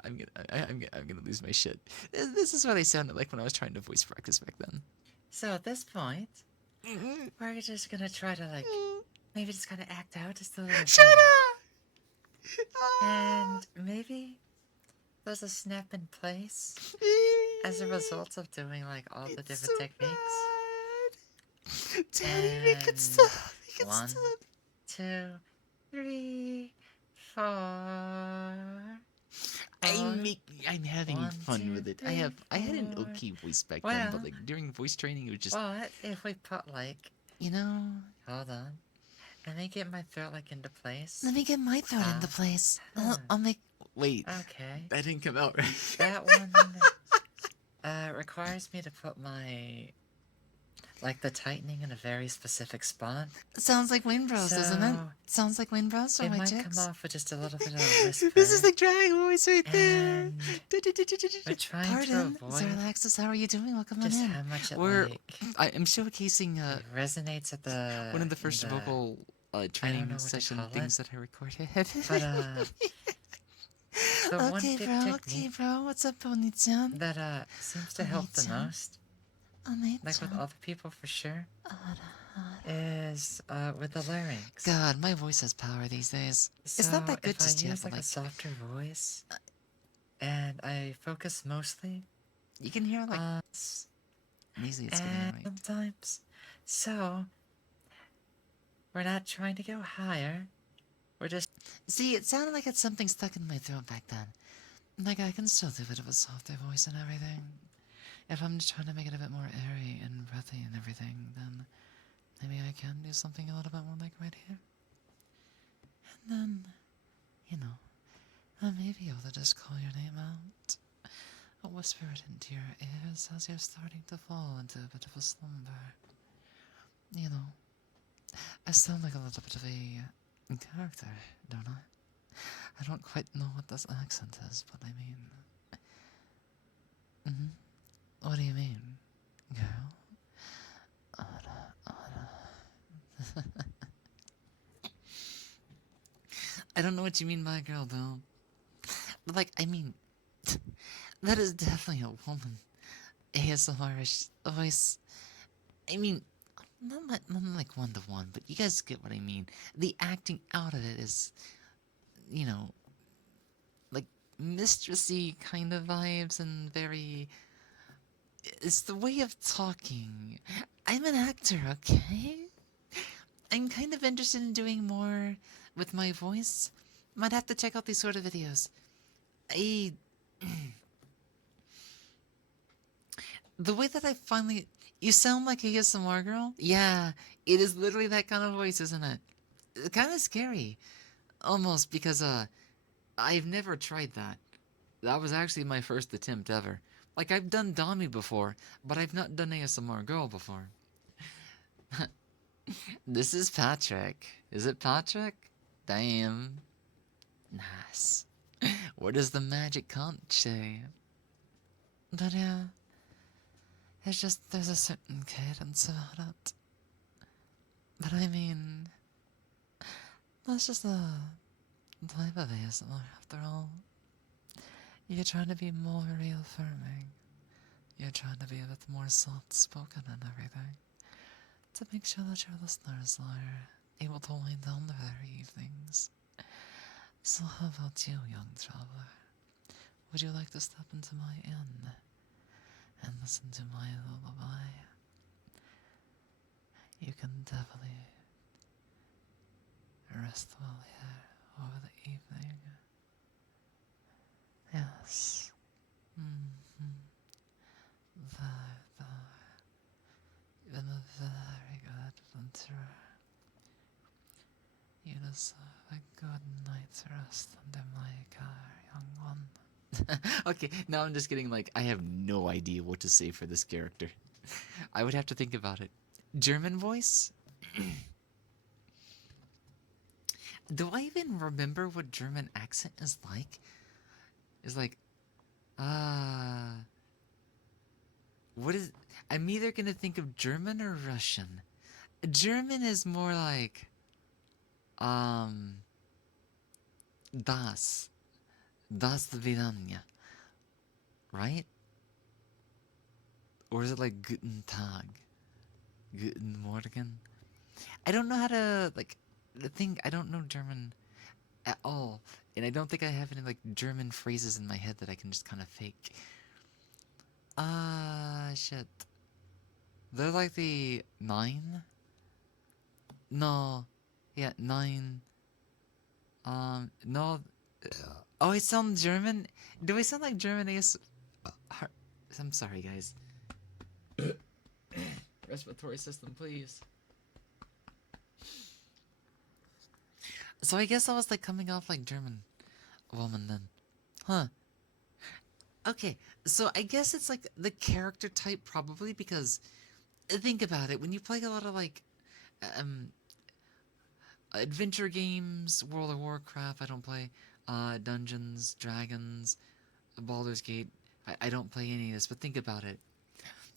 I'm gonna lose my shit. This is what I sounded like when I was trying to voice practice back then. So at this point, we're just gonna try to like maybe just kind of act out just a little Shut bit. up! And maybe there's a snap in place as a result of doing like all the different techniques. Daddy, make it stop. Make it One, stop. 2, 3, 4. I'm having One, fun 2, with it. 3, I had an 4. okay voice back then, but Well, like during voice training, it was just But if we put like, you know, hold on. Let me get my throat like into place. Let me get my throat into place. I'll make. Wait, Okay. that didn't come out right. That one requires me to put my like the tightening in a very specific spot. Sounds like Wayne Bros, doesn't it? So, Sounds like Wayne Bros or It my might chicks. come off with just a little bit of a whisper. This is the drag voice right there. And we're trying Pardon, to avoid Alexis, how are you doing? Welcome on just in. how much it We're like I'm showcasing resonates at the one of the first vocal training know what to session call things it. that I recorded. But the one okay, big bro. Okay, technique bro. What's up, Oni-chan? that seems to help the Oni-chan. most, like with other people for sure, is with the larynx. God, my voice has power these days. So It's not that good if I just yet, use but like a like softer voice, and I focus mostly you can hear like on easily it's getting and right. sometimes. So we're not trying to go higher. We're just See, it sounded like it's something stuck in my throat back then. Like I can still do a bit of a softer voice and everything. If I'm just trying to make it a bit more airy and breathy and everything, then maybe I can do something a little bit more like right here. And then, you know, maybe I'll just call your name out. I'll whisper it into your ears as you're starting to fall into a bit of a slumber. You know, I sound like a little bit of a character, don't I? I don't quite know what this accent is, but I mean... What do you mean, girl? I don't know what you mean by girl, though. But, like, I mean... that is definitely a woman. ASMR-ish voice. I mean... Not like one-to-one, but you guys get what I mean. The acting out of it is, you know, like mistressy kind of vibes and very... It's the way of talking. I'm an actor, okay? I'm kind of interested in doing more with my voice. Might have to check out these sort of videos. The way that I finally... You sound like a ASMR girl? Yeah, it is literally that kind of voice, isn't it? It's kind of scary. Almost, because, I've never tried that. That was actually my first attempt ever. Like, I've done Dami before, but I've not done ASMR girl before. This is Patrick. Is it Patrick? Damn. Nice. What does the magic conch say? But yeah, it's just there's a certain cadence about it. But I mean, that's just the type of ASMR after all. You're trying to be more real farming. You're trying to be a bit more soft spoken and everything. To make sure that your listeners are able to wind down their evenings. So how about you, young traveler? Would you like to step into my inn and listen to my lullaby? You can definitely rest well here over the evening. Yes. Mm-hmm. There. You've been a very good adventurer. You deserve a good night's rest under my care, young one. Okay, now I'm just getting like, I have no idea what to say for this character. I would have to think about it. German voice? Do I even remember what German accent is like? It's like, what is... I'm either gonna think of German or Russian. German is more like, das. Das Vidanya. Right? Or is it like Guten Tag? Guten Morgen? I don't know how to, like, the thing, I don't know German at all. And I don't think I have any, like, German phrases in my head that I can just kind of fake. Shit. They're like the 9? No. Yeah, 9. No. Oh, I sound German? Do I sound like German AS... I'm sorry, guys. Respiratory system, please. So I guess I was like coming off like German woman then. Huh. Okay, so I guess it's like the character type probably because think about it, when you play a lot of like adventure games, World of Warcraft, I don't play, Dungeons, Dragons, Baldur's Gate, I don't play any of this, but think about it.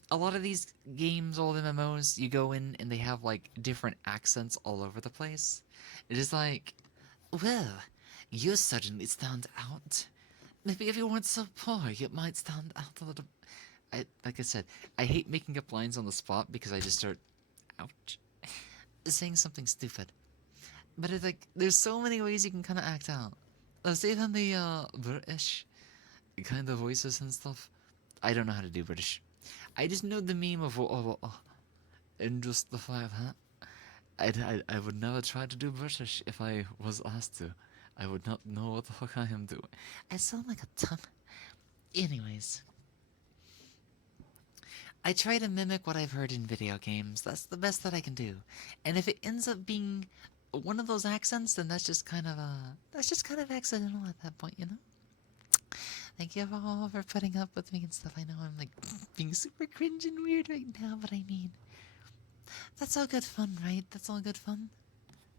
A lot of these games, all the MMOs, you go in and they have like different accents all over the place. It is like, well, you certainly stand out. Maybe if you weren't so poor, you might stand out a little. Like I said, I hate making up lines on the spot because I just start, ouch, saying something stupid. But it's like, there's so many ways you can kind of act out. Let's say even the British kind of voices and stuff. I don't know how to do British. I just know the meme of and just the fact that I would never try to do British if I was asked to. I would not know what the fuck I am doing. I sound like a ton. Anyways, I try to mimic what I've heard in video games. That's the best that I can do. And if it ends up being one of those accents, then that's just kind of accidental at that point, you know? Thank you all for putting up with me and stuff. I know I'm like being super cringe and weird right now, but I mean, that's all good fun, right? That's all good fun.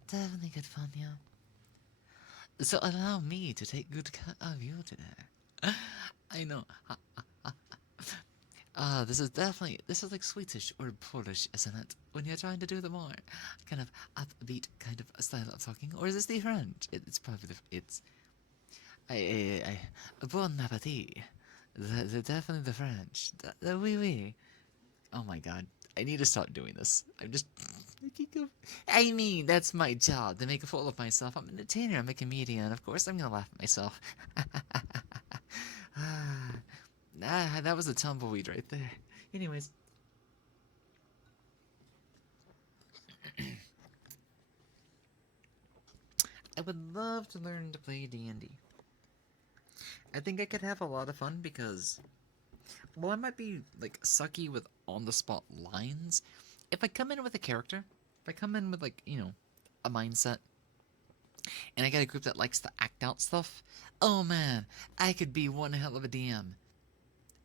Definitely good fun, yeah. So allow me to take good care of you today. I know. This is like Swedish or Polish, isn't it? When you're trying to do the more kind of upbeat kind of style of talking, or is this the French? It's probably it's. Bon appetit. Definitely the French. Oui, oui. Oh my god. I need to stop doing this. I'm just I mean, that's my job, to make a fool of myself. I'm an entertainer, I'm a comedian. Of course I'm gonna laugh at myself. That was a tumbleweed right there. Anyways. I would love to learn to play D&D. I think I could have a lot of fun because, well, I might be like sucky with on-the-spot lines. If I come in with a character, if I come in with like, you know, a mindset, and I got a group that likes to act out stuff, oh man, I could be one hell of a DM.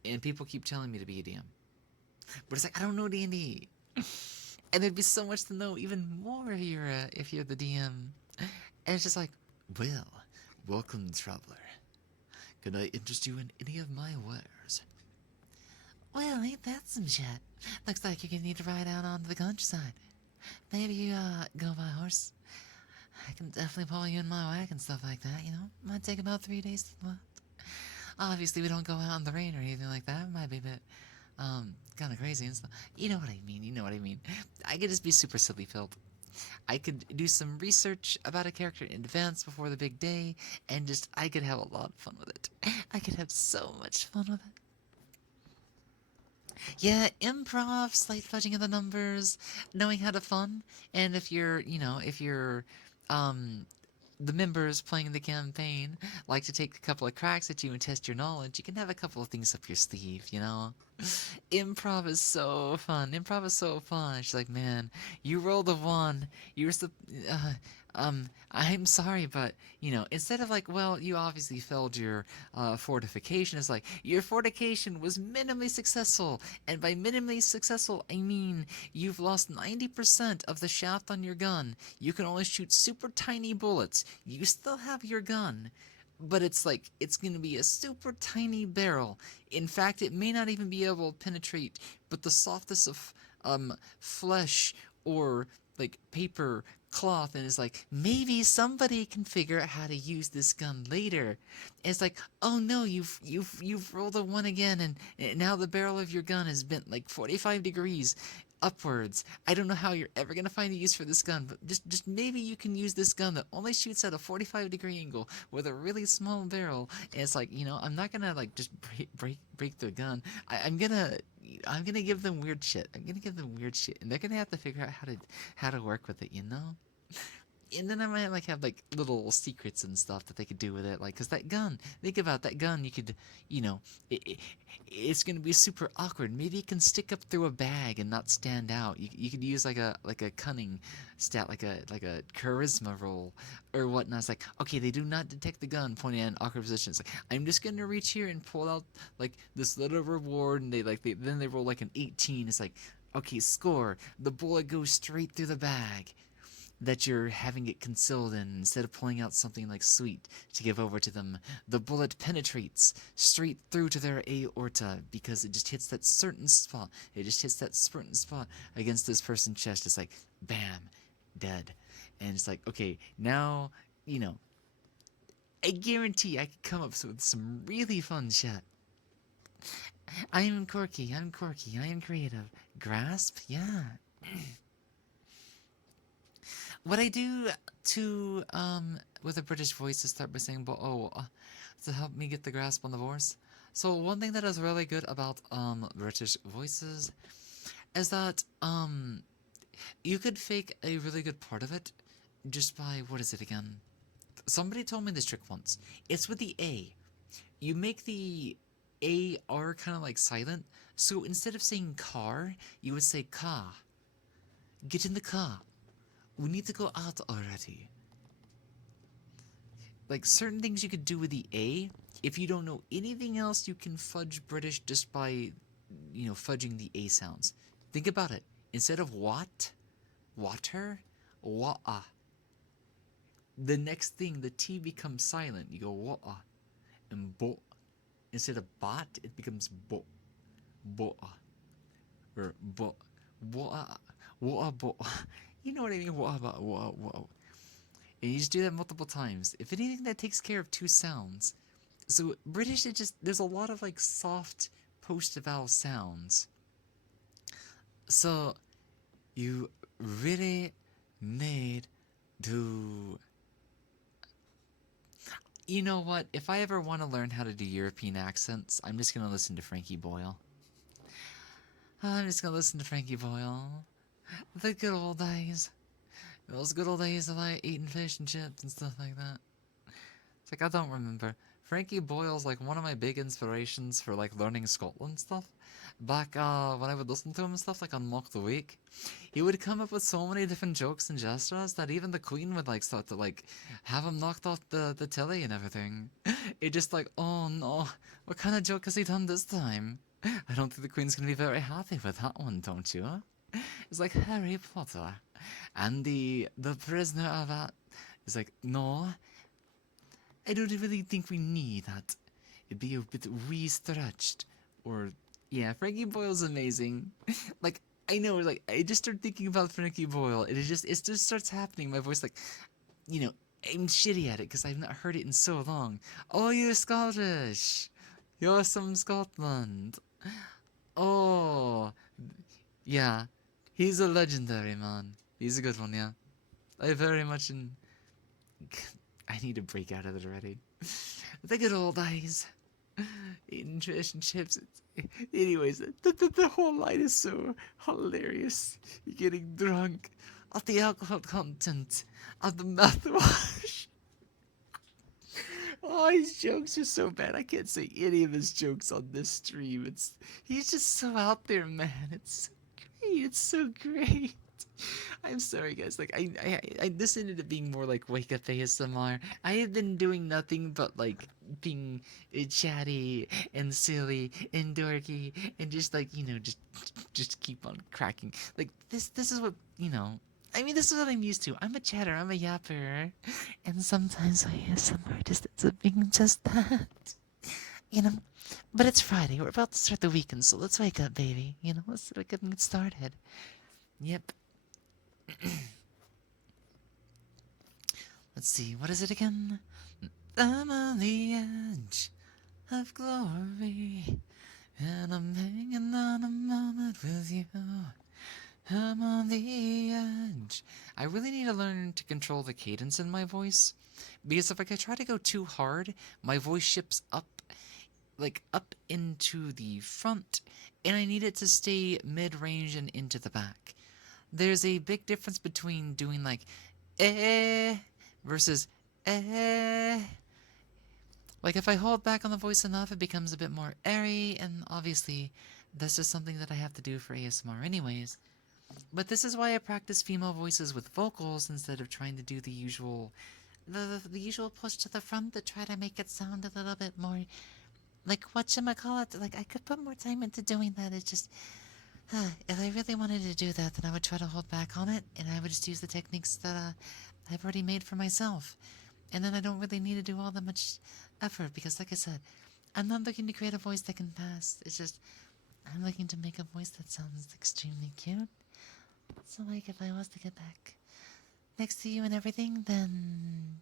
And people keep telling me to be a DM. But it's like, I don't know D&D. And there'd be so much to know, even more if you're the DM. And it's just like, well, welcome, traveler. Can I interest you in any of my wares? Well, ain't that some shit? Looks like you're gonna need to ride out onto the countryside. Maybe you, go by horse. I can definitely pull you in my wagon, stuff like that, you know? Might take about 3 days to load. Obviously, we don't go out in the rain or anything like that. It might be a bit, kind of crazy and stuff. You know what I mean, you know what I mean. I could just be super silly filled. I could do some research about a character in advance before the big day, and just, I could have a lot of fun with it. I could have so much fun with it. Yeah, improv, slight fudging of the numbers, knowing how to fun, and if you're, um, the members playing the campaign like to take a couple of cracks at you and test your knowledge, you can have a couple of things up your sleeve, you know? Improv is so fun. Improv is so fun. She's like, man, you rolled a one. You were I'm sorry, but, instead of like, well, you obviously failed your fortification, it's like, your fortification was minimally successful. And by minimally successful, I mean you've lost 90% of the shaft on your gun. You can only shoot super tiny bullets. You still have your gun, but it's like, it's going to be a super tiny barrel. In fact, it may not even be able to penetrate but the softest of flesh or like paper cloth, and it's like, maybe somebody can figure out how to use this gun later. And it's like, oh no, you've rolled a one again, and now the barrel of your gun is bent like 45 degrees upwards. I don't know how you're ever gonna find a use for this gun, but just maybe you can use this gun that only shoots at a 45-degree angle with a really small barrel. And it's like, I'm not gonna like just break the gun. I'm gonna give them weird shit. I'm gonna give them weird shit, and they're gonna have to figure out how to work with it, you know? And then I might like have like little secrets and stuff that they could do with it, like, cause that gun. Think about that gun. You could, it's gonna be super awkward. Maybe it can stick up through a bag and not stand out. You could use like a cunning stat, like a charisma roll or whatnot. It's like, okay, they do not detect the gun pointing at an awkward position. It's like, I'm just gonna reach here and pull out like this little reward, and then they roll like an 18. It's like, okay, score. The bullet goes straight through the bag that you're having it concealed in. Instead of pulling out something like sweet to give over to them, the bullet penetrates straight through to their aorta because it just hits that certain spot. It just hits that certain spot against this person's chest. It's like, bam, dead. And it's like, okay, now, I guarantee I could come up with some really fun shit. I am quirky, I am creative. Grasp? Yeah. What I do to with a British voice is start by saying, to help me get the grasp on the voice. So one thing that is really good about British voices is that you could fake a really good part of it just by, what is it again? Somebody told me this trick once. It's with the A. You make the AR kind of like silent. So instead of saying car, you would say car. Get in the car. We need to go out already. Like, certain things you could do with the A. If you don't know anything else, you can fudge British just by, fudging the A sounds. Think about it. Instead of what, water, wa'a. The next thing, the T becomes silent. You go wa'a. And bo. Instead of bot, it becomes bo. Bo'a. Or bo. Wa'a. Wa'a bo. You know what I mean? Whoa. And you just do that multiple times. If anything, that takes care of two sounds. So British, there's a lot of like soft post-vowel sounds. So you really need to... You know what? If I ever want to learn how to do European accents, I'm just going to listen to Frankie Boyle. I'm just going to listen to Frankie Boyle. The good old days. Those good old days of like eating fish and chips and stuff like that. It's like, I don't remember. Frankie Boyle's like one of my big inspirations for like learning Scotland stuff. Back when I would listen to him and stuff like on Mock the Week, he would come up with so many different jokes and gestures that even the Queen would like start to like have him knocked off the telly and everything. It just like, oh no, what kind of joke has he done this time? I don't think the Queen's gonna be very happy with that one, don't you? It's like Harry Potter and the prisoner of that. It's like, no, I don't really think we need that. be a bit re-stretched. Or, yeah, Frankie Boyle's amazing. Like, I know, like, I just start thinking about Frankie Boyle, and it just starts happening. My voice, like, you know, I'm shitty at it because I've not heard it in so long. Oh, you're Scottish. You're from Scotland. Oh, yeah. He's a legendary man. He's a good one, yeah. I very much I need to break out of it already. The good old days. Eating fish and chips. Anyways, the whole line is so hilarious. You're getting drunk off the alcohol content of the mouthwash. Oh, his jokes are so bad. I can't say any of his jokes on this stream. He's just so out there, man. It's so great. It's so great. I'm sorry, guys. Like, this ended up being more like wake up ASMR. I have been doing nothing but like being chatty and silly and dorky and just like just keep on cracking. Like this is what I mean, this is what I'm used to. I'm a chatter. I'm a yapper, and sometimes ASMR just ends up being just that. You know, but it's Friday. We're about to start the weekend, so let's wake up, baby. Let's wake up and get started. Yep. Let's see, what is it again? I'm on the edge of glory, and I'm hanging on a moment with you. I'm on the edge. I really need to learn to control the cadence in my voice, because if I try to go too hard, my voice shifts up into the front, and I need it to stay mid-range and into the back. There's a big difference between doing like versus Like if I hold back on the voice enough, it becomes a bit more airy, and obviously that's just something that I have to do for ASMR anyways. But this is why I practice female voices with vocals instead of trying to do the usual push to the front to try to make it sound a little bit more like whatchamacallit. Like I could put more time into doing that. It's just if I really wanted to do that, then I would try to hold back on it, and I would just use the techniques that I've already made for myself. And then I don't really need to do all that much effort, because like I said, I'm not looking to create a voice that can pass. It's just, I'm looking to make a voice that sounds extremely cute. So like, if I was to get back next to you and everything, then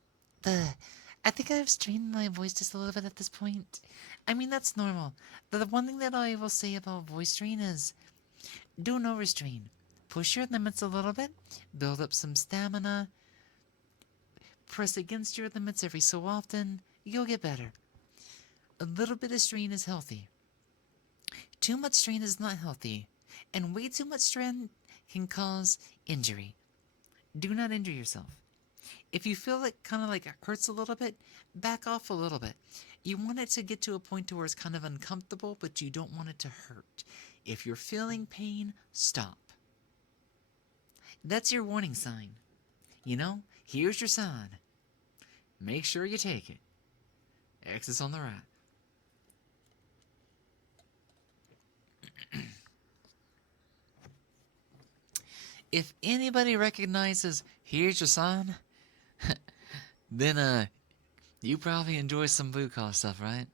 I think I've strained my voice just a little bit at this point. I mean, that's normal. But the one thing that I will say about voice strain is, do no restrain. Push your limits a little bit, build up some stamina, press against your limits every so often, you'll get better. A little bit of strain is healthy. Too much strain is not healthy, and way too much strain can cause injury. Do not injure yourself. If you feel it kind of like it hurts a little bit, back off a little bit. You want it to get to a point to where it's kind of uncomfortable, but you don't want it to hurt. If you're feeling pain, stop. That's your warning sign. Here's your sign. Make sure you take it. X is on the right. If anybody recognizes here's your sign, then you probably enjoy some blue collar stuff, right?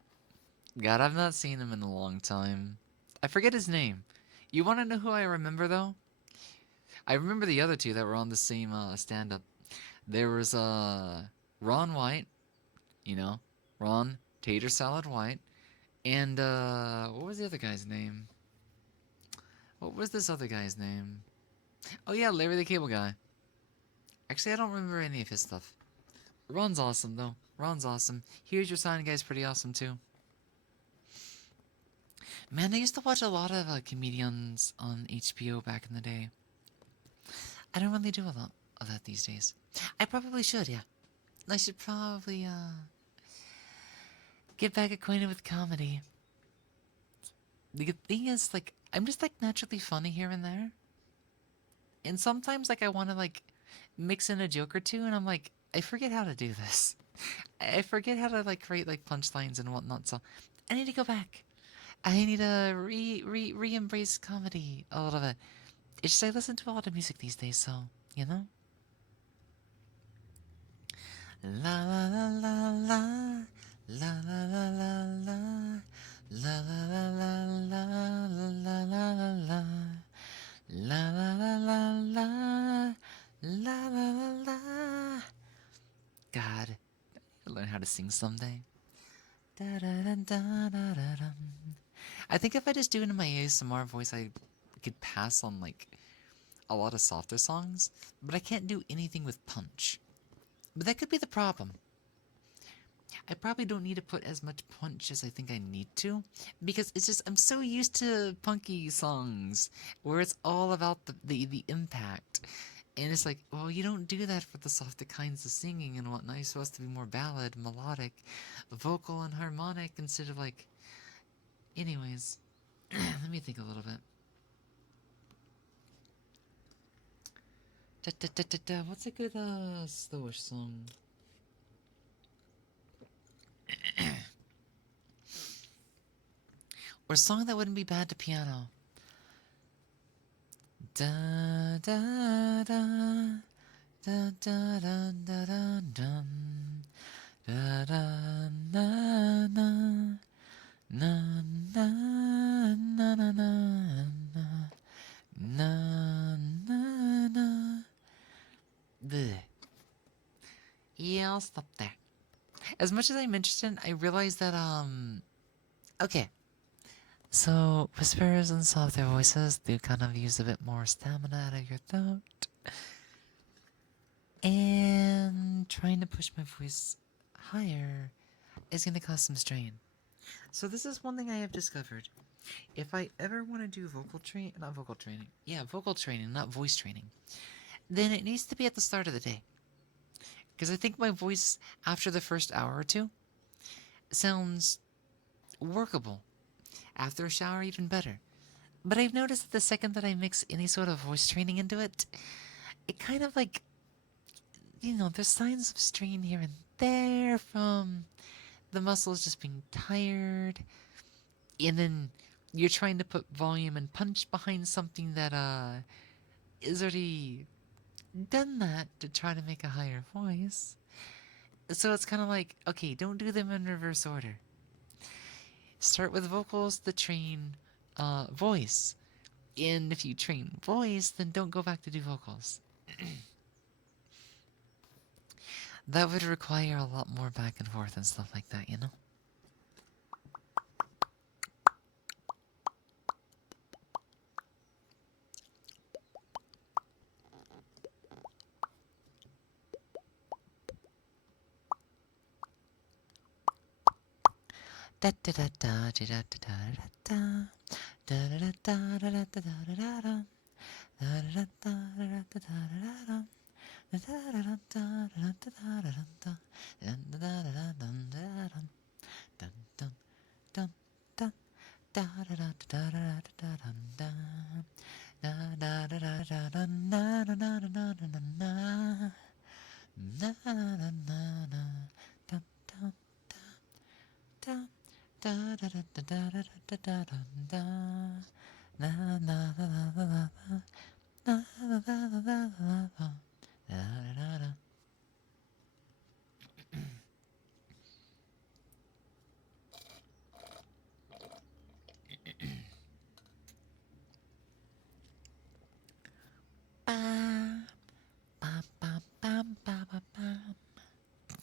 God, I've not seen him in a long time. I forget his name. You want to know who I remember, though? I remember the other two that were on the same stand-up. There was Ron White, Ron Tater Salad White, and what was the other guy's name? What was this other guy's name? Oh yeah, Larry the Cable Guy. Actually, I don't remember any of his stuff. Ron's awesome, though. Ron's awesome. Here's Your Sign Guy's pretty awesome, too. Man, I used to watch a lot of comedians on HBO back in the day. I don't really do a lot of that these days. I probably should, yeah. I should probably, get back acquainted with comedy. The thing is, like, I'm just, like, naturally funny here and there. And sometimes, like, I want to, like, mix in a joke or two, and I'm like, I forget how to do this. I forget how to, like, create, like, punchlines and whatnot, so I need to go back. I need to re-embrace comedy a little bit. It's just I listen to a lot of music these days, so, La la la la la La la la la la. La la la la la la la la la. La la la la la. La la la la. God, I'll learn how to sing someday. Da da da da da da da. I think if I just do it in my ASMR voice, I could pass on like a lot of softer songs, but I can't do anything with punch. But that could be the problem. I probably don't need to put as much punch as I think I need to, because it's just I'm so used to punky songs where it's all about the impact. And it's like, well, you don't do that for the softer kinds of singing and whatnot. You're supposed to be more ballad, melodic, vocal, and harmonic instead of like. Anyways, let me think a little bit. What's a good slowish song? Or a song that wouldn't be bad to piano. Da da da da da da da da da da da na na na na na na na na na. Bleh. Yeah, I'll stop there. As much as I'm interested, I realize that okay. So whispers and softer voices do kind of use a bit more stamina out of your throat. And trying to push my voice higher is gonna cause some strain. So this is one thing I have discovered. If I ever want to do vocal training, vocal training, not voice training, then it needs to be at the start of the day. Because I think my voice, after the first hour or two, sounds workable. After a shower, even better. But I've noticed that the second that I mix any sort of voice training into it, it kind of like, there's signs of strain here and there from the muscles just being tired. And then you're trying to put volume and punch behind something that is already done that to try to make a higher voice. So it's kind of like, okay, don't do them in reverse order. Start with vocals to train voice. And if you train voice, then don't go back to do vocals. That would require a lot more back and forth and stuff like that, you know? Da da da da da da da da da da da da da da da da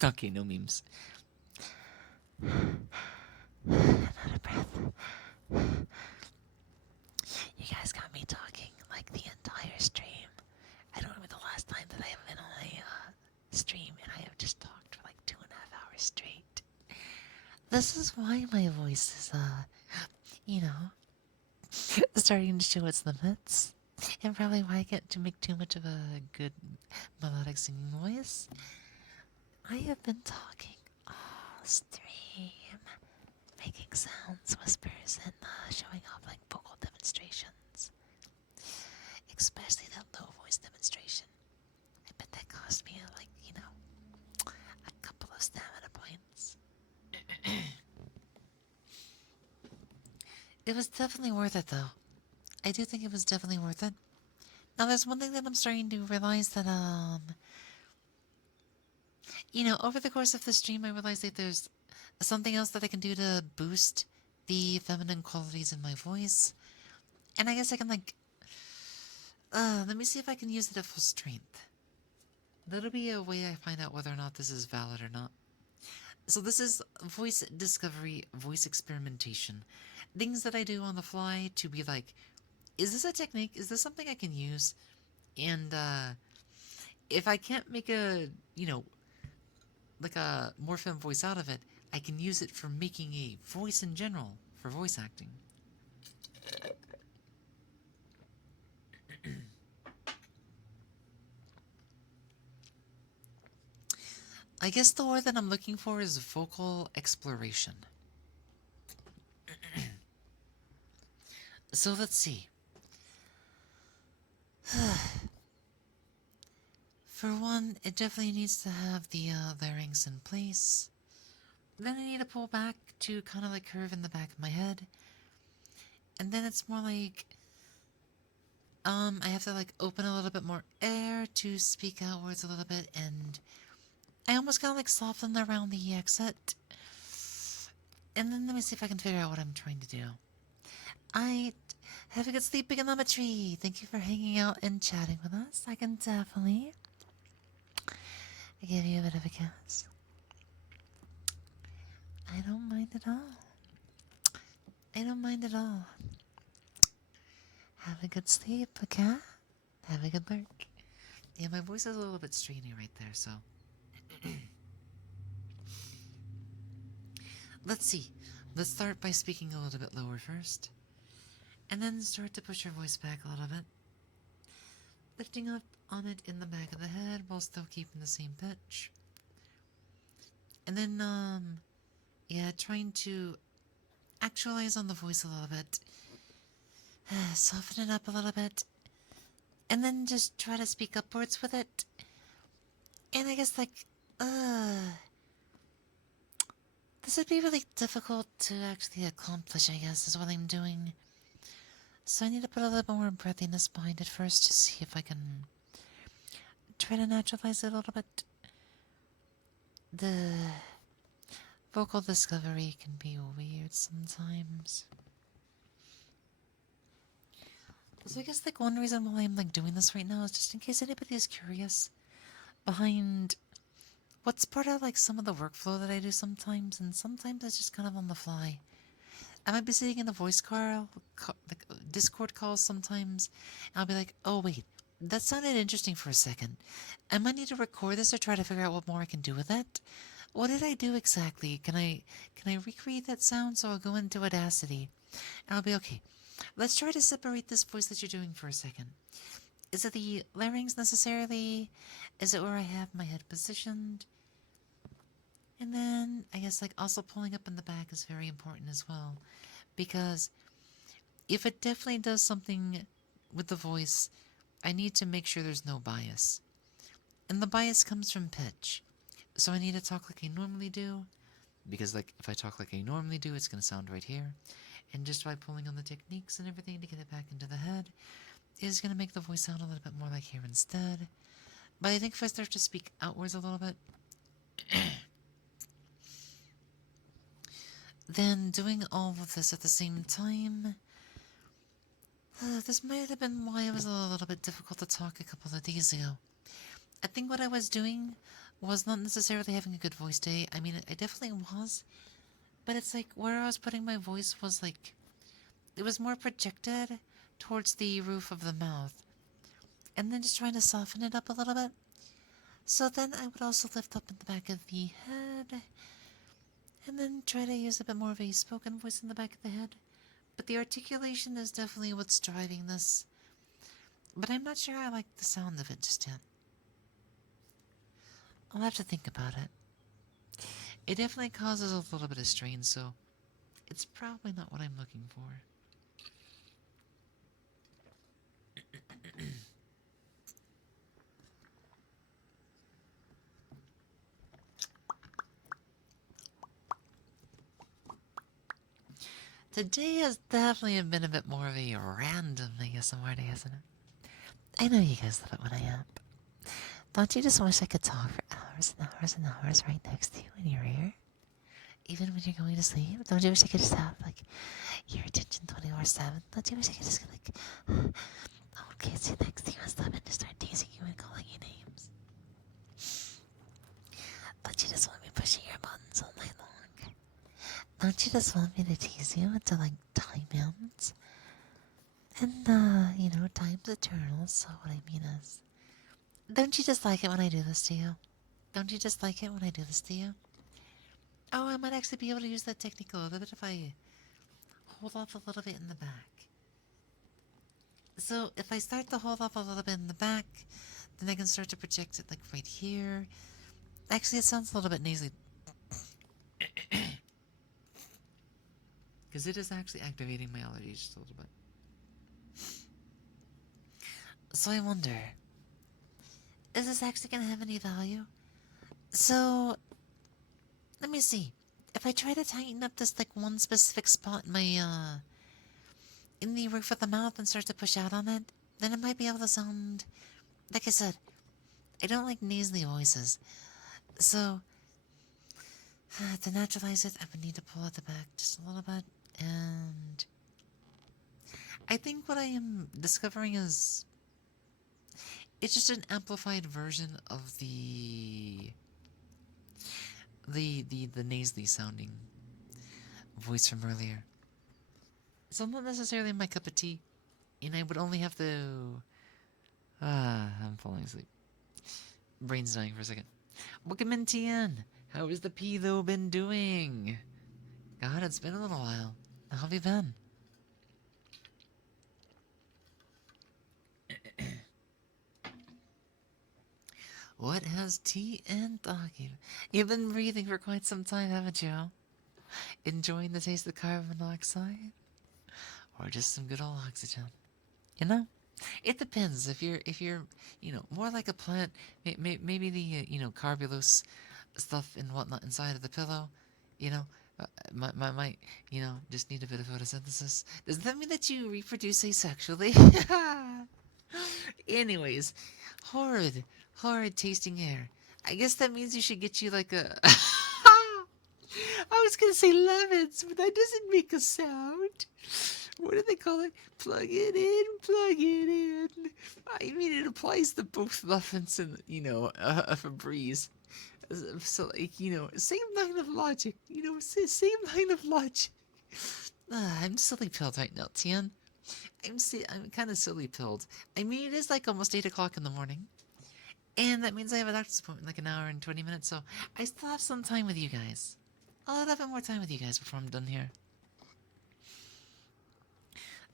Okay, no memes. Another breath. You guys got me talking like the entire stream. I don't remember the last time that I have been on a stream and I have just talked for like 2.5 hours straight. This is why my voice is, starting to show its limits. And probably why I get to make too much of a good melodic singing voice. I have been talking all stream, making sounds, whispers, and showing off like vocal demonstrations. Especially that low voice demonstration. I bet that cost me a couple of stamina points. It was definitely worth it though. I do think it was definitely worth it. Now there's one thing that I'm starting to realize that over the course of the stream I realized that there's something else that I can do to boost the feminine qualities in my voice. And I guess I can like, let me see if I can use it at full strength. That'll be a way I find out whether or not this is valid or not. So this is voice discovery, voice experimentation. Things that I do on the fly to be like, is this a technique? Is this something I can use? And if I can't make a, like a more femme voice out of it, I can use it for making a voice in general, for voice acting. I guess the word that I'm looking for is vocal exploration. So let's see. For one, it definitely needs to have the larynx in place. Then I need to pull back to kind of like curve in the back of my head. And then it's more like, I have to like open a little bit more air to speak outwards a little bit, and I almost kind of like soften around the exit. And then let me see if I can figure out what I'm trying to do. Have a good sleep, Bigonometry. Thank you for hanging out and chatting with us. I can definitely give you a bit of a kiss. I don't mind at all. I don't mind at all. Have a good sleep, okay? Have a good lurk. Yeah, my voice is a little bit strainy right there, so. Let's see. Let's start by speaking a little bit lower first. And then start to push your voice back a little bit. Lifting up on it in the back of the head while still keeping the same pitch. And then, trying to actualize on the voice a little bit. Soften it up a little bit. And then just try to speak upwards with it. And I guess, this would be really difficult to actually accomplish, I guess, is what I'm doing. So I need to put a little more breathiness behind it first to see if I can try to naturalize it a little bit. The vocal discovery can be weird sometimes. So I guess one reason why I'm doing this right now is just in case anybody is curious behind what's part of some of the workflow that I do sometimes, and sometimes it's just kind of on the fly. I might be sitting in the voice Discord calls sometimes, and I'll be like, oh wait, that sounded interesting for a second. I might need to record this or try to figure out what more I can do with it. What did I do exactly? Can I recreate that sound? So I'll go into Audacity, and I'll be okay. Let's try to separate this voice that you're doing for a second. Is it the larynx necessarily? Is it where I have my head positioned? And then, I guess, also pulling up in the back is very important as well. Because if it definitely does something with the voice, I need to make sure there's no bias. And the bias comes from pitch. So I need to talk like I normally do. Because, if I talk like I normally do, it's going to sound right here. And just by pulling on the techniques and everything to get it back into the head, is going to make the voice sound a little bit more like here instead. But I think if I start to speak outwards a little bit, then doing all of this at the same time, this might have been why it was a little bit difficult to talk a couple of days ago. I think what I was doing was not necessarily having a good voice day. I mean, I definitely was, but it's where I was putting my voice was it was more projected towards the roof of the mouth, and then just trying to soften it up a little bit. So then I would also lift up in the back of the head, and then try to use a bit more of a spoken voice in the back of the head. But the articulation is definitely what's driving this. But I'm not sure I like the sound of it just yet. I'll have to think about it. It definitely causes a little bit of strain, so it's probably not what I'm looking for. Today has definitely been a bit more of a random ASMR day, hasn't it? I know you guys love it when I yap. Don't you just wish I could talk for hours and hours and hours right next to you in your ear? Even when you're going to sleep, don't you wish I could just have like your attention 24/7? Don't you wish I could just like, oh, okay, sit next to you and stuff and just start teasing you and calling you names? Don't you just want me pushing your buttons all night long? Don't you just want me to tease you until like time ends? And time's eternal. So what I mean is, don't you just like it when I do this to you? Don't you just like it when I do this to you? Oh, I might actually be able to use that technique a little bit if I hold off a little bit in the back. So if I start to hold off a little bit in the back, then I can start to project it like right here. Actually, it sounds a little bit nasally. Because it is actually activating my allergies just a little bit. So I wonder, is this actually going to have any value? So, let me see. If I try to tighten up this like one specific spot in my in the roof of the mouth and start to push out on it, then it might be able to sound, like I said, I don't like nasally voices. So, to naturalize it, I would need to pull at the back just a little bit. And I think what I am discovering is it's just an amplified version of the nasally sounding voice from earlier. So not necessarily my cup of tea. And I would only have to... I'm falling asleep. Brain's dying for a second. Welcome in, TN. How has the pee, though, been doing? God, it's been a little while. How have you been? What has TN talking? You've been breathing for quite some time, haven't you? Enjoying the taste of carbon monoxide? Or just some good old oxygen? You know? It depends. If you're, more like a plant, maybe the, carbulose stuff and whatnot inside of the pillow, might, just need a bit of photosynthesis. Does that mean that you reproduce asexually? Anyways, horrid tasting air. I guess that means you should get you like a... I was gonna say lemons, but that doesn't make a sound. What do they call it? Plug it in, plug it in. I mean, it applies to both muffins and, a Febreze. So, like, same line of logic. Same line of logic. I'm silly pilled right now, Tian. I'm kind of silly pilled. I mean, it is like almost 8 o'clock in the morning. And that means I have a doctor's appointment in like an hour and 20 minutes, so I still have some time with you guys. I'll have a bit more time with you guys before I'm done here.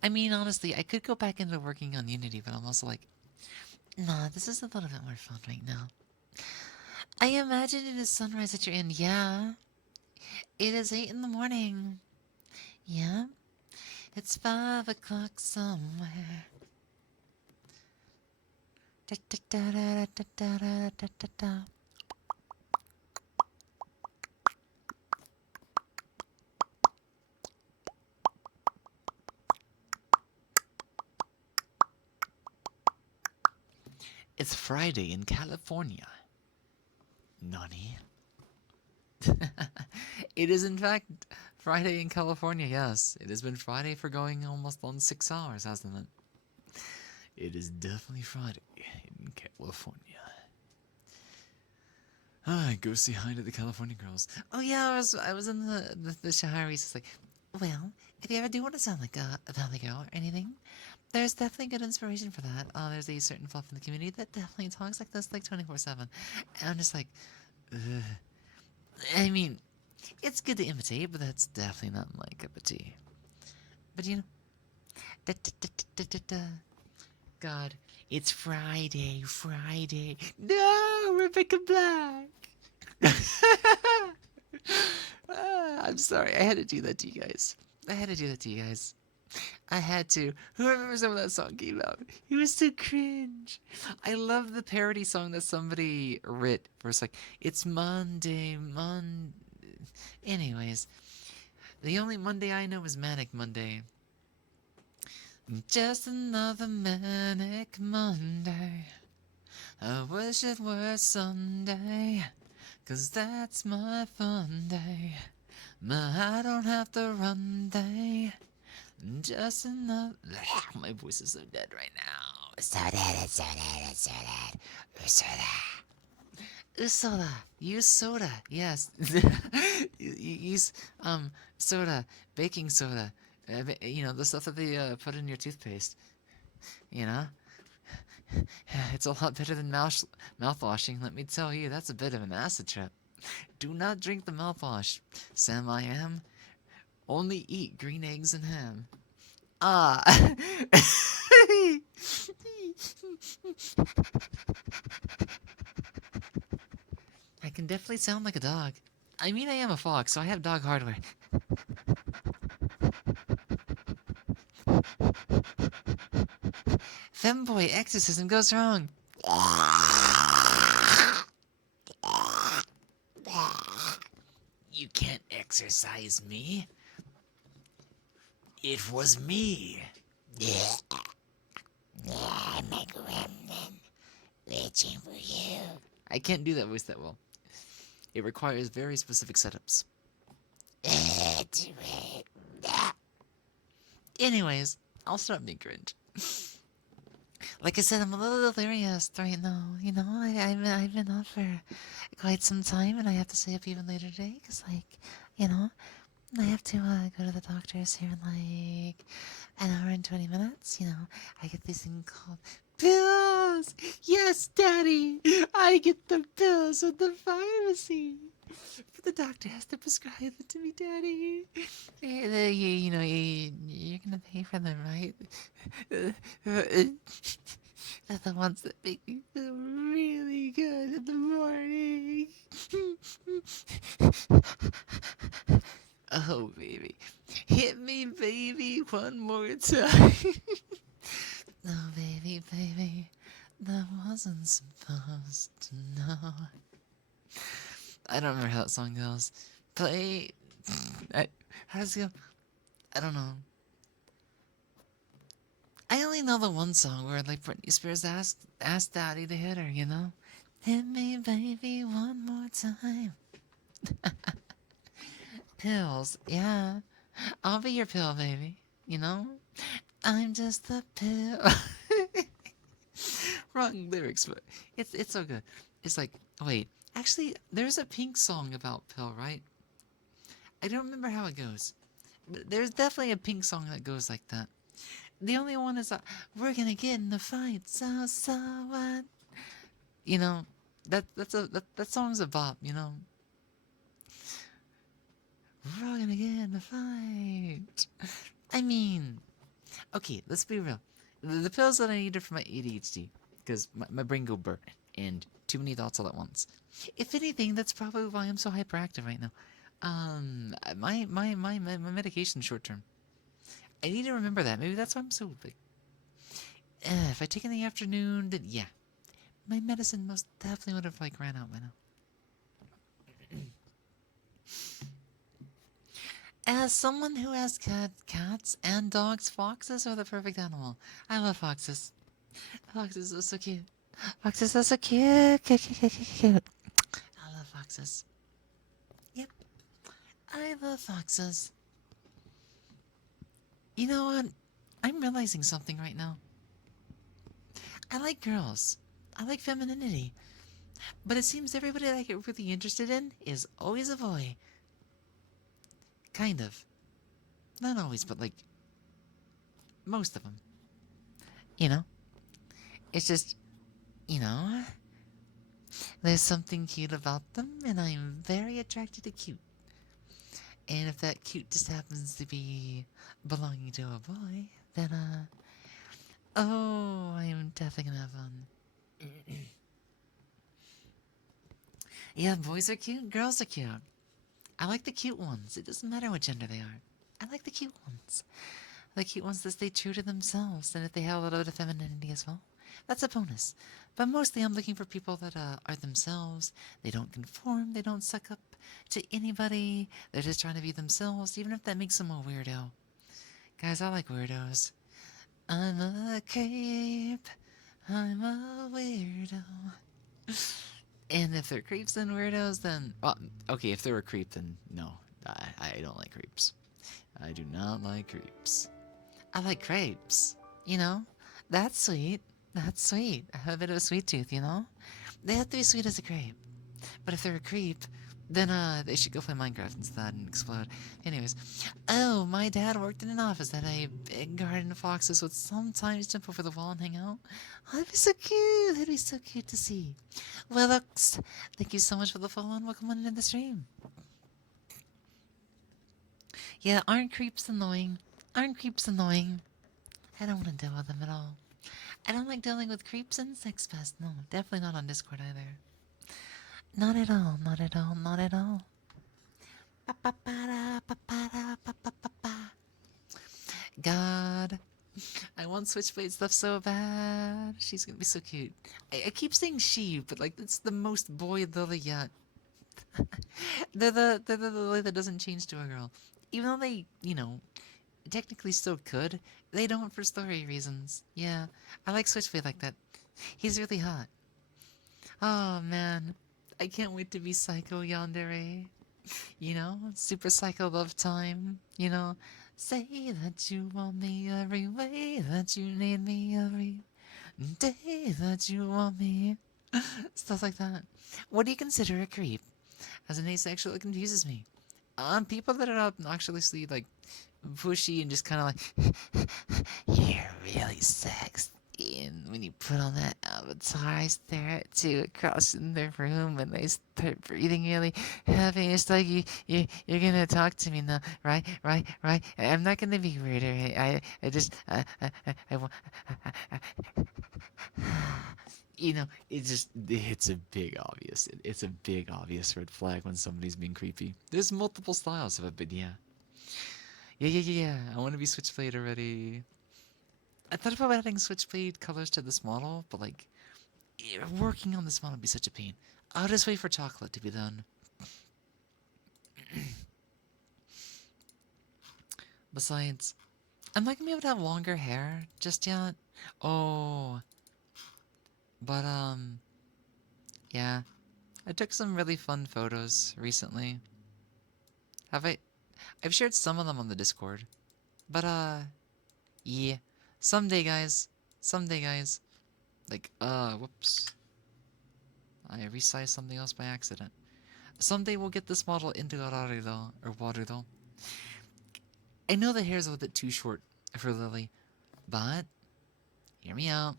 I mean, honestly, I could go back into working on Unity, but I'm also like, nah, this is a little bit more fun right now. I imagine it is sunrise at your end. Yeah. It is 8 in the morning. Yeah. It's 5 o'clock somewhere. Da, da, da, da, da, da, da, da, da, da. It's Friday in California. Nani? It is in fact Friday in California, yes. It has been Friday for going almost on 6 hours, hasn't it? It is definitely Friday in California. Go say hi to the California girls. Oh yeah, I was in the shower. It's like, well, if you ever do want to sound like a valley girl or anything, there's definitely good inspiration for that. There's a certain fluff in the community that definitely talks like this, like 24/7. And I'm just like, ugh. I mean, it's good to imitate, but that's definitely not my cup of tea. But da, da, da, da, da, da. God, it's Friday. No, Rebecca Black. I'm sorry, I had to do that to you guys. I had to. Who remembers when that song came out? It was so cringe. I love the parody song that somebody writ where it's like, it's Monday. Anyways, the only Monday I know is Manic Monday. Just another manic Monday. I wish it were Sunday, 'cause that's my fun day. but I don't have to run day. Just enough. My voice is so dead right now. It's so dead, it's so dead, it's so dead. Usoda. Usoda. Use soda. Yes. Use soda. Baking soda. You know, the stuff that they put in your toothpaste. You know? It's a lot better than mouthwashing, let me tell you. That's a bit of an acid trip. Do not drink the mouthwash. Sam I am. Only eat green eggs and ham. Ah. I can definitely sound like a dog. I mean, I am a fox, so I have dog hardware. Femboy exorcism goes wrong. You can't exorcise me. It was me. I'm a gremlin, reaching for you. I can't do that voice that well. It requires very specific setups. Anyways, I'll stop being cringe. Like I said, I'm a little delirious right now. You know, I've been up for quite some time, and I have to stay up even later today, because, like, you know, I have to go to the doctor's here in, like, an hour and 20 minutes. You know, I get this thing called pills. Yes, Daddy, I get the pills at the pharmacy. But the doctor has to prescribe them to me, Daddy. You know, you're gonna pay for them, right? They're the ones that make me feel really good in the morning. Oh, baby. Hit me, baby, one more time. No, baby, baby. That wasn't supposed to know. I don't remember how that song goes. Play. How does it go? I don't know. I only know the one song where, like, Britney Spears asked Daddy to hit her, you know? Hit me, baby, one more time. Pills, yeah. I'll be your pill, baby. You know? I'm just the pill. Wrong lyrics, but it's so good. It's like, wait, actually, there's a Pink song about pill, right? I don't remember how it goes. But there's definitely a Pink song that goes like that. The only one is we're gonna get in the fight, so what? You know, that song's a bop. You know, we're all gonna get in the fight. I mean, okay, let's be real. The pills that I needed for my ADHD, because my brain go burnt and too many thoughts all at once. If anything, that's probably why I'm so hyperactive right now. My medication's short term. I need to remember that. Maybe that's why I'm so like. If I take in the afternoon, then yeah, my medicine most definitely would have like ran out by now. As someone who has cats and dogs, foxes are the perfect animal. I love foxes. Foxes are so cute. Foxes are so cute. Cute. I love foxes. Yep. I love foxes. You know what? I'm realizing something right now. I like girls. I like femininity. But it seems everybody that I get really interested in is always a boy. Kind of. Not always, but like most of them. You know? It's just, you know, there's something cute about them, and I'm very attracted to cute. And if that cute just happens to be belonging to a boy, then, oh, I am definitely gonna have fun. Yeah, boys are cute, girls are cute. I like the cute ones. It doesn't matter what gender they are. I like the cute ones. The cute ones that stay true to themselves, and if they have a little bit of femininity as well, that's a bonus. But mostly I'm looking for people that are themselves. They don't conform. They don't suck up to anybody. They're just trying to be themselves, even if that makes them a weirdo. Guys, I like weirdos. I'm a creep. I'm a weirdo. And if they're creeps and weirdos, then... Well, okay, if they're a creep, then no. I don't like creeps. I do not like creeps. I like crepes. You know? That's sweet. That's sweet. I have a bit of a sweet tooth, you know? They have to be sweet as a grape. But if they're a creep, then they should go play Minecraft instead and explode. Anyways, oh, my dad worked in an office that had a big garden of foxes would sometimes jump over the wall and hang out. Oh, that'd be so cute. That'd be so cute to see. Well, Lux, thank you so much for the follow and welcome on into the stream. Yeah, aren't creeps annoying? Aren't creeps annoying? I don't want to deal with them at all. I don't like dealing with creeps and sex pests. No, definitely not on Discord either. Not at all, not at all, not at all. God, I want Switchblade stuff so bad. She's gonna be so cute. I keep saying she, but like it's the most boy lily yet. they're the lily that doesn't change to a girl, even though they, you know, technically still could. They don't for story reasons. Yeah, I like Switchblade like that. He's really hot. Oh man, I can't wait to be Psycho Yandere. You know, super psycho love time. You know, say that you want me every way, that you need me every day, that you want me. Stuff like that. What do you consider a creep? As an asexual, it confuses me. People that are obnoxiously like pushy and just kind of like, you're really sexy. And when you put on that avatar, I stare at you across in the room, and they start breathing really heavy. It's like you're gonna talk to me now, right? I'm not gonna be weird. I just you know, it's a big obvious. It's a big obvious red flag when somebody's being creepy. There's multiple styles of it, but yeah. Yeah. I want to be Switchblade already. I thought about adding Switchblade colors to this model, but like, working on this model would be such a pain. I'll just wait for chocolate to be done. Besides, I'm not gonna be able to have longer hair just yet. Oh, but yeah, I took some really fun photos recently. I've shared some of them on the Discord, but yeah. Someday, guys. Someday, guys. Like, whoops. I resized something else by accident. Someday we'll get this model into Gararido, or Warudo. I know the hair's a little bit too short for Lily, but hear me out.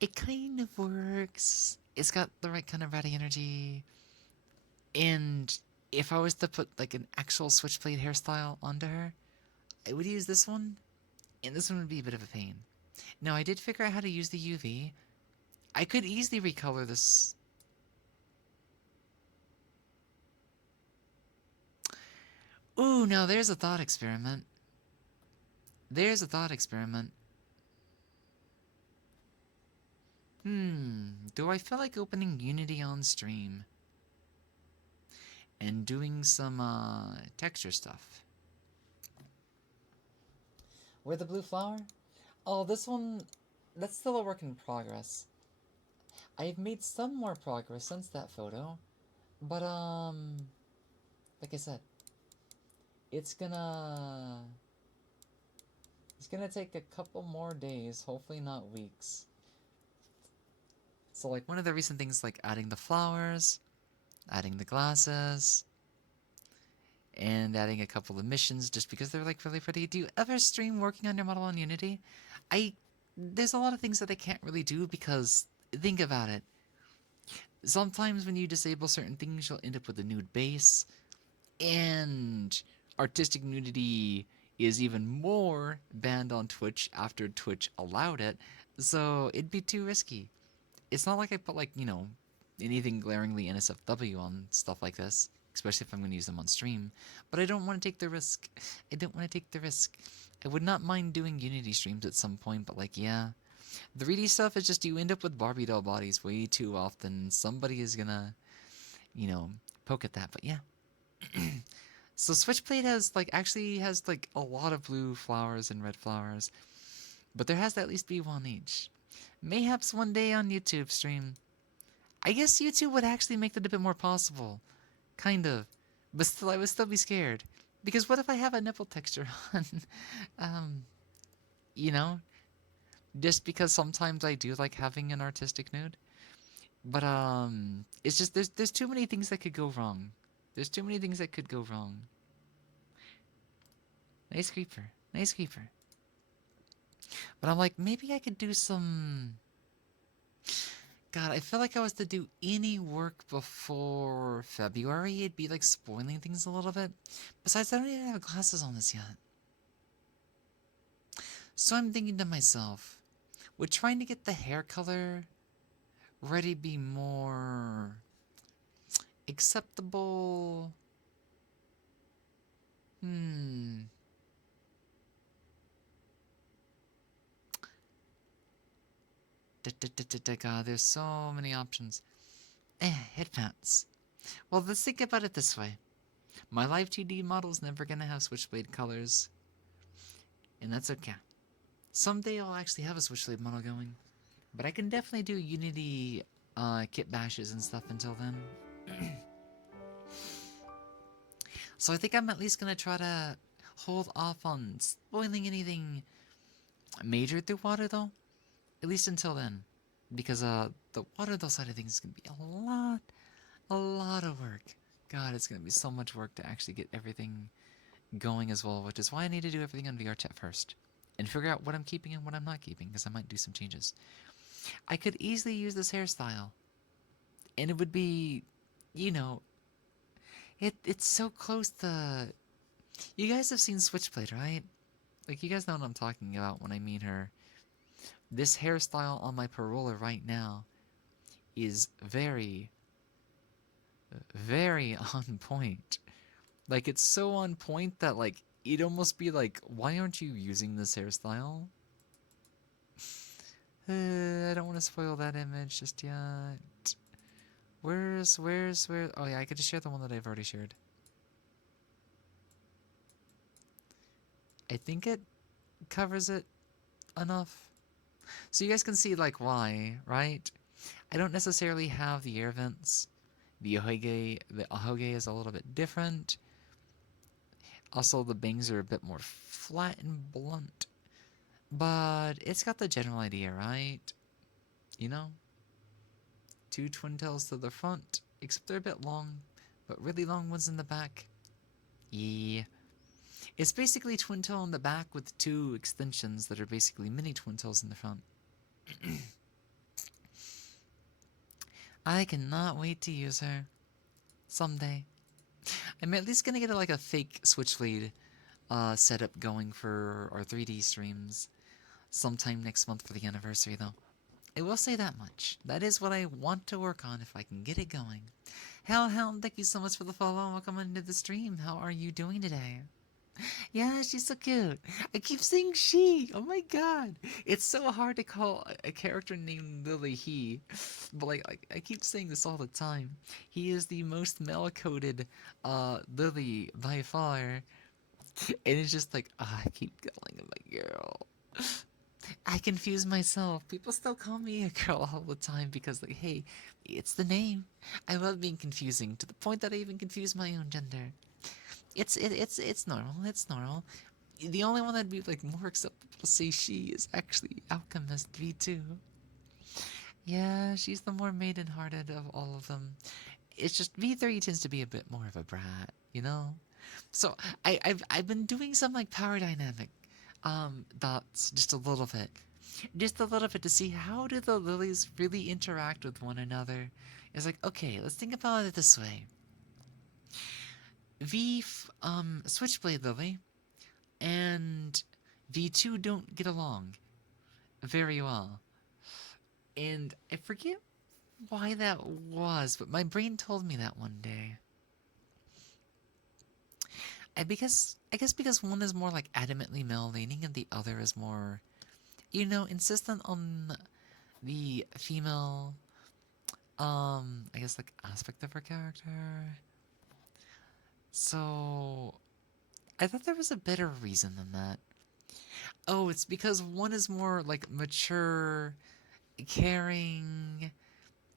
It kind of works. It's got the right kind of ratty energy. And if I was to put like an actual Switchblade hairstyle onto her, I would use this one, and this one would be a bit of a pain. Now, I did figure out how to use the UV. I could easily recolor this. Ooh, now there's a thought experiment. There's a thought experiment. Do I feel like opening Unity on stream? And doing some, texture stuff? Where the blue flower? Oh, this one, that's still a work in progress. I've made some more progress since that photo, but like I said, it's gonna take a couple more days, hopefully not weeks. So like one of the recent things, like adding the flowers, adding the glasses, and adding a couple of missions just because they're like really pretty. Do you ever stream working on your model on Unity? There's a lot of things that I can't really do because think about it. Sometimes when you disable certain things, you'll end up with a nude base, and artistic nudity is even more banned on Twitch after Twitch allowed it, so it'd be too risky. It's not like I put like, you know, anything glaringly NSFW on stuff like this, especially if I'm going to use them on stream, but I don't want to take the risk. I would not mind doing Unity streams at some point, but like, yeah. The 3D stuff is just you end up with Barbie doll bodies way too often. Somebody is gonna, you know, poke at that, but yeah. So Switchblade actually has like a lot of blue flowers and red flowers, but there has to at least be one each. Mayhaps one day on YouTube stream. I guess YouTube would actually make that a bit more possible. kind of, but still, I would still be scared. Because what if I have a nipple texture on? um, you know, just because sometimes I do like having an artistic nude. But it's just there's too many things that could go wrong. There's too many things that could go wrong. Nice creeper, nice creeper. But I'm like, maybe I could do some. God, I feel like I was to do any work before February, it'd be like spoiling things a little bit. Besides, I don't even have glasses on this yet. So I'm thinking to myself, would trying to get the hair color ready be more acceptable? Hmm. God, there's so many options. Head pants. Well, let's think about it this way. My live 2D model's never gonna have switchblade colors, and that's okay. Someday I'll actually have a switchblade model going, but I can definitely do Unity kit bashes and stuff until then. So I think I'm at least gonna try to hold off on spoiling anything major through water though, at least until then, because the water though side of things is gonna be a lot of work. God, it's gonna be so much work to actually get everything going as well, which is why I need to do everything on VRChat first and figure out what I'm keeping and what I'm not keeping, because I might do some changes. I could easily use this hairstyle, and it would be, you know, it's so close to. You guys have seen Switchblade, right? Like, you guys know what I'm talking about when I mean her. This hairstyle on my parola right now is very, very on point. Like, it's so on point that, like, it'd almost be like, why aren't you using this hairstyle? I don't want to spoil that image just yet. Where? Oh yeah, I could just share the one that I've already shared. I think it covers it enough. So you guys can see, like, why, right? I don't necessarily have the air vents. The ahoge is a little bit different. Also, the bangs are a bit more flat and blunt. But it's got the general idea, right? You know? Two twin tails to the front, except they're a bit long, but really long ones in the back. Yeah. It's basically twin tail in the back with two extensions that are basically mini twin tails in the front. I cannot wait to use her. Someday. I'm at least gonna get like a fake Switchblade setup going for our 3D streams sometime next month for the anniversary, though. I will say that much. That is what I want to work on if I can get it going. Hellhound, thank you so much for the follow and welcome into the stream. How are you doing today? Yeah, she's so cute. I keep saying she. Oh my god. It's so hard to call a character named Lily he. But like I keep saying this all the time. He is the most male-coded Lily by far. And it's just like, I keep calling him a girl. I confuse myself. People still call me a girl all the time because, like, hey, it's the name. I love being confusing to the point that I even confuse my own gender. It's normal. It's normal. The only one that'd be like more acceptable to say she is actually Alchemist V2. Yeah, she's the more maiden-hearted of all of them. It's just V3 tends to be a bit more of a brat, you know. So I've been doing some like power dynamic dots just a little bit to see how do the lilies really interact with one another. It's like, okay, let's think about it this way. Switchblade Lily and V2 don't get along very well. And I forget why that was, but my brain told me that one day. I guess because one is more like adamantly male leaning and the other is more, you know, insistent on the female I guess like aspect of her character. So I thought there was a better reason than that. Oh, it's because one is more like mature, caring,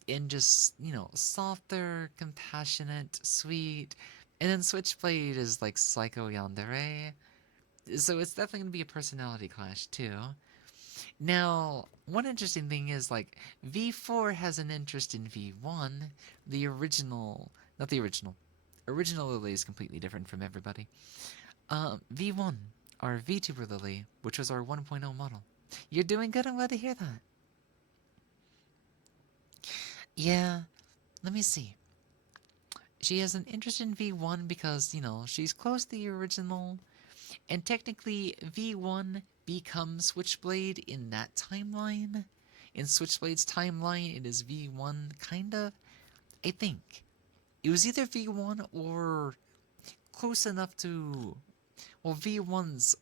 and just, softer, compassionate, sweet. And then Switchblade is like psycho yandere. So it's definitely going to be a personality clash too. Now, one interesting thing is like V4 has an interest in V1. The original, not the original. Original Lily is completely different from everybody. V1, our VTuber Lily, which was our 1.0 model. You're doing good, I'm glad to hear that. Yeah, let me see. She has an interest in V1 because, she's close to the original, and technically V1 becomes Switchblade in that timeline. In Switchblade's timeline, it is V1, kinda, I think. It was either V1 or close enough to... Well, V1's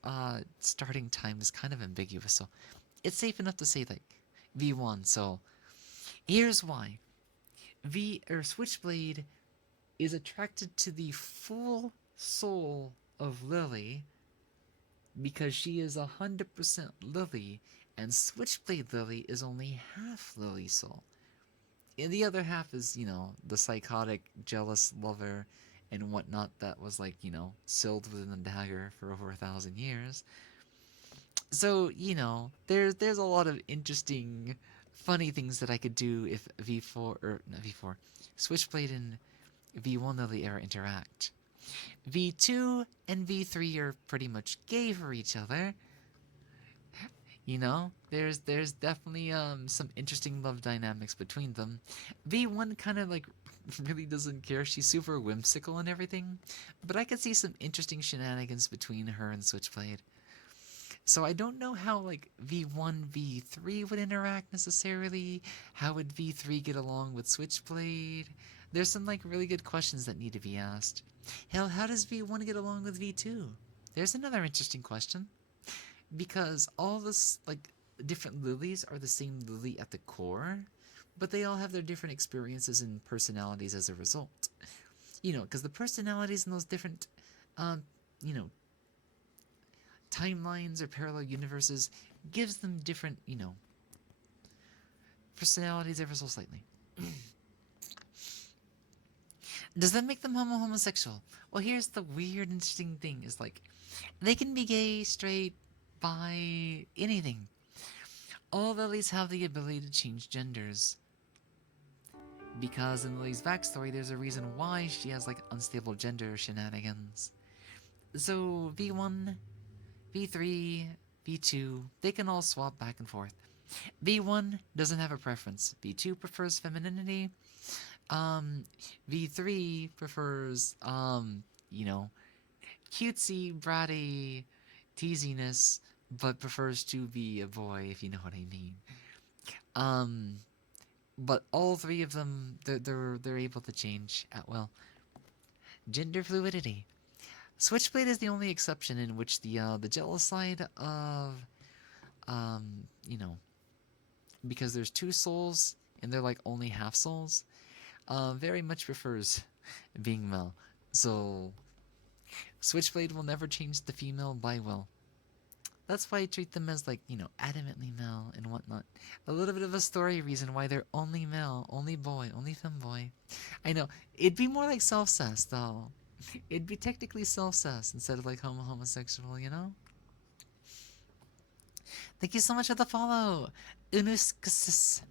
starting time is kind of ambiguous, so it's safe enough to say, like, V1. So, here's why. Switchblade is attracted to the full soul of Lily because she is 100% Lily, and Switchblade Lily is only half Lily's soul. And the other half is, the psychotic, jealous lover and whatnot that was, like, sealed within a dagger for over 1,000 years. So, there's a lot of interesting, funny things that I could do if Switchblade and V1 Lily ever interact. V2 and V3 are pretty much gay for each other. There's definitely some interesting love dynamics between them. V1 kind of like really doesn't care. She's super whimsical and everything, but I could see some interesting shenanigans between her and Switchblade. So I don't know how like V1, V3 would interact necessarily. How would V3 get along with Switchblade? There's some like really good questions that need to be asked. Hell, how does V1 get along with V2? There's another interesting question. Because all this like different lilies are the same lily at the core, but they all have their different experiences and personalities as a result. Because the personalities in those different timelines or parallel universes gives them different, personalities ever so slightly. Does that make them homosexual? Well, here's the weird, interesting thing: is like they can be gay, straight, bi, anything. All lilies have the ability to change genders. Because in Lily's backstory, there's a reason why she has like unstable gender shenanigans. So V1, V3, V2, they can all swap back and forth. V1 doesn't have a preference. V2 prefers femininity. V3 prefers, cutesy, bratty, teasiness, but prefers to be a boy, if you know what I mean. But all three of them, they're able to change at will. Gender fluidity. Switchblade is the only exception in which the jealous side of, because there's two souls and they're like only half souls, very much prefers being male. So Switchblade will never change the female by will. That's why I treat them as like, adamantly male and whatnot. A little bit of a story reason why they're only male, only boy, only femboy. I know, it'd be more like self-cess though. It'd be technically self-cess instead of like homosexual, Thank you so much for the follow. Unuskasis,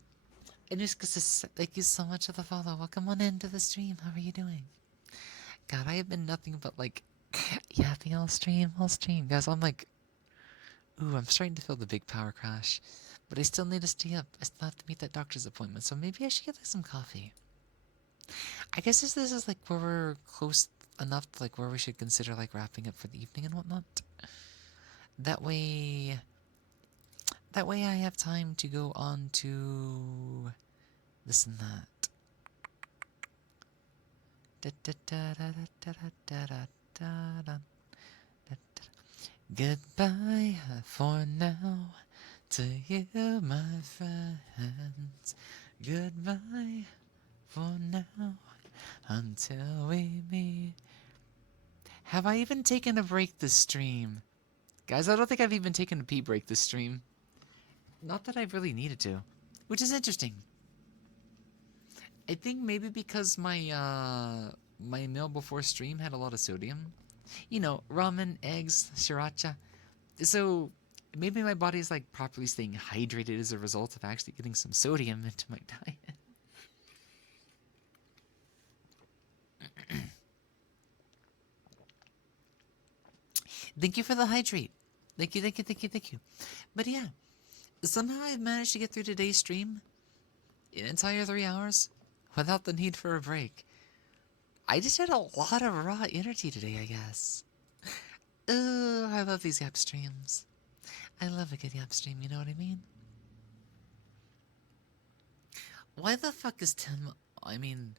thank you so much for the follow. Welcome on into the stream. How are you doing? God, I have been nothing but like yapping all stream. Guys, I'm like, I'm starting to feel the big power crash. But I still need to stay up. I still have to meet that doctor's appointment. So maybe I should get like some coffee. I guess this is like where we're close enough to like where we should consider like wrapping up for the evening and whatnot. That way I have time to go on to this and that. Goodbye for now to you, my friends. Goodbye for now until we meet. Have I even taken a break this stream? Guys, I don't think I've even taken a pee break this stream. Not that I really needed to, which is interesting. I think maybe because my meal before stream had a lot of sodium. You know, ramen, eggs, sriracha. So maybe my body's like properly staying hydrated as a result of actually getting some sodium into my diet. Thank you for the hydrate. Thank you, thank you, thank you, thank you. But yeah, somehow I've managed to get through today's stream, an entire 3 hours, without the need for a break. I just had a lot of raw energy today, I guess. Oh, I love these yap streams. I love a good yap stream, you know what I mean? Why the fuck is Tim... I mean,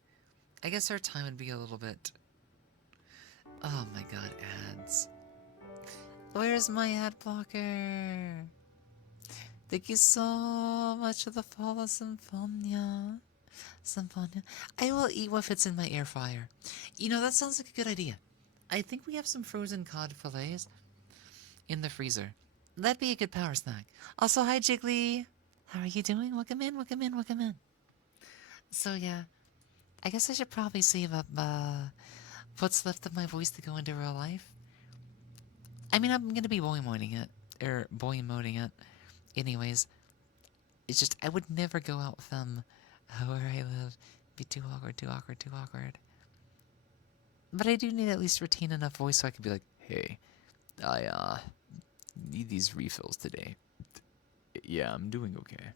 I guess our time would be a little bit... Oh my god, ads. Where's my ad blocker? Thank you so much for the follow, Symphonia. Symphonia. I will eat what fits in my air fryer. You know, that sounds like a good idea. I think we have some frozen cod fillets in the freezer. That'd be a good power snack. Also, hi Jiggly. How are you doing? Welcome in, welcome in, welcome in. So yeah, I guess I should probably save up what's left of my voice to go into real life. I mean, I'm gonna be boy moding it, or boy moding it. Anyways, it's just I would never go out with them where I live. Be too awkward, too awkward, too awkward. But I do need at least retain enough voice so I could be like, hey, I need these refills today. Yeah, I'm doing okay.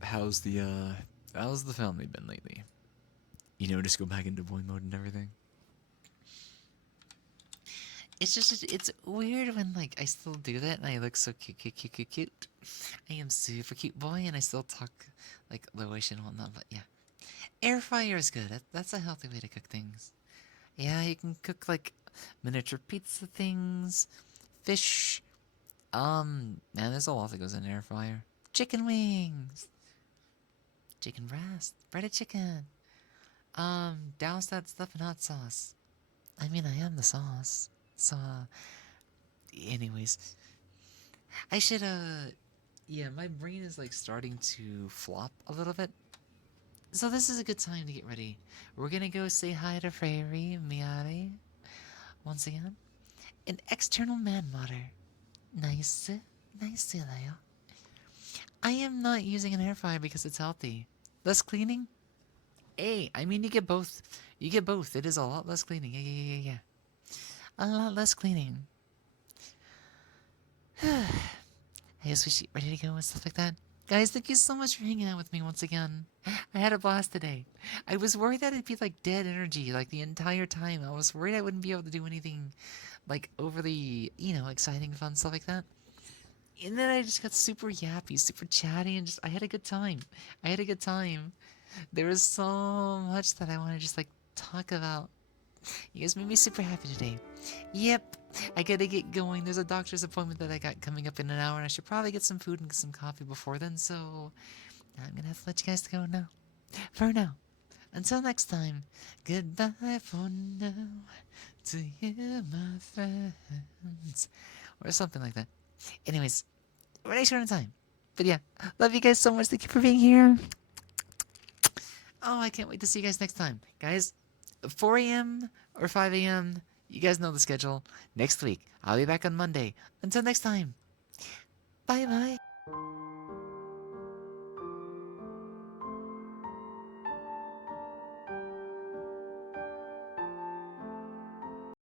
How's the family been lately? You know, just go back into boy mode and everything. It's just, it's weird when, like, I still do that and I look so cute, cute, cute, cute, cute. I am super cute boy and I still talk, like, lowish and whatnot, but yeah. Air fryer is good. That's a healthy way to cook things. Yeah, you can cook, like, miniature pizza things, fish. Man, there's a lot that goes in an air fryer. Chicken wings. Chicken breast. Breaded chicken. Douse that stuff in hot sauce. I mean, I am the sauce. So, anyways. I should, yeah, my brain is, like, starting to flop a little bit. So this is a good time to get ready. We're gonna go say hi to Freyri Miari. Once again. An external man modder. Nice. Nice there. I am not using an air fryer because it's healthy. Less cleaning? Hey, I mean you get both. You get both. It is a lot less cleaning. Yeah. A lot less cleaning. I guess we should get ready to go and stuff like that. Guys, thank you so much for hanging out with me once again. I had a blast today. I was worried that it'd be like dead energy like the entire time. I was worried I wouldn't be able to do anything like overly, you know, exciting, fun stuff like that. And then I just got super yappy, super chatty, and just I had a good time. I had a good time. There was so much that I want to just like talk about. You guys made me super happy today. Yep, I gotta get going. There's a doctor's appointment that I got coming up in an hour, and I should probably get some food and some coffee before then, so I'm gonna have to let you guys go now. For now. Until next time, goodbye for now to you, my friends. Or something like that. Anyways, we're next in time. But yeah, love you guys so much. Thank you for being here. Oh, I can't wait to see you guys next time. Guys, 4 a.m. or 5 a.m., you guys know the schedule. Next week, I'll be back on Monday. Until next time, bye-bye.